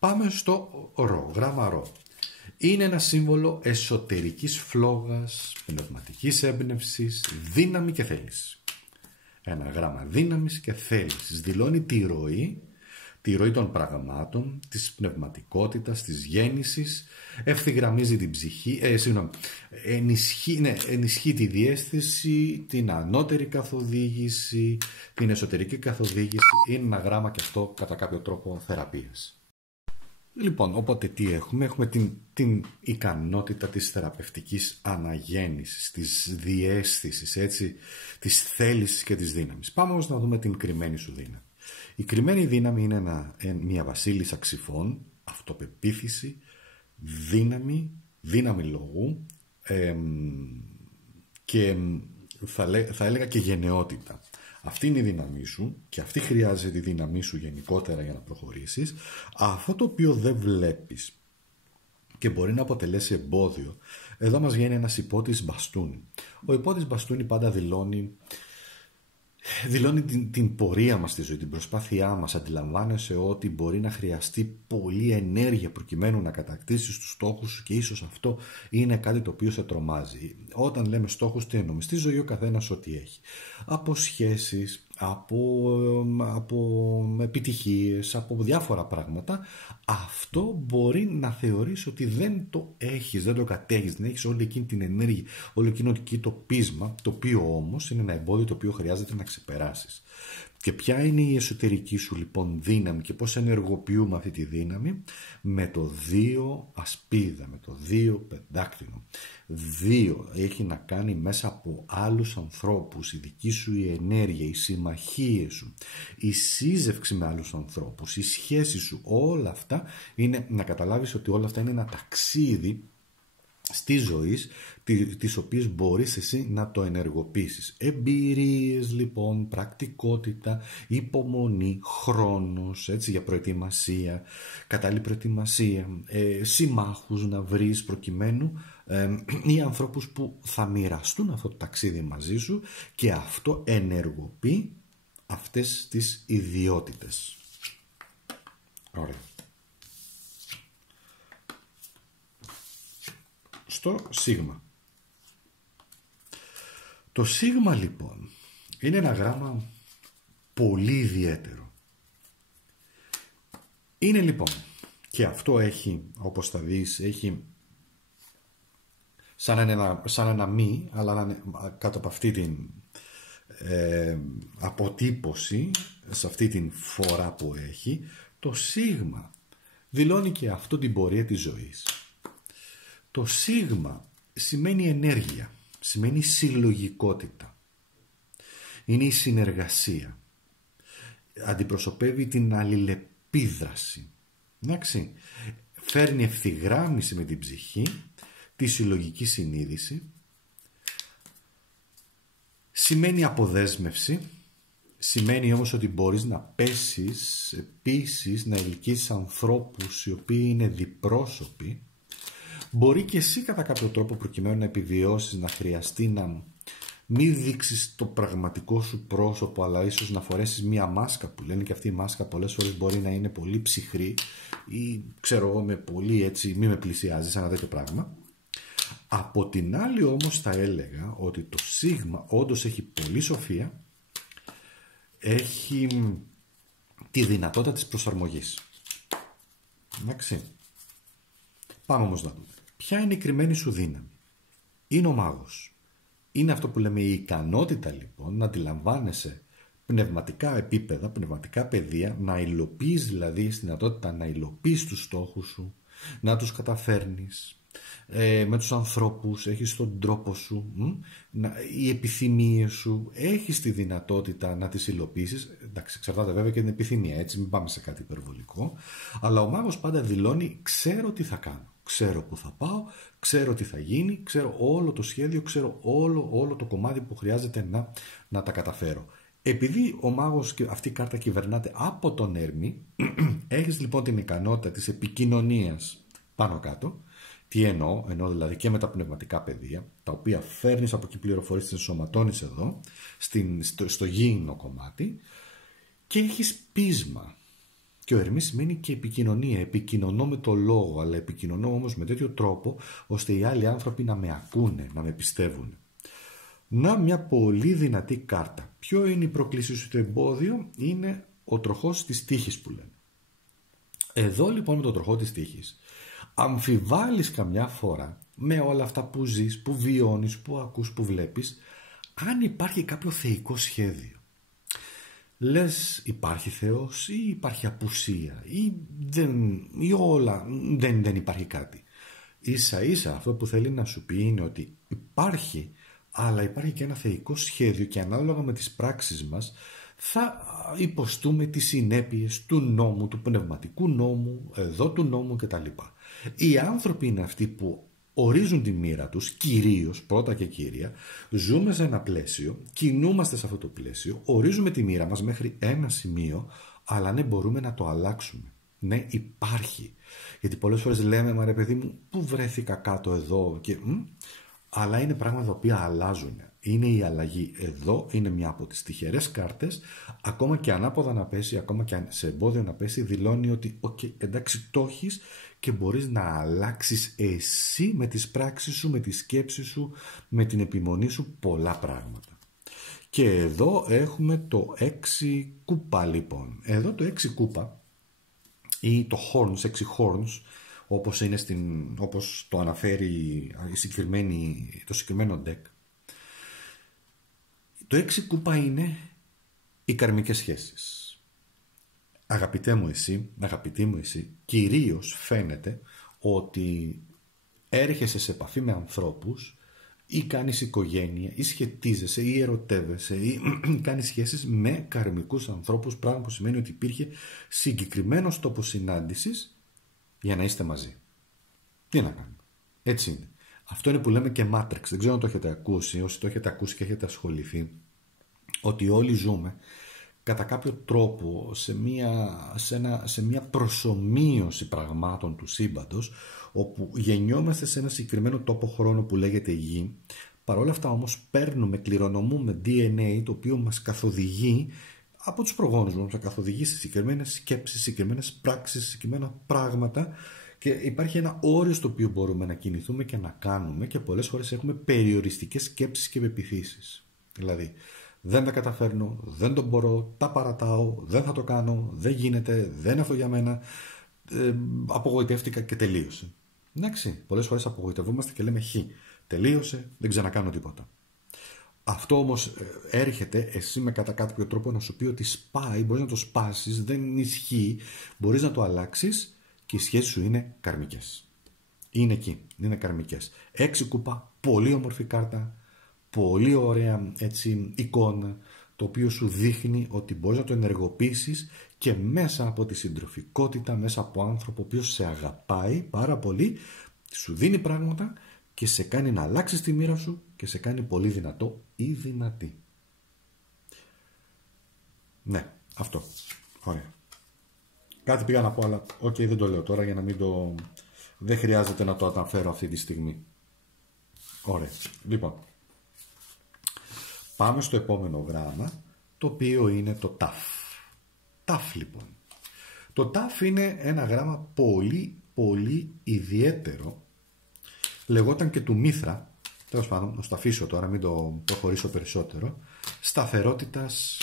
Πάμε στο ρο, γράμμα ρο. Είναι ένα σύμβολο εσωτερικής φλόγας, πνευματικής έμπνευσης, δύναμη και θέληση. Ένα γράμμα δύναμης και θέλησης. Δηλώνει τη ροή των πραγμάτων, της πνευματικότητας, της γέννησης, ευθυγραμμίζει την ψυχή, ενισχύει τη διαίσθηση, την ανώτερη καθοδήγηση, την εσωτερική καθοδήγηση. Είναι ένα γράμμα και αυτό κατά κάποιο τρόπο θεραπείας. Λοιπόν, οπότε τι έχουμε? Έχουμε την ικανότητα της θεραπευτικής αναγέννησης, της διαίσθησης, έτσι, της θέλησης και της δύναμης. Πάμε όμως να δούμε την κρυμμένη σου δύναμη. Η κρυμμένη δύναμη είναι μια βασίλισσα ξυφών, αυτοπεποίθηση, δύναμη λόγου και θα έλεγα και γενναιότητα. Αυτή είναι η δύναμή σου και αυτή χρειάζεται η δύναμή σου γενικότερα για να προχωρήσεις. Αυτό το οποίο δεν βλέπεις και μπορεί να αποτελέσει εμπόδιο, εδώ μας βγαίνει ένας υπότης μπαστούνι. Ο υπότης μπαστούνι πάντα δηλώνει την πορεία μας στη ζωή, την προσπάθειά μας. Αντιλαμβάνεσαι ότι μπορεί να χρειαστεί πολλή ενέργεια προκειμένου να κατακτήσεις τους στόχους σου και ίσως αυτό είναι κάτι το οποίο σε τρομάζει. Όταν λέμε στόχους, τι εννοούμε? Στη ζωή ο καθένας ό,τι έχει. Από σχέσεις, από επιτυχίες, από διάφορα πράγματα. Αυτό μπορεί να θεωρείς ότι δεν το έχεις, δεν το κατέχεις, δεν έχεις όλη εκείνη την ενέργεια, όλο εκείνο το πείσμα, το οποίο όμως είναι ένα εμπόδιο το οποίο χρειάζεται να ξεπεράσεις. Και ποια είναι η εσωτερική σου λοιπόν δύναμη και πώς ενεργοποιούμε αυτή τη δύναμη? Με το 2 ασπίδα, με το 2 πεντάκτηνο. 2 έχει να κάνει μέσα από άλλους ανθρώπους, η δική σου η ενέργεια, οι συμμαχίες σου, η σύζευξη με άλλους ανθρώπους, η σχέση σου, όλα αυτά είναι να καταλάβεις ότι όλα αυτά είναι ένα ταξίδι στη ζωή, τις οποίες μπορείς εσύ να το ενεργοποιήσεις. Εμπειρίες λοιπόν, πρακτικότητα, υπομονή, χρόνος, έτσι, για προετοιμασία, κατάλληλη προετοιμασία, συμμάχους να βρεις προκειμένου ή ανθρώπους που θα μοιραστούν αυτό το ταξίδι μαζί σου και αυτό ενεργοποιεί αυτές τις ιδιότητες. Ωραία. Στο σίγμα. Το σίγμα λοιπόν είναι ένα γράμμα πολύ ιδιαίτερο. Είναι λοιπόν, και αυτό έχει, όπως θα δεις, έχει σαν ένα μη, αλλά κάτω από αυτή την αποτύπωση, σε αυτή την φορά που έχει, το σίγμα δηλώνει και αυτό την πορεία της ζωής. Το σίγμα σημαίνει ενέργεια, σημαίνει συλλογικότητα. Είναι η συνεργασία. Αντιπροσωπεύει την αλληλεπίδραση. Εντάξει. Φέρνει ευθυγράμμιση με την ψυχή, τη συλλογική συνείδηση. Σημαίνει αποδέσμευση. Σημαίνει όμως ότι μπορείς να πέσεις, επίσης να ελκύσεις ανθρώπους οι οποίοι είναι διπρόσωποι. Μπορεί και εσύ κατά κάποιο τρόπο προκειμένου να επιβιώσεις να χρειαστεί να μην δείξεις το πραγματικό σου πρόσωπο, αλλά ίσως να φορέσεις μία μάσκα που λένε, και αυτή η μάσκα πολλές φορές μπορεί να είναι πολύ ψυχρή ή ξέρω εγώ με πολύ έτσι μη με πλησιάζεις, ένα τέτοιο πράγμα. Από την άλλη όμως θα έλεγα ότι το σίγμα όντως έχει πολύ σοφία, έχει τη δυνατότητα της προσαρμογής. Εντάξει. Πάμε όμως να δούμε. Ποια είναι η κρυμμένη σου δύναμη? Είναι ο μάγος. Είναι αυτό που λέμε η ικανότητα λοιπόν να αντιλαμβάνεσαι πνευματικά επίπεδα, πνευματικά πεδία, να υλοποιείς δηλαδή στη δυνατότητα να υλοποιείς τους στόχους σου, να τους καταφέρνεις με τους ανθρώπους, έχεις τον τρόπο σου, οι επιθυμίες σου, έχεις τη δυνατότητα να τις υλοποιήσεις. Εντάξει, εξαρτάται βέβαια και την επιθυμία, έτσι μην πάμε σε κάτι υπερβολικό, αλλά ο μάγος πάντα δηλώνει ξέρω τι θα κάνω, ξέρω που θα πάω, ξέρω τι θα γίνει, ξέρω όλο το σχέδιο, ξέρω όλο το κομμάτι που χρειάζεται να τα καταφέρω. Επειδή ο μάγος και αυτή η κάρτα κυβερνάται από τον Έρμη, έχεις λοιπόν την ικανότητα της επικοινωνίας πάνω κάτω. Τι εννοώ? Εννοώ δηλαδή και με τα πνευματικά πεδία, τα οποία φέρνεις από εκεί πληροφορίες, τις ενσωματώνεις εδώ, στο γήινο κομμάτι, και έχεις πείσμα. Και ο Ερμής σημαίνει και επικοινωνία. Επικοινωνώ με το λόγο, αλλά επικοινωνώ όμως με τέτοιο τρόπο ώστε οι άλλοι άνθρωποι να με ακούνε, να με πιστεύουν. Να μια πολύ δυνατή κάρτα. Ποιο είναι η προκλήση σου? Το εμπόδιο είναι ο τροχός της τύχης που λένε. Εδώ λοιπόν με τον τροχό της τύχης αμφιβάλλεις καμιά φορά με όλα αυτά που ζεις, που βιώνεις, που ακούς, που βλέπεις, αν υπάρχει κάποιο θεϊκό σχέδιο. Λες υπάρχει Θεός ή υπάρχει απουσία ή όλα δεν υπάρχει κάτι. Ίσα ίσα αυτό που θέλει να σου πει είναι ότι υπάρχει, αλλά υπάρχει και ένα θεϊκό σχέδιο και ανάλογα με τις πράξεις μας θα υποστούμε τις συνέπειες του νόμου, του πνευματικού νόμου, εδώ του νόμου κτλ. Οι άνθρωποι είναι αυτοί που ορίζουν τη μοίρα τους, κυρίως, πρώτα και κύρια, ζούμε σε ένα πλαίσιο, κινούμαστε σε αυτό το πλαίσιο, ορίζουμε τη μοίρα μας μέχρι ένα σημείο, αλλά ναι, μπορούμε να το αλλάξουμε. Ναι, υπάρχει. Γιατί πολλές φορές λέμε, μα ρε παιδί μου, πού βρέθηκα κάτω εδώ αλλά είναι πράγματα τα οποία αλλάζουν. Είναι η αλλαγή. Εδώ είναι μια από τις τυχερές κάρτες, ακόμα και ανάποδα να πέσει, ακόμα και σε εμπόδιο να πέσει, δηλώνει ότι εντάξει το έχεις και μπορείς να αλλάξεις εσύ με τις πράξεις σου, με τις σκέψεις σου, με την επιμονή σου πολλά πράγματα. Και εδώ έχουμε το 6 κούπα λοιπόν. Εδώ το 6 κούπα ή το horns, 6 horns, όπως το αναφέρει το συγκεκριμένο deck. Το 6 κούπα είναι οι καρμικές σχέσεις. Αγαπητέ μου εσύ, αγαπητή μου εσύ, κυρίως φαίνεται ότι έρχεσαι σε επαφή με ανθρώπους ή κάνεις οικογένεια ή σχετίζεσαι ή ερωτεύεσαι ή κάνεις σχέσεις με καρμικούς ανθρώπους, πράγμα που σημαίνει ότι υπήρχε συγκεκριμένος τόπος συνάντησης για να είστε μαζί. Τι να κάνουμε. Έτσι είναι. Αυτό είναι που λέμε και Matrix. Δεν ξέρω αν το έχετε ακούσει. Όσοι το έχετε ακούσει και έχετε ασχοληθεί, ότι όλοι ζούμε κατά κάποιο τρόπο σε μια προσομοίωση πραγμάτων του σύμπαντος, όπου γεννιόμαστε σε ένα συγκεκριμένο τόπο χρόνο που λέγεται γη. Παρ' όλα αυτά όμως κληρονομούμε DNA, το οποίο μας καθοδηγεί από τους προγόνους μας, μας καθοδηγεί σε συγκεκριμένες σκέψεις, συγκεκριμένες πράξεις, συγκεκριμένα πράγματα, και υπάρχει ένα όριο στο οποίο μπορούμε να κινηθούμε και να κάνουμε, και πολλές φορές έχουμε περιοριστικές σκέψεις και πεποιθήσεις. Δηλαδή, δεν τα καταφέρνω, δεν το μπορώ, τα παρατάω, δεν θα το κάνω, δεν γίνεται, δεν είναι αυτό για μένα, απογοητεύτηκα και τελείωσε. Εντάξει, πολλές φορές απογοητευόμαστε και λέμε τελείωσε, δεν ξανακάνω τίποτα. Αυτό όμως έρχεται εσύ με κατά κάποιο τρόπο να σου πει ότι σπάει, μπορείς να το σπάσεις, δεν ισχύει, μπορείς να το αλλάξεις και οι σχέσεις σου είναι καρμικές. Είναι εκεί, είναι καρμικές. 6 κούπα, πολύ όμορφη κάρτα, πολύ ωραία εικόνα, το οποίο σου δείχνει ότι μπορείς να το ενεργοποιήσεις και μέσα από τη συντροφικότητα, μέσα από άνθρωπο ο οποίος σε αγαπάει πάρα πολύ, σου δίνει πράγματα και σε κάνει να αλλάξεις τη μοίρα σου και σε κάνει πολύ δυνατό ή δυνατή. Ναι, αυτό. Ωραία. Κάτι πήγα να πω, αλλά δεν το λέω τώρα για να δεν χρειάζεται να το αναφέρω αυτή τη στιγμή. Ωραία. Λοιπόν, πάμε στο επόμενο γράμμα, το οποίο είναι το ταφ. Ταφ λοιπόν. Το ταφ είναι ένα γράμμα πολύ πολύ ιδιαίτερο. Λεγόταν και του Μήθρα. Τέλος πάντων, να το αφήσω τώρα, μην το προχωρήσω περισσότερο. Σταθερότητας,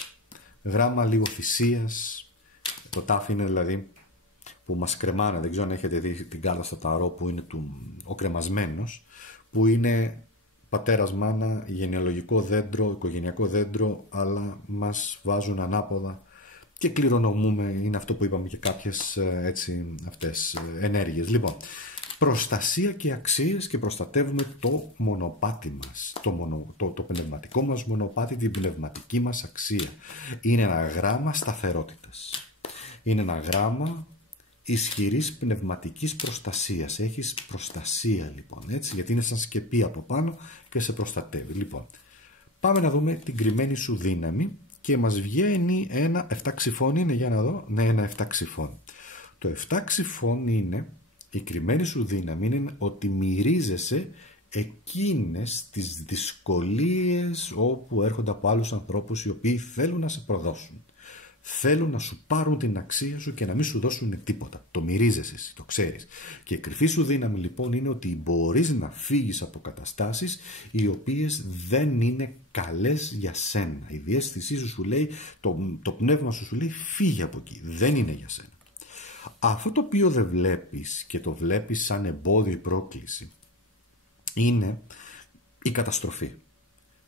γράμμα λίγο θυσίας. Το τάφ είναι δηλαδή που μας κρεμάνε. Δεν ξέρω αν έχετε δει την κάρτα στα ταρό που είναι ο κρεμασμένος, που είναι πατέρας, μάνα, γενεαλογικό δέντρο, οικογενειακό δέντρο, αλλά μας βάζουν ανάποδα και κληρονομούμε. Είναι αυτό που είπαμε και κάποιες αυτές ενέργειες. Λοιπόν, προστασία και αξίες, και προστατεύουμε το μονοπάτι μας, το πνευματικό μας μονοπάτι, την πνευματική μας αξία. Είναι ένα γράμμα σταθερότητας. Είναι ένα γράμμα ισχυρής πνευματικής προστασίας. Έχεις προστασία λοιπόν, έτσι, γιατί είναι σαν σκεπή από πάνω και σε προστατεύει. Λοιπόν, πάμε να δούμε την κρυμμένη σου δύναμη και μας βγαίνει ένα 7 ξυφών, είναι, για να δω, ναι, ένα 7 ξυφών. Το 7 ξυφών είναι, η κρυμμένη σου δύναμη είναι ότι μυρίζεσαι εκείνες τις δυσκολίες όπου έρχονται από άλλους ανθρώπους οι οποίοι θέλουν να σε προδώσουν. Θέλουν να σου πάρουν την αξία σου και να μην σου δώσουν τίποτα. Το μυρίζεσαι εσύ, το ξέρεις. Και η κρυφή σου δύναμη λοιπόν είναι ότι μπορείς να φύγεις από καταστάσεις οι οποίες δεν είναι καλές για σένα. Η διαίσθησή σου λέει, το πνεύμα σου λέει φύγε από εκεί. Δεν είναι για σένα. Αυτό το οποίο δεν βλέπεις και το βλέπεις σαν εμπόδιο ή πρόκληση είναι η καταστροφή.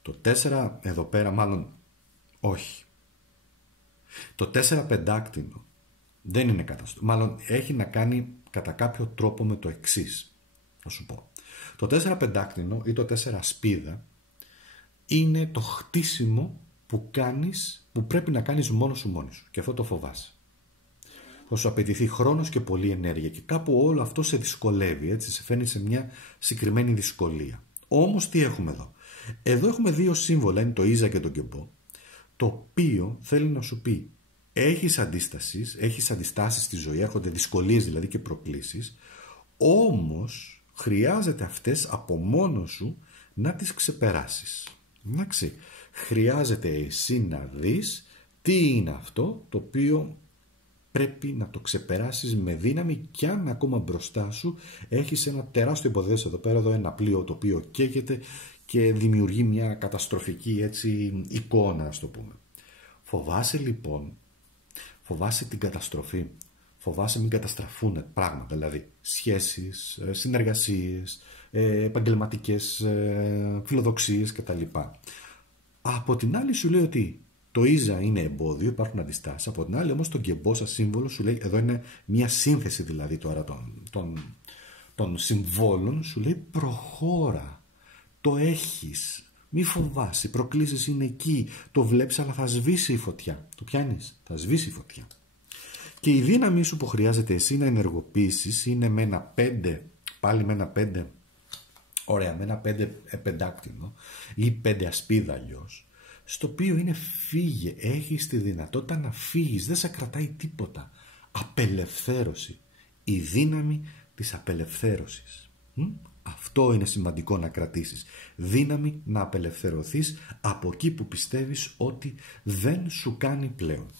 Το 4 εδώ πέρα μάλλον όχι. Το 4 πεντάκτηνο δεν είναι καταστροφή. Μάλλον έχει να κάνει κατά κάποιο τρόπο με το εξής. Θα σου πω. Το 4 πεντάκτηνο ή το 4 ασπίδα είναι το χτίσιμο που πρέπει να κάνεις μόνος σου μόνος σου. Και αυτό το φοβάσαι. Θα σου απαιτηθεί χρόνος και πολλή ενέργεια και κάπου όλο αυτό σε δυσκολεύει, έτσι, σε φέρνει σε μια συγκεκριμένη δυσκολία. Όμως τι έχουμε εδώ? Εδώ έχουμε δύο σύμβολα, είναι το Ίζα και το Γκεμπό, το οποίο θέλει να σου πει έχεις αντιστάσεις στη ζωή, έρχονται δυσκολίες δηλαδή και προκλήσεις, όμως χρειάζεται αυτές από μόνος σου να τις ξεπεράσεις. Εντάξει. Χρειάζεται εσύ να δεις τι είναι αυτό το οποίο πρέπει να το ξεπεράσεις με δύναμη και αν ακόμα μπροστά σου έχεις ένα τεράστιο υποδέσιο εδώ πέρα, εδώ ένα πλοίο το οποίο καίγεται και δημιουργεί μια καταστροφική έτσι εικόνα, ας το πούμε. Φοβάσαι λοιπόν, φοβάσαι την καταστροφή, φοβάσαι μην καταστραφούν πράγματα, δηλαδή σχέσεις, συνεργασίες, επαγγελματικές φιλοδοξίες κτλ. Από την άλλη σου λέει ότι το Ίζα είναι εμπόδιο, υπάρχουν αντιστάσεις. Από την άλλη όμως το Γκεμπό σαν σύμβολο σου λέει, εδώ είναι μια σύνθεση δηλαδή τώρα των συμβόλων, σου λέει προχώρα, το έχεις, μη φοβάσαι, οι προκλήσεις είναι εκεί, το βλέπεις αλλά θα σβήσει η φωτιά. Το πιάνεις, θα σβήσει η φωτιά. Και η δύναμη σου που χρειάζεται εσύ να ενεργοποιήσεις είναι με ένα 5, πάλι με ένα 5, ωραία, με ένα 5 πεντάκτηνο ή 5 ασπίδα αλλιώς, στο οποίο είναι φύγε, έχεις τη δυνατότητα να φύγεις, δεν σε κρατάει τίποτα. Απελευθέρωση, η δύναμη της απελευθέρωσης. Αυτό είναι σημαντικό να κρατήσεις. Δύναμη να απελευθερωθείς από εκεί που πιστεύεις ότι δεν σου κάνει πλέον.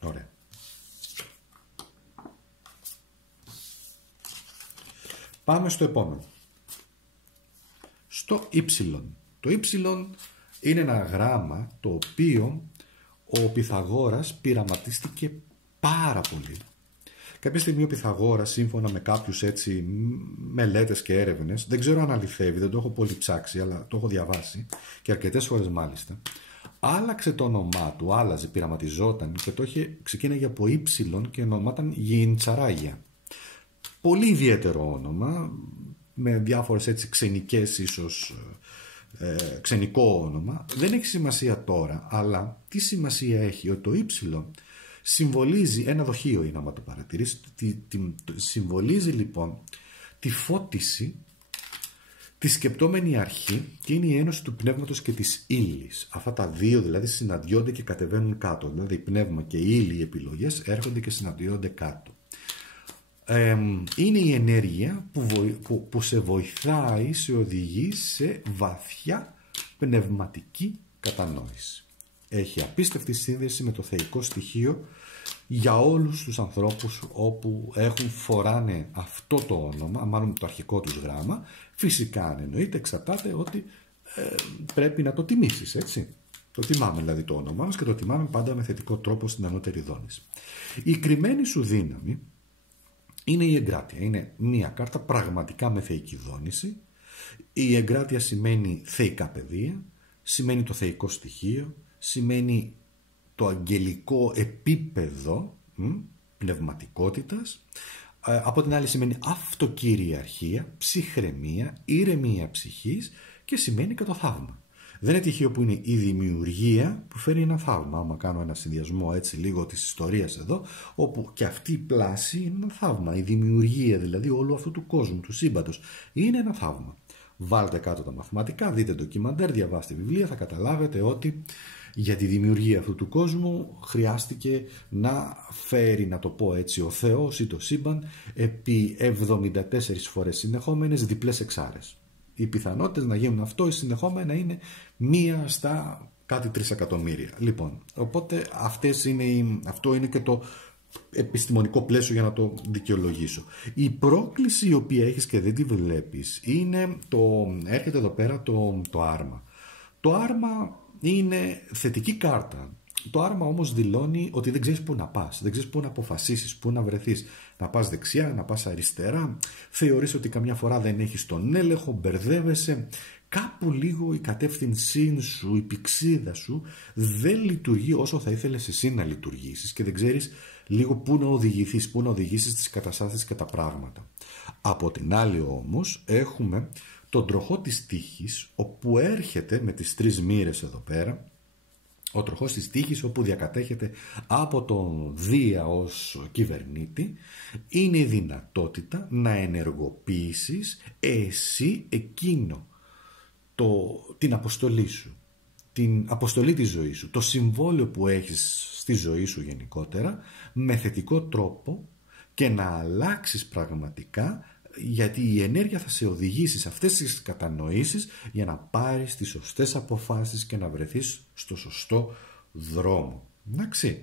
Ωραία. Πάμε στο επόμενο. Στο ύψιλον. Το ύψιλον είναι ένα γράμμα το οποίο ο Πυθαγόρας πειραματίστηκε πάρα πολύ. Κάποια στιγμή ο Πυθαγόρας, σύμφωνα με κάποιους έτσι μελέτες και έρευνες, δεν ξέρω αν αληθεύει, δεν το έχω πολύ ψάξει, αλλά το έχω διαβάσει και αρκετές φορές μάλιστα, άλλαξε το όνομά του, άλλαζε, πειραματιζόταν και το είχε ξεκίναγε από ύψιλον και ονομάταν Γιντσαράγια. Πολύ ιδιαίτερο όνομα, με διάφορες έτσι ξενικές ίσως, ξενικό όνομα. Δεν έχει σημασία τώρα, αλλά τι σημασία έχει? Ότι το ύψιλον συμβολίζει ένα δοχείο, είναι άμα το παρατηρείς, συμβολίζει λοιπόν τη φώτιση, τη σκεπτόμενη αρχή και είναι η ένωση του πνεύματος και της ύλης. Αυτά τα δύο δηλαδή συναντιόνται και κατεβαίνουν κάτω, δηλαδή πνεύμα και ύλη, οι επιλογές έρχονται και συναντιόνται κάτω. Είναι η ενέργεια που σε βοηθάει, σε οδηγεί σε βαθιά πνευματική κατανόηση. Έχει απίστευτη σύνδεση με το θεϊκό στοιχείο για όλους τους ανθρώπους όπου φοράνε αυτό το όνομα, μάλλον το αρχικό τους γράμμα. Φυσικά αν εννοείται, εξαρτάται ότι πρέπει να το τιμήσεις, έτσι. Το τιμάμε δηλαδή το όνομά μας και το τιμάμε πάντα με θετικό τρόπο στην ανώτερη δόνηση. Η κρυμμένη σου δύναμη είναι η εγκράτεια. Είναι μια κάρτα πραγματικά με θεϊκή δόνηση. Η εγκράτεια σημαίνει θεϊκά παιδεία, σημαίνει το θεϊκό στοιχείο, σημαίνει το αγγελικό επίπεδο πνευματικότητας. Από την άλλη σημαίνει αυτοκυριαρχία, ψυχραιμία, ηρεμία ψυχής και σημαίνει και το θαύμα. Δεν είναι τυχαίο που είναι η δημιουργία που φέρει ένα θαύμα. Άμα κάνω ένα συνδυασμό έτσι λίγο της ιστορίας εδώ, όπου και αυτή η πλάση είναι ένα θαύμα. Η δημιουργία δηλαδή όλου αυτού του κόσμου, του σύμπαντος, είναι ένα θαύμα. Βάλτε κάτω τα μαθηματικά, δείτε ντοκιμαντέρ, διαβάστε βιβλία, θα καταλάβετε ότι για τη δημιουργία αυτού του κόσμου χρειάστηκε να φέρει, να το πω έτσι, ο Θεός ή το σύμπαν επί 74 φορές συνεχόμενες διπλές εξάρες. Οι πιθανότητες να γίνουν αυτό συνεχόμενα είναι 1 στα κάτι 3 εκατομμύρια. Λοιπόν, οπότε αυτό είναι και το επιστημονικό πλαίσιο για να το δικαιολογήσω. Η πρόκληση η οποία έχεις και δεν τη βλέπεις είναι έρχεται εδώ πέρα το άρμα. Το άρμα είναι θετική κάρτα. Το άρμα όμως δηλώνει ότι δεν ξέρεις πού να πας, δεν ξέρεις πού να αποφασίσεις, πού να βρεθείς. Να πας δεξιά, να πας αριστερά, θεωρείς ότι καμιά φορά δεν έχεις τον έλεγχο, μπερδεύεσαι. Κάπου λίγο η κατεύθυνσή σου, η πηξίδα σου δεν λειτουργεί όσο θα ήθελες εσύ να λειτουργήσεις και δεν ξέρεις λίγο πού να οδηγηθείς, πού να οδηγήσεις τις καταστάσεις και τα πράγματα. Από την άλλη όμως έχουμε τον τροχό της τύχης, όπου έρχεται με τις 3 μοίρες εδώ πέρα, ο τροχός της τύχης, όπου διακατέχεται από τον Δία ως κυβερνήτη, είναι η δυνατότητα να ενεργοποιήσεις εσύ εκείνο την αποστολή σου, την αποστολή της ζωής σου, το συμβόλαιο που έχεις στη ζωή σου γενικότερα, με θετικό τρόπο και να αλλάξεις πραγματικά, γιατί η ενέργεια θα σε οδηγήσει σε αυτές τις κατανοήσεις για να πάρεις τις σωστές αποφάσεις και να βρεθείς στο σωστό δρόμο. Εντάξει,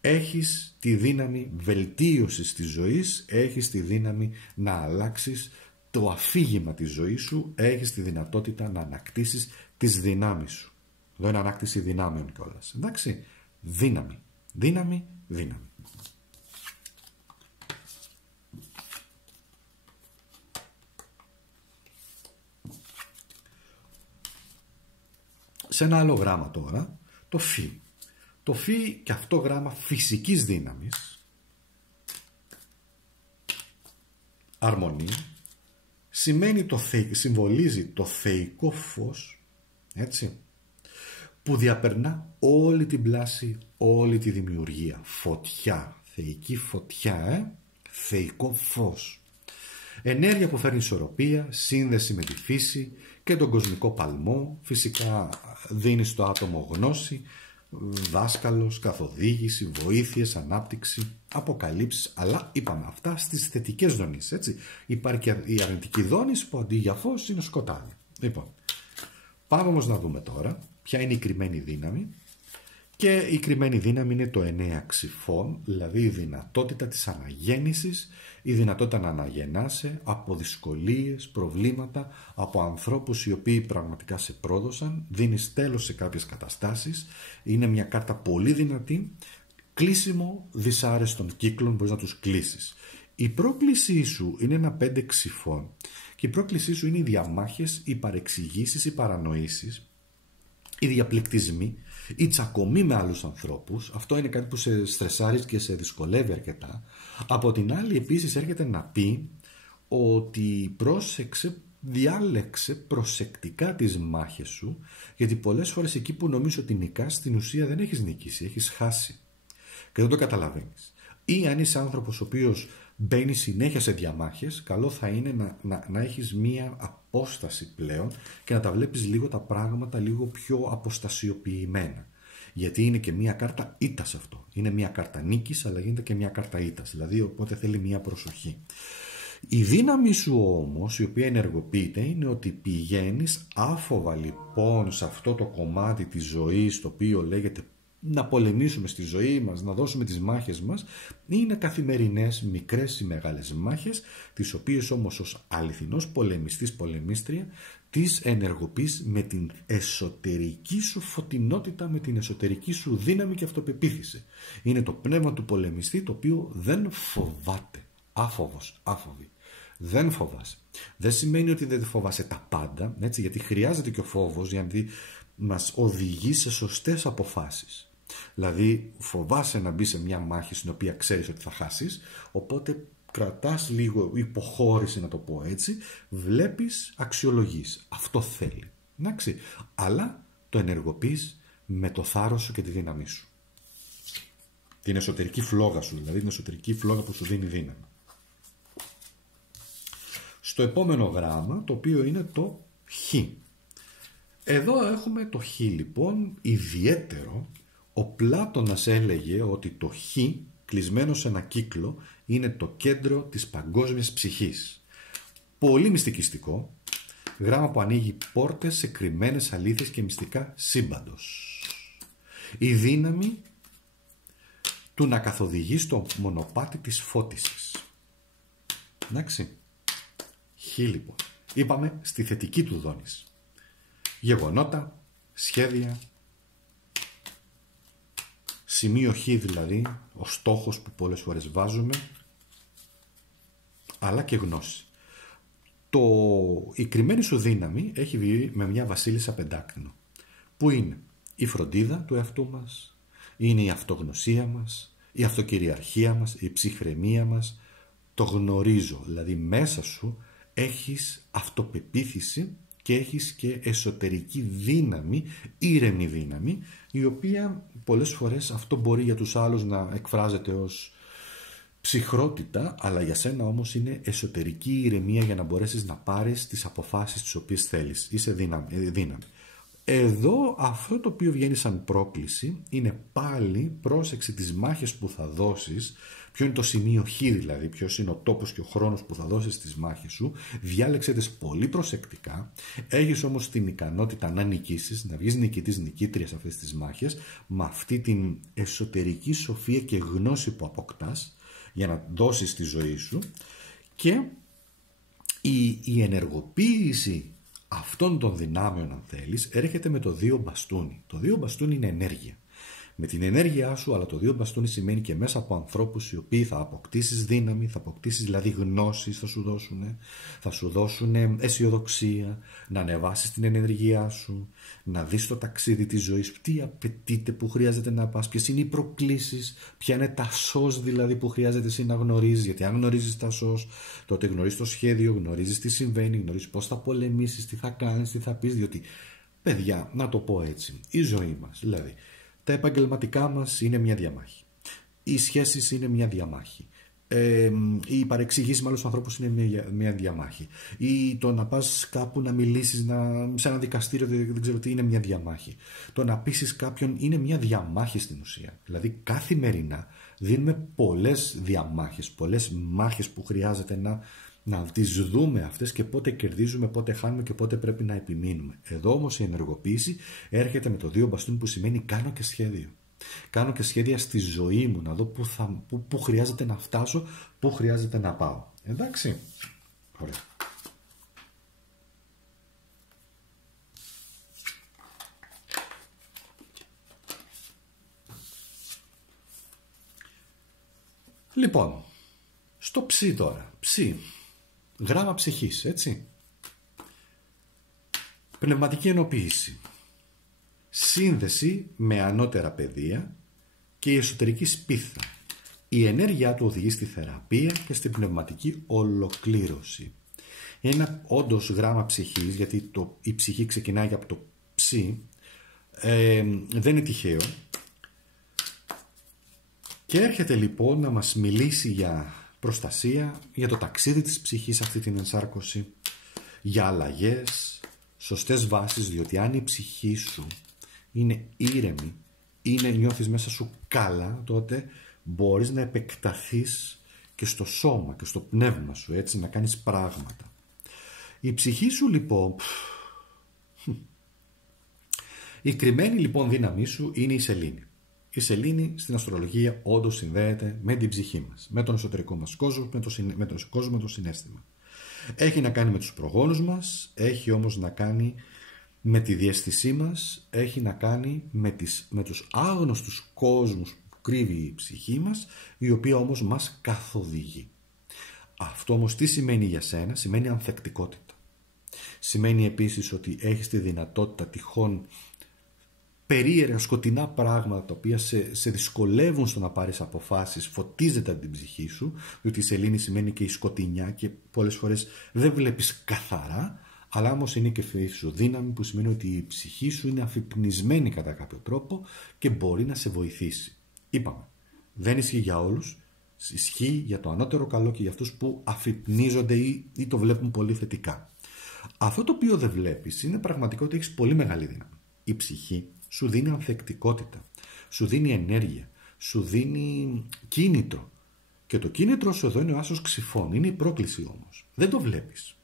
έχεις τη δύναμη βελτίωσης της ζωής, έχεις τη δύναμη να αλλάξεις το αφήγημα της ζωής σου, έχεις τη δυνατότητα να ανακτήσεις τις δυνάμεις σου. Εδώ είναι ανάκτηση δυνάμεων κιόλας. Εντάξει, δύναμη, δύναμη, δύναμη. Σε ένα άλλο γράμμα τώρα, το φι. Το φι και αυτό γράμμα φυσικής δύναμης, αρμονία, συμβολίζει το θεϊκό φως, έτσι, που διαπερνά όλη την πλάση, όλη τη δημιουργία. Φωτιά, θεϊκή φωτιά, θεϊκό φως. Ενέργεια που φέρνει ισορροπία, σύνδεση με τη φύση και τον κοσμικό παλμό. Φυσικά δίνει στο άτομο γνώση, δάσκαλος, καθοδήγηση, βοήθειες, ανάπτυξη, αποκαλύψεις. Αλλά είπαμε αυτά στις θετικές δονήσεις, έτσι. Υπάρχει και η αρνητική δόνηση που αντί για φως είναι σκοτάδι. Λοιπόν, πάμε όμως να δούμε τώρα ποια είναι η κρυμμένη δύναμη. Και η κρυμμένη δύναμη είναι το 9 ξυφών, δηλαδή η δυνατότητα της αναγέννησης, η δυνατότητα να αναγεννάσαι από δυσκολίες, προβλήματα, από ανθρώπους οι οποίοι πραγματικά σε πρόδωσαν, δίνεις τέλος σε κάποιες καταστάσεις, είναι μια κάρτα πολύ δυνατή, κλείσιμο δυσάρεστων κύκλων, μπορείς να τους κλείσεις. Η πρόκλησή σου είναι ένα 5 ξυφών και η πρόκλησή σου είναι οι διαμάχες, οι παρεξηγήσεις, οι παρανοήσεις, οι διαπληκτισμοί, η τσακωμή με άλλους ανθρώπους. Αυτό είναι κάτι που σε στρεσάρει και σε δυσκολεύει αρκετά. Από την άλλη επίσης έρχεται να πει ότι διάλεξε προσεκτικά τις μάχες σου, γιατί πολλές φορές εκεί που νομίζεις ότι νικάς, στην ουσία δεν έχεις νικήσει, έχεις χάσει και δεν το καταλαβαίνεις. Ή αν είσαι άνθρωπος ο οποίος μπαίνει συνέχεια σε διαμάχες, καλό θα είναι να έχεις μία απόσταση πλέον και να τα βλέπεις λίγο τα πράγματα λίγο πιο αποστασιοποιημένα. Γιατί είναι και μία κάρτα ήττας αυτό. Είναι μία κάρτα νίκης, αλλά γίνεται και μία κάρτα ήττας. Δηλαδή, οπότε θέλει μία προσοχή. Η δύναμη σου όμως, η οποία ενεργοποιείται, είναι ότι πηγαίνεις άφοβα λοιπόν σε αυτό το κομμάτι της ζωής, το οποίο λέγεται να πολεμήσουμε στη ζωή μας, να δώσουμε τις μάχες μας. Είναι καθημερινές, μικρές ή μεγάλες μάχες, τις οποίες όμως ως αληθινός πολεμιστής, πολεμίστρια, τις ενεργοποιείς με την εσωτερική σου φωτεινότητα, με την εσωτερική σου δύναμη και αυτοπεποίθηση. Είναι το πνεύμα του πολεμιστή, το οποίο δεν φοβάται. Άφοβος, άφοβη. Δεν φοβάσαι. Δεν σημαίνει ότι δεν φοβάσαι τα πάντα, έτσι, γιατί χρειάζεται και ο φόβος για να μας οδηγεί σε σωστές αποφάσεις. Δηλαδή φοβάσαι να μπει σε μια μάχη στην οποία ξέρεις ότι θα χάσεις, οπότε κρατάς λίγο υποχώρηση, να το πω έτσι, βλέπεις, αξιολογείς. Αυτό θέλει. Εντάξει. Αλλά το ενεργοποιείς με το θάρρος σου και τη δύναμή σου. Την εσωτερική φλόγα σου, δηλαδή την εσωτερική φλόγα που σου δίνει δύναμη. Στο επόμενο γράμμα, το οποίο είναι το Χ. Εδώ έχουμε το Χ λοιπόν, ιδιαίτερο. Ο Πλάτωνας έλεγε ότι το Χ, κλεισμένο σε ένα κύκλο, είναι το κέντρο της παγκόσμιας ψυχής. Πολύ μυστικιστικό, γράμμα που ανοίγει πόρτες σε κρυμμένες αλήθειες και μυστικά σύμπαντος. Η δύναμη του να καθοδηγεί στο μονοπάτι της φώτισης. Εντάξει. Χ λοιπόν. Είπαμε στη θετική του δόνηση. Γεγονότα, σχέδια, σημείο Χ δηλαδή, ο στόχος που πολλές φορές βάζουμε, αλλά και γνώση. Η κρυμμένη σου δύναμη έχει βγει με μια βασίλισσα πεντάκρινο, που είναι η φροντίδα του εαυτού μας, είναι η αυτογνωσία μας, η αυτοκυριαρχία μας, η ψυχραιμία μας, το γνωρίζω, δηλαδή μέσα σου έχεις αυτοπεποίθηση και έχεις και εσωτερική δύναμη, ήρεμη δύναμη, η οποία πολλές φορές αυτό μπορεί για τους άλλους να εκφράζεται ως ψυχρότητα, αλλά για σένα όμως είναι εσωτερική ηρεμία για να μπορέσεις να πάρεις τις αποφάσεις τις οποίες θέλεις. Είσαι δύναμη. Εδώ αυτό το οποίο βγαίνει σαν πρόκληση είναι πάλι πρόσεξε τις μάχες που θα δώσεις, ποιο είναι το σημείο Χ δηλαδή, ποιος είναι ο τόπος και ο χρόνος που θα δώσεις τις μάχες σου, διάλεξε τις πολύ προσεκτικά, έχεις όμως την ικανότητα να νικήσεις, να βγεις νικητής νικήτρια σε αυτές τις μάχες, με αυτή την εσωτερική σοφία και γνώση που αποκτάς για να δώσεις τη ζωή σου, και η ενεργοποίηση αυτών των δυνάμεων, αν θέλεις, έρχεται με το 2 μπαστούνι. Το 2 μπαστούνι είναι ενέργεια. Με την ενέργειά σου, αλλά το 2 μπαστούνι σημαίνει και μέσα από ανθρώπους οι οποίοι θα αποκτήσεις δύναμη, θα αποκτήσεις δηλαδή γνώσεις, θα σου δώσουν αισιοδοξία, να ανεβάσεις την ενέργειά σου, να δεις το ταξίδι της ζωής, τι απαιτείται, που χρειάζεται να πας, ποιες είναι οι προκλήσεις, ποια είναι τα σως δηλαδή που χρειάζεται εσύ να γνωρίζεις, γιατί αν γνωρίζεις τα σως, τότε γνωρίζεις το σχέδιο, γνωρίζεις τι συμβαίνει, γνωρίζεις πώς θα πολεμήσεις, τι θα κάνεις, τι θα πεις, διότι παιδιά, να το πω έτσι, η ζωή μας, δηλαδή, τα επαγγελματικά μας είναι μια διαμάχη. Οι σχέσεις είναι μια διαμάχη. Οι παρεξηγήσεις με άλλους ανθρώπους είναι μια διαμάχη. Ή το να πας κάπου να μιλήσεις σε ένα δικαστήριο, δεν ξέρω τι, είναι μια διαμάχη. Το να πείσεις κάποιον είναι μια διαμάχη στην ουσία. Δηλαδή καθημερινά δίνουμε πολλές διαμάχες, πολλές μάχες που χρειάζεται να τις δούμε αυτές και πότε κερδίζουμε, πότε χάνουμε και πότε πρέπει να επιμείνουμε. Εδώ όμως η ενεργοποίηση έρχεται με το 2 μπαστούνι που σημαίνει κάνω και σχέδιο. Κάνω και σχέδια στη ζωή μου, να δω πού χρειάζεται να φτάσω, πού χρειάζεται να πάω. Εντάξει. Ωραία. Λοιπόν, στο ψι τώρα. Ψι. Γράμμα ψυχής, έτσι. Πνευματική ενοποίηση. Σύνδεση με ανώτερα πεδία και η εσωτερική σπίθα. Η ενέργειά του οδηγεί στη θεραπεία και στην πνευματική ολοκλήρωση. Ένα όντως γράμμα ψυχής, γιατί η ψυχή ξεκινάει από το ψι, δεν είναι τυχαίο. Και έρχεται λοιπόν να μας μιλήσει για προστασία, για το ταξίδι της ψυχής αυτή την ενσάρκωση, για αλλαγές, σωστές βάσεις, διότι αν η ψυχή σου είναι ήρεμη, νιώθεις μέσα σου καλά, τότε μπορείς να επεκταθείς και στο σώμα και στο πνεύμα σου, έτσι, να κάνεις πράγματα. Η ψυχή σου λοιπόν, η κρυμμένη λοιπόν δύναμή σου είναι η σελήνη. Η σελήνη στην αστρολογία όντως συνδέεται με την ψυχή μας, με τον εσωτερικό μας κόσμο, με τον κόσμο, με το συναίσθημα. Έχει να κάνει με τους προγόνους μας, έχει όμως να κάνει με τη διαίσθησή μας, έχει να κάνει με τους άγνωστους κόσμους που κρύβει η ψυχή μας, η οποία όμως μας καθοδηγεί. Αυτό όμως τι σημαίνει για σένα? Σημαίνει ανθεκτικότητα. Σημαίνει επίσης ότι έχεις τη δυνατότητα τυχόν περίεργα σκοτεινά πράγματα τα οποία σε δυσκολεύουν στο να πάρεις αποφάσεις, φωτίζεται από την ψυχή σου, διότι η σελήνη σημαίνει και η σκοτεινιά και πολλές φορές δεν βλέπεις καθαρά, αλλά όμως είναι και η σου δύναμη που σημαίνει ότι η ψυχή σου είναι αφυπνισμένη κατά κάποιο τρόπο και μπορεί να σε βοηθήσει. Είπαμε, δεν ισχύει για όλους, ισχύει για το ανώτερο καλό και για αυτούς που αφυπνίζονται ή το βλέπουν πολύ θετικά. Αυτό το οποίο δεν βλέπεις είναι πραγματικά ότι έχεις πολύ μεγάλη δύναμη. Η ψυχή σου δίνει ανθεκτικότητα, σου δίνει ενέργεια, σου δίνει κίνητρο. Και το κίνητρο σου εδώ είναι ο άσος ξυφών, είναι η πρόκληση όμως. Δεν το βλέπεις.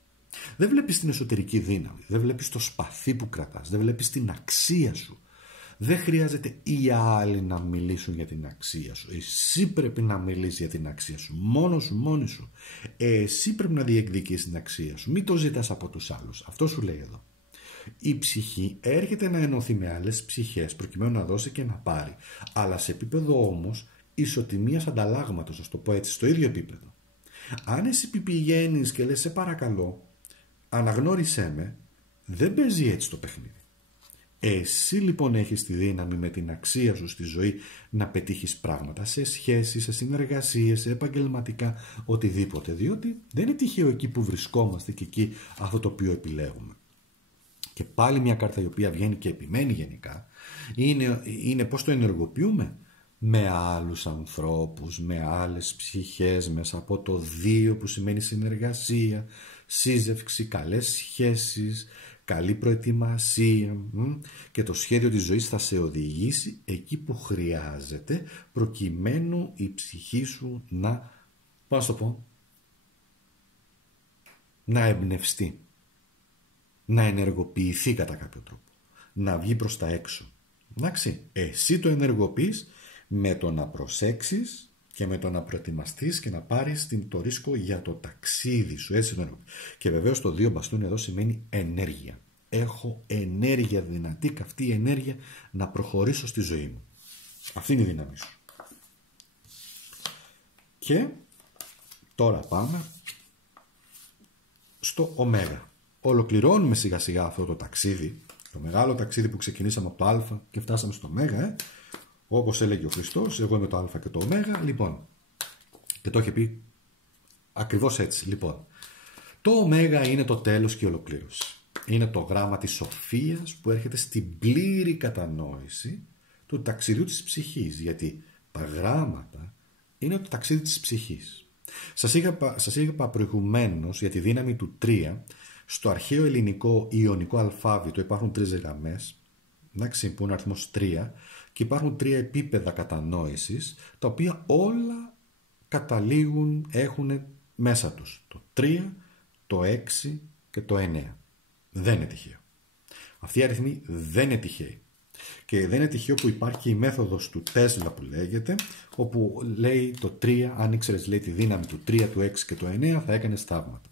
Δεν βλέπεις την εσωτερική δύναμη, δεν βλέπεις το σπαθί που κρατάς, δεν βλέπεις την αξία σου. Δεν χρειάζεται οι άλλοι να μιλήσουν για την αξία σου. Εσύ πρέπει να μιλήσεις για την αξία σου. Μόνος σου, μόνη σου. Εσύ πρέπει να διεκδικείς την αξία σου. Μην το ζητάς από τους άλλους. Αυτό σου λέει εδώ. Η ψυχή έρχεται να ενωθεί με άλλες ψυχές προκειμένου να δώσει και να πάρει. Αλλά σε επίπεδο όμως ισοτιμίας ανταλλάγματος, ας το πω έτσι, στο ίδιο επίπεδο. Αν εσύ πηγαίνεις και λες σε παρακαλώ, αναγνώρισέ με, δεν παίζει έτσι το παιχνίδι. Εσύ λοιπόν έχεις τη δύναμη με την αξία σου στη ζωή να πετύχεις πράγματα σε σχέσεις, σε συνεργασίες, σε επαγγελματικά, οτιδήποτε. Διότι δεν είναι τυχαίο εκεί που βρισκόμαστε και εκεί αυτό το οποίο επιλέγουμε. Και πάλι μια κάρτα η οποία βγαίνει και επιμένει γενικά είναι πώς το ενεργοποιούμε. Με άλλους ανθρώπους, με άλλες ψυχές, μέσα από το δύο που σημαίνει συνεργασία, σύζευξη, καλές σχέσεις, καλή προετοιμασία και το σχέδιο της ζωής θα σε οδηγήσει εκεί που χρειάζεται προκειμένου η ψυχή σου να, πώς το πω, να εμπνευστεί, να ενεργοποιηθεί κατά κάποιο τρόπο, να βγει προς τα έξω. Εντάξει, εσύ το ενεργοποιείς με το να προσέξεις και με το να προετοιμαστείς και να πάρεις το ρίσκο για το ταξίδι σου. Έτσι. Και βεβαίως το 2 μπαστούνι εδώ σημαίνει ενέργεια. Έχω ενέργεια, δυνατή καυτή ενέργεια να προχωρήσω στη ζωή μου. Αυτή είναι η δύναμη σου. Και τώρα πάμε στο ωμέγα. Ολοκληρώνουμε σιγά σιγά αυτό το ταξίδι, το μεγάλο ταξίδι που ξεκινήσαμε από το α και φτάσαμε στο ωμέγα, όπως έλεγε ο Χριστός, εγώ είμαι το α και το ωμέγα. Λοιπόν, και το είχε πει ακριβώς έτσι. Λοιπόν, το ωμέγα είναι το τέλος και η ολοκλήρωση. Είναι το γράμμα της σοφίας που έρχεται στην πλήρη κατανόηση του ταξιδιού της ψυχής, γιατί τα γράμματα είναι το ταξίδι της ψυχής. Σας είχα προηγουμένως για τη δύναμη του 3. Στο αρχαίο ελληνικό ιωνικό αλφάβητο υπάρχουν 3 γραμμές, που είναι ο αριθμός 3, και υπάρχουν 3 επίπεδα κατανόησης, τα οποία όλα καταλήγουν, έχουν μέσα τους το 3, το 6 και το 9. Δεν είναι τυχαίο. Αυτοί οι αριθμοί δεν είναι τυχαίοι. Και δεν είναι τυχαίο που υπάρχει η μέθοδος του Τέσλα που λέγεται, όπου λέει το 3, αν ήξερες λέει τη δύναμη του 3, του 6 και του 9, θα έκανες θαύματα.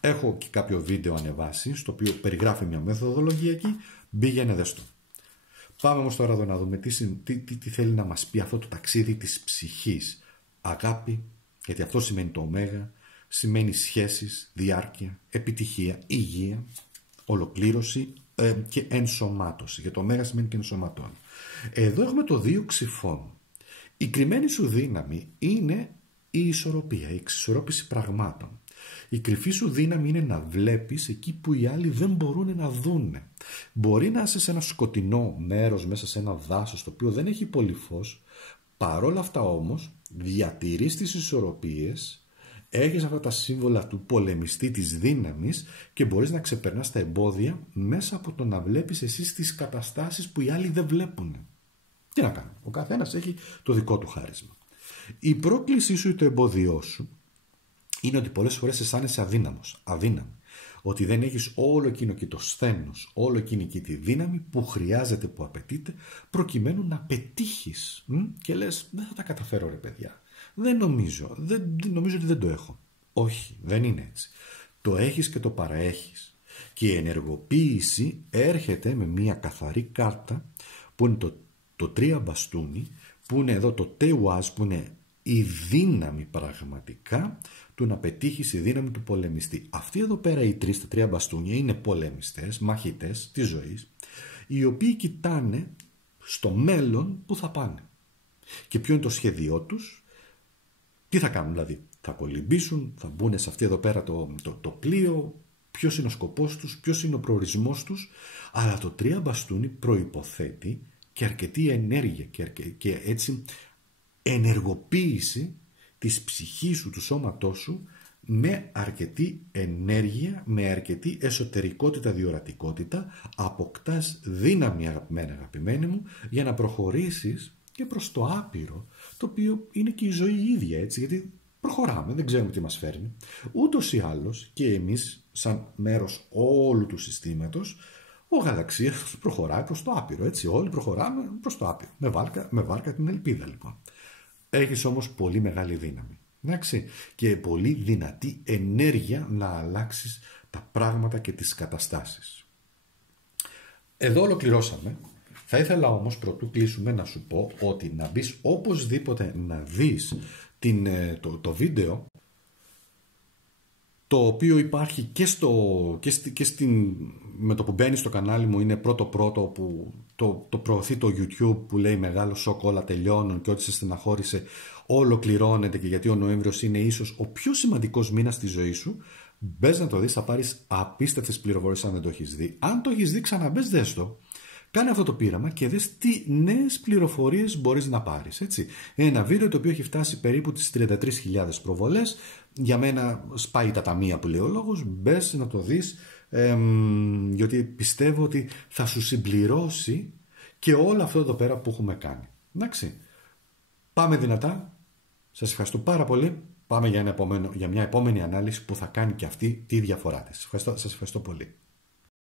Έχω και κάποιο βίντεο ανεβάσει, στο οποίο περιγράφει μια μεθοδολογία εκεί, μπήγαινε δες το. Πάμε όμως τώρα εδώ να δούμε τι θέλει να μας πει αυτό το ταξίδι της ψυχής. Αγάπη, γιατί αυτό σημαίνει το ωμέγα, σημαίνει σχέσεις, διάρκεια, επιτυχία, υγεία, ολοκλήρωση και ενσωμάτωση. Για το ωμέγα σημαίνει και ενσωματώνει. Εδώ έχουμε το 2 ξυφών. Η κρυμμένη σου δύναμη είναι η ισορροπία, η εξισορρόπηση πραγμάτων. Η κρυφή σου δύναμη είναι να βλέπεις εκεί που οι άλλοι δεν μπορούν να δούνε. Μπορεί να είσαι σε ένα σκοτεινό μέρος μέσα σε ένα δάσος το οποίο δεν έχει πολύ φως. Παρόλα αυτά όμως διατηρείς τις ισορροπίες, έχεις αυτά τα σύμβολα του πολεμιστή της δύναμης και μπορείς να ξεπερνάς τα εμπόδια μέσα από το να βλέπεις εσύ τις καταστάσεις που οι άλλοι δεν βλέπουν. Τι να κάνουμε, ο καθένας έχει το δικό του χάρισμα. Η πρόκλησή σου ή το εμπόδιό σου είναι ότι πολλές φορές αισθάνεσαι αδύναμη. Ότι δεν έχεις όλο εκείνο και το σθένος, όλο εκείνη και τη δύναμη που χρειάζεται, που απαιτείται, προκειμένου να πετύχεις. Και λες, δεν θα τα καταφέρω ρε παιδιά. Δεν νομίζω ότι δεν το έχω. Όχι, δεν είναι έτσι. Το έχεις και το παραέχεις. Και η ενεργοποίηση έρχεται με μια καθαρή κάρτα που είναι το 3 μπαστούνι, που είναι εδώ το τεουάζ, που είναι η δύναμη πραγματικά του να πετύχεις, η δύναμη του πολεμιστή. Αυτοί εδώ πέρα οι 3, τα 3 μπαστούνια είναι πολεμιστές, μαχητές της ζωής, οι οποίοι κοιτάνε στο μέλλον που θα πάνε. Και ποιο είναι το σχέδιό τους, τι θα κάνουν δηλαδή, θα κολυμπήσουν, θα μπουν σε αυτή εδώ πέρα το πλοίο, ποιος είναι ο σκοπός τους, ποιος είναι ο προορισμός τους, αλλά το 3 μπαστούνι προϋποθέτει και αρκετή ενέργεια και έτσι ενεργοποίηση της ψυχής σου, του σώματός σου, με αρκετή ενέργεια, με αρκετή εσωτερικότητα, διορατικότητα, αποκτάς δύναμη αγαπημένη μου για να προχωρήσεις και προς το άπειρο, το οποίο είναι και η ζωή η ίδια, έτσι, γιατί προχωράμε, δεν ξέρουμε τι μας φέρνει. Ούτως ή άλλως και εμείς σαν μέρος όλου του συστήματος Ο γαλαξίας προχωράει προς το άπειρο, έτσι, όλοι προχωράμε προς το άπειρο, με βάρκα την ελπίδα λοιπόν. Έχεις όμως πολύ μεγάλη δύναμη, εντάξει, και πολύ δυνατή ενέργεια να αλλάξεις τα πράγματα και τις καταστάσεις. Εδώ ολοκληρώσαμε. Θα ήθελα όμως πρωτού κλείσουμε να σου πω ότι να μπεις οπωσδήποτε να δεις το βίντεο, το οποίο υπάρχει με το που μπαίνει στο κανάλι μου, είναι πρώτο που το προωθεί το YouTube, που λέει μεγάλο σοκ, όλα τελειώνουν και ό,τι σε στεναχώρησε ολοκληρώνεται, και γιατί ο Νοέμβριος είναι ίσως ο πιο σημαντικός μήνας στη ζωή σου. Μπες να το δεις, θα πάρεις απίστευτες πληροφορίες αν δεν το έχεις δει. Αν το έχεις δει, ξαναμπες δες το. Κάνε αυτό το πείραμα και δες τι νέες πληροφορίες μπορείς να πάρεις. Έτσι. Ένα βίντεο το οποίο έχει φτάσει περίπου τις 33.000 προβολές. Για μένα σπάει τα ταμεία που λέει ο λόγος. Μπες να το δεις, γιατί πιστεύω ότι θα σου συμπληρώσει και όλο αυτό εδώ πέρα που έχουμε κάνει. Εντάξει. Πάμε δυνατά. Σας ευχαριστώ πάρα πολύ. Πάμε για μια επόμενη ανάλυση που θα κάνει και αυτή τη διαφορά της. Σας ευχαριστώ πολύ.